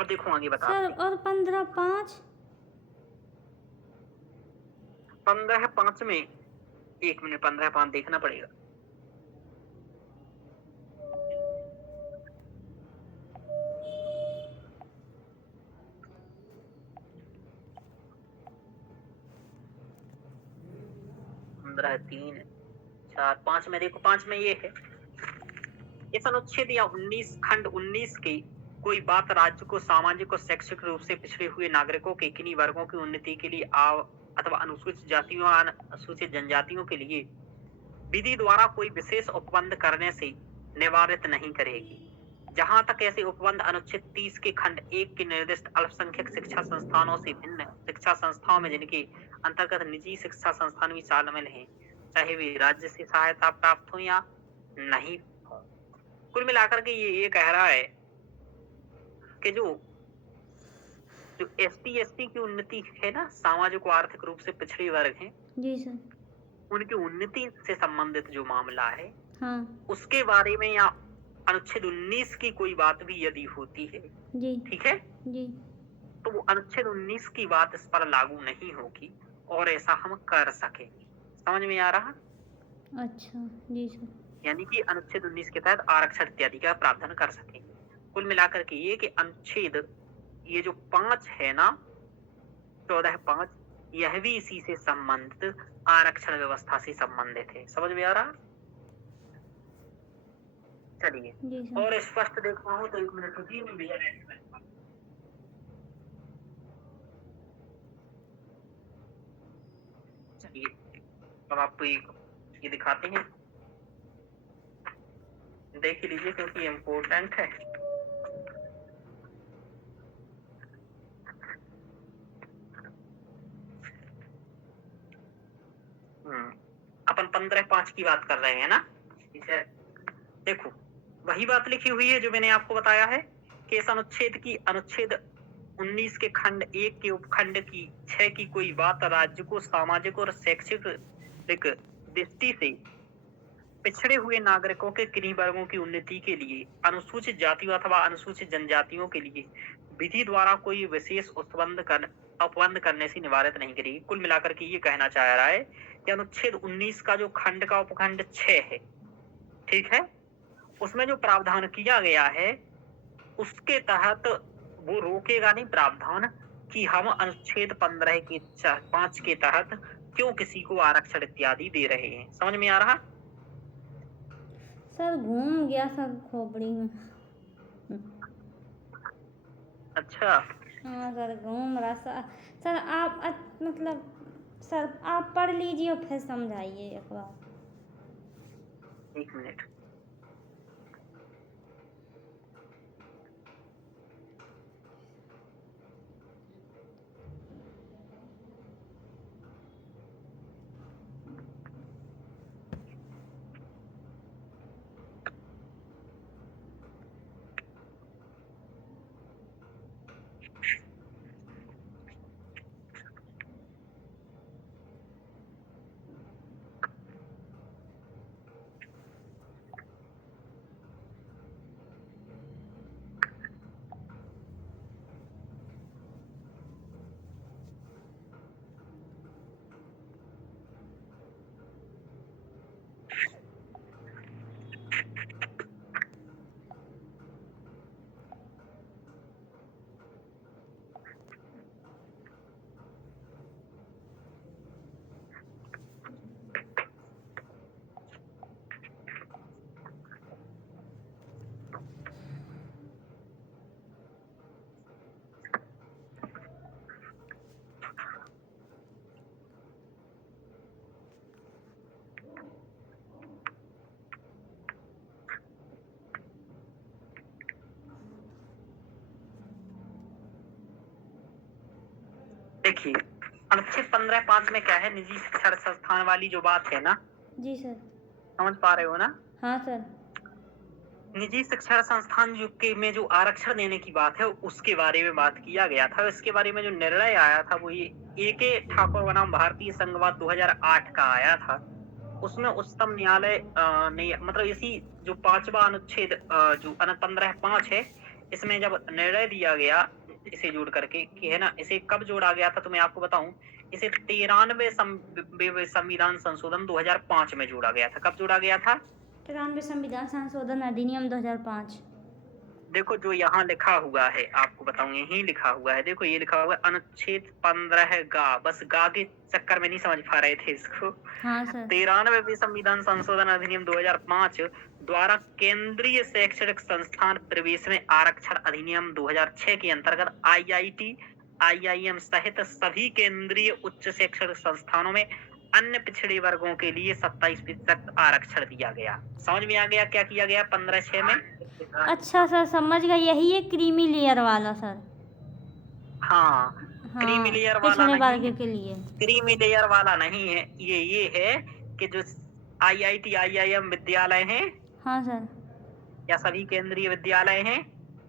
और देखो आगे बता सर और 15(5)? 15(5) में, एक मिनट, 15(5) देखना पड़ेगा। पंद्रह 3 4 5 में देखो, 5 में ये है, इस अनुच्छेद या 19 खंड 19 की कोई बात राज्य को सामाजिक और शैक्षिक रूप से पिछड़े हुए नागरिकों के किन्हीं वर्गों की उन्नति के लिए अथवा अनुसूचित जातियों और अनुसूचित जनजातियों के लिए विधि द्वारा कोई विशेष उपबंध करने से निवारित नहीं करेगी। जहां तक ऐसे उपबंध अनुच्छेद 30 के खंड 1 के निर्दिष्ट अल्पसंख्यक शिक्षा संस्थानों से भिन्न शिक्षा संस्थाओं में जिनके अंतर्गत निजी शिक्षा संस्थान भी शामिल हैं, चाहे वे राज्य से सहायता प्राप्त हो या नहीं हो। कुल मिलाकर के ये कह रहा है कि जो एसटी एसटी की उन्नति है ना, सामाजिक और आर्थिक रूप से पिछड़े वर्ग हैं, जी सर। उनकी उन्नति से संबंधित जो मामला है, हाँ उसके बारे में या अनुच्छेद 19 की कोई बात भी यदि होती है, जी। ठीक है, जी। तो वो अनुच्छेद 19 की बात इस पर लागू नहीं होगी और ऐसा हम कर सकेंगे। समझ में आ रहा? अच्छा जी सर। यानी कि अनुच्छेद 19 के तहत आरक्षण इत्यादि का प्रावधान कर सकेंगे। कुल मिलाकर के ये कि अनुच्छेद ये जो 5 है ना, 14(5), यह भी इसी से संबंधित आरक्षण व्यवस्था से संबंधित है। समझ में आ रहा? चलिए, जी सर। और स्पष्ट देखना हो तो 1 मिनट रुकिए, मैं भैया नेट में। चलिए, अब आपको ये दिखाते हैं, देख लीजिए क्योंकि इम्पोर्टेंट है। अपन 15(5) की बात कर रहे हैं ना, ठीक है। देखो, वही बात लिखी हुई है जो मैंने आपको बताया है कि इस अनुच्छेद 19 के खंड 1 के उपखंड की 6 की कोई बात राज्य को सामाजिक और शैक्षिक दृष्टि से पिछड़े हुए नागरिकों के किन्हीं वर्गों की उन्नति के लिए अनुसूचित जातियों अथवा अनुसूचित जनजातियों के लिए विधि द्वारा कोई विशेष उपबंध करने से निवारित नहीं करेगी। कुल मिलाकर के ये कहना चाह रहा है कि अनुच्छेद 19 का जो खंड का उपखंड 6 है, ठीक है, उसमें जो प्रावधान किया गया है उसके तहत वो रोकेगा नहीं प्रावधान कि हम अनुच्छेद 15(5) के तहत क्यों किसी को आरक्षण इत्यादि दे रहे हैं। समझ में आ रहा? सर घूम गया सर खोपड़ी में। अच्छा, हाँ सर घूम रहा सर आप मतलब सर आप पढ़ लीजिए और फिर समझाइए एक बार। 1 मिनट। देखिए अनुच्छेद 15(5) में क्या है, निजी शिक्षण संस्थान वाली जो बात है ना, जी सर। समझ पा रहे हो ना? हाँ सर। निजी शिक्षण संस्थान में जो आरक्षण देने की बात है उसके बारे में बात किया गया था। इसके बारे में जो निर्णय आया था वो ये ए.के. ठाकुर बनाम भारतीय संघवाद 2008 का आया था। उसमें उच्चतम न्यायालय ने मतलब इसी जो 5वां अनुच्छेद जो 15(5) है, इसमें जब निर्णय दिया गया इसे जोड़ करके कि है ना, इसे कब जोड़ा गया था तो मैं आपको बताऊं, इसे 93वें संविधान संशोधन 2005 में जोड़ा गया था। कब जोड़ा गया था? 93 संविधान संशोधन अधिनियम 2005। देखो जो यहाँ लिखा हुआ है आपको बताऊं, यही लिखा हुआ है, देखो ये लिखा हुआ है अनुच्छेद 15 गा, बस गा के चक्कर में नहीं समझ पा रहे थे इसको। हाँ सर। 93वें संविधान संशोधन अधिनियम 2005 द्वारा केंद्रीय शैक्षणिक संस्थान प्रवेश में आरक्षण अधिनियम 2006 के अंतर्गत आईआईटी, आईआईएम सहित सभी केंद्रीय उच्च शैक्षणिक संस्थानों में अन्य पिछड़े वर्गों के लिए 27% आरक्षण दिया गया। समझ में आ गया क्या किया गया 15(6) में? अच्छा सर, समझ गए, यही है क्रीमी लेयर वाला सर। हाँ, क्रीमी हाँ, लेयर वाला पिछड़े नहीं वर्ग है, के लिए। क्रीमी लेयर वाला नहीं है, ये है कि जो आईआईटी, आईआईएम विद्यालय हैं हाँ सर। या सभी केंद्रीय विद्यालय हैं,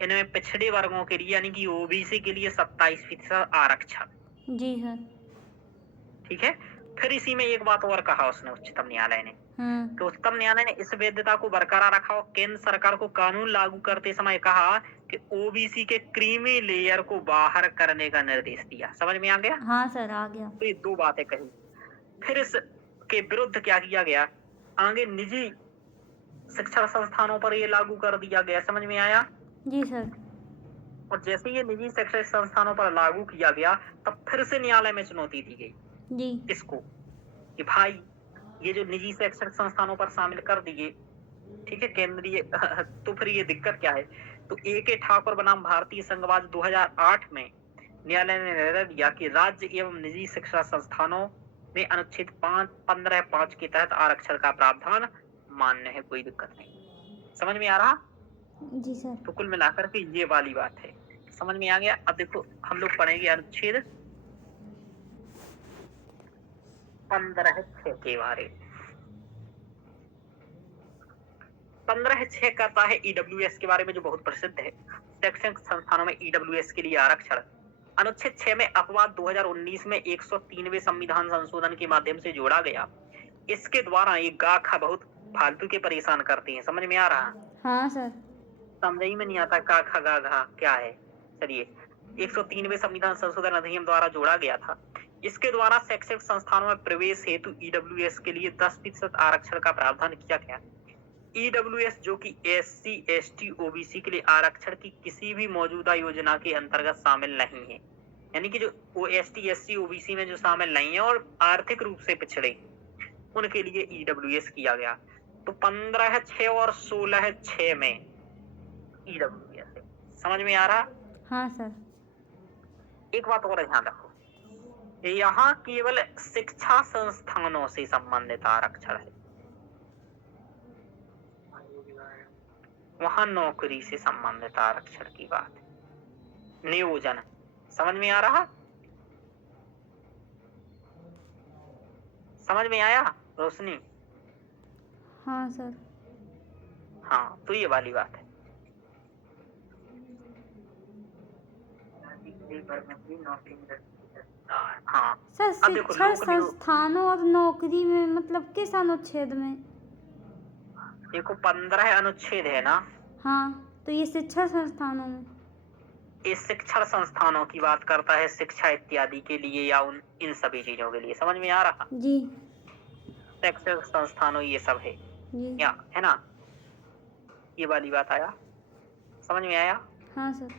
इनमें पिछड़े वर्गों के लिए यानी कि ओबीसी के लिए 27% आरक्षण। जी सर। ठीक है। फिर इसी में एक बात और कहा उसने उच्चतम न्यायालय ने, तो उच्चतम न्यायालय ने इस वैधता को बरकरार रखा और केंद्र सरकार को कानून लागू करते समय कहा कि ओबीसी के क्रीमी लेयर को बाहर करने का निर्देश दिया। समझ में आ गया? हाँ सर, आ गया। तो ये दो बातें कही। फिर इसके विरुद्ध क्या किया गया, आगे निजी शिक्षण संस्थानों पर ये लागू कर दिया गया। समझ में आया? जी सर। और जैसे ये निजी शिक्षण संस्थानों पर लागू किया गया तब फिर से न्यायालय में चुनौती दी गई जी। इसको कि भाई ये जो निजी शैक्षणिक संस्थानों पर शामिल कर दिए, ठीक है, केंद्रीय तो फिर ये दिक्कत क्या है? तो ए.के. ठाकुर बनाम भारतीय संघवाद 2008 में न्यायालय ने निर्णय दिया कि राज्य एवं निजी शिक्षा संस्थानों में अनुच्छेद 15(5) के तहत आरक्षण का प्रावधान मान्य है, कोई दिक्कत नहीं। समझ में आ रहा? जी सर। तो कुल मिलाकर के ये वाली बात है, समझ में आ गया? अब देखो हम लोग पढ़ेंगे अनुच्छेद 15(6) के बारे में। 15(6) कहता है ईडब्ल्यूएस के बारे में, जो बहुत प्रसिद्ध है, शैक्षणिक संस्थानों में ईडब्ल्यूएस के लिए आरक्षण। अनुच्छेद 6 में अपवाद 2019 में 103वें संविधान संशोधन के माध्यम से जोड़ा गया। इसके द्वारा ये गाखा बहुत फालतू के परेशान करती हैं। समझ में आ रहा? हाँ सर। समझ ही में नहीं आता का खा गा घा क्या है। चलिए, 103वें संविधान संशोधन अधिनियम द्वारा जोड़ा गया था। इसके द्वारा शैक्षणिक संस्थानों में प्रवेश हेतु ईडब्ल्यूएस के लिए 10% आरक्षण का प्रावधान किया गया। ईडब्ल्यूएस जो कि एससी, एसटी, ओबीसी के लिए आरक्षण की किसी भी मौजूदा योजना के अंतर्गत शामिल नहीं है, यानी कि जो एसटी, एससी, ओबीसी में जो शामिल नहीं है और आर्थिक रूप से पिछड़े, उनके लिए ईडब्ल्यूएस किया गया। तो 15(6) और 16(6) में ईडब्ल्यूएस है। समझ में आ रहा? हाँ सर। एक बात और ध्यान रखो, यहाँ केवल शिक्षा संस्थानों से संबंधित आरक्षण है, वहां नौकरी से संबंधित आरक्षण की बात है, नियोजन। समझ में आ रहा? समझ में आया रोशनी? हाँ सर। हाँ, तो ये वाली बात है। हाँ, सर, अब देखो शिक्षण लोक नियो- संस्थानों और नौकरी में मतलब किस अनुच्छेद में? देखो 15 अनुच्छेद है ना, हाँ, तो ये शिक्षण संस्थानों में। ये शिक्षण संस्थानों की बात करता है, शिक्षा इत्यादि के लिए या इन सभी चीजों के लिए। समझ में आ रहा? जी। शैक्षणिक संस्थानों ये सब है जी। या है ना, ये वाली बात आया? समझ में आया? हाँ सर।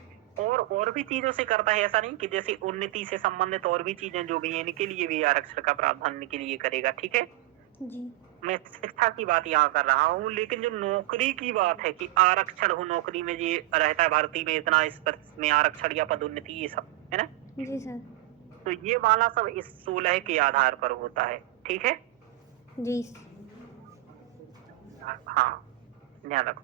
और भी चीजों से करता है, ऐसा नहीं कि जैसे उन्नति से संबंधित और भी चीजें जो भी हैं इनके लिए भी आरक्षण का प्रावधान इनके लिए करेगा। ठीक है, जी। मैं शिक्षा की बात यहाँ कर रहा हूँ, लेकिन जो नौकरी की बात है कि आरक्षण हो नौकरी में, ये रहता है भर्ती में इतना, इस पद में आरक्षण या पदोन्नति, ये सब है ना, जी सर। तो ये वाला सब इस 16 के आधार पर होता है। ठीक है, जी। हाँ, ध्यान रखो।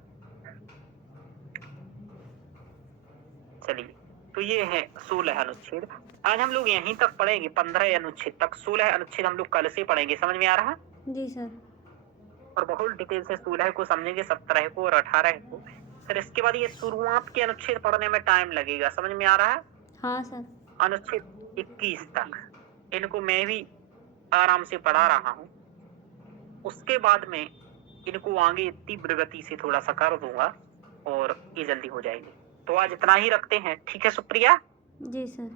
चलिए तो ये है 16 अनुच्छेद। आज हम लोग यहीं तक पढ़ेंगे, 15 अनुच्छेद तक। 16 अनुच्छेद हम लोग कल से पढ़ेंगे, समझ में आ रहा है? जी सर। और बहुत डिटेल से 16 को समझेंगे, 17 को और 18 को। फिर इसके बाद ये शुरुआत के अनुच्छेद पढ़ने में टाइम लगेगा, समझ में आ रहा है? हाँ सर। अनुच्छेद 21 तक इनको मैं भी आराम से पढ़ा रहा हूँ। उसके बाद में इनको आगे तीव्र गति से थोड़ा सा कर दूंगा और ये जल्दी हो जाएंगे। तो आज इतना ही रखते हैं, ठीक है सुप्रिया? जी सर।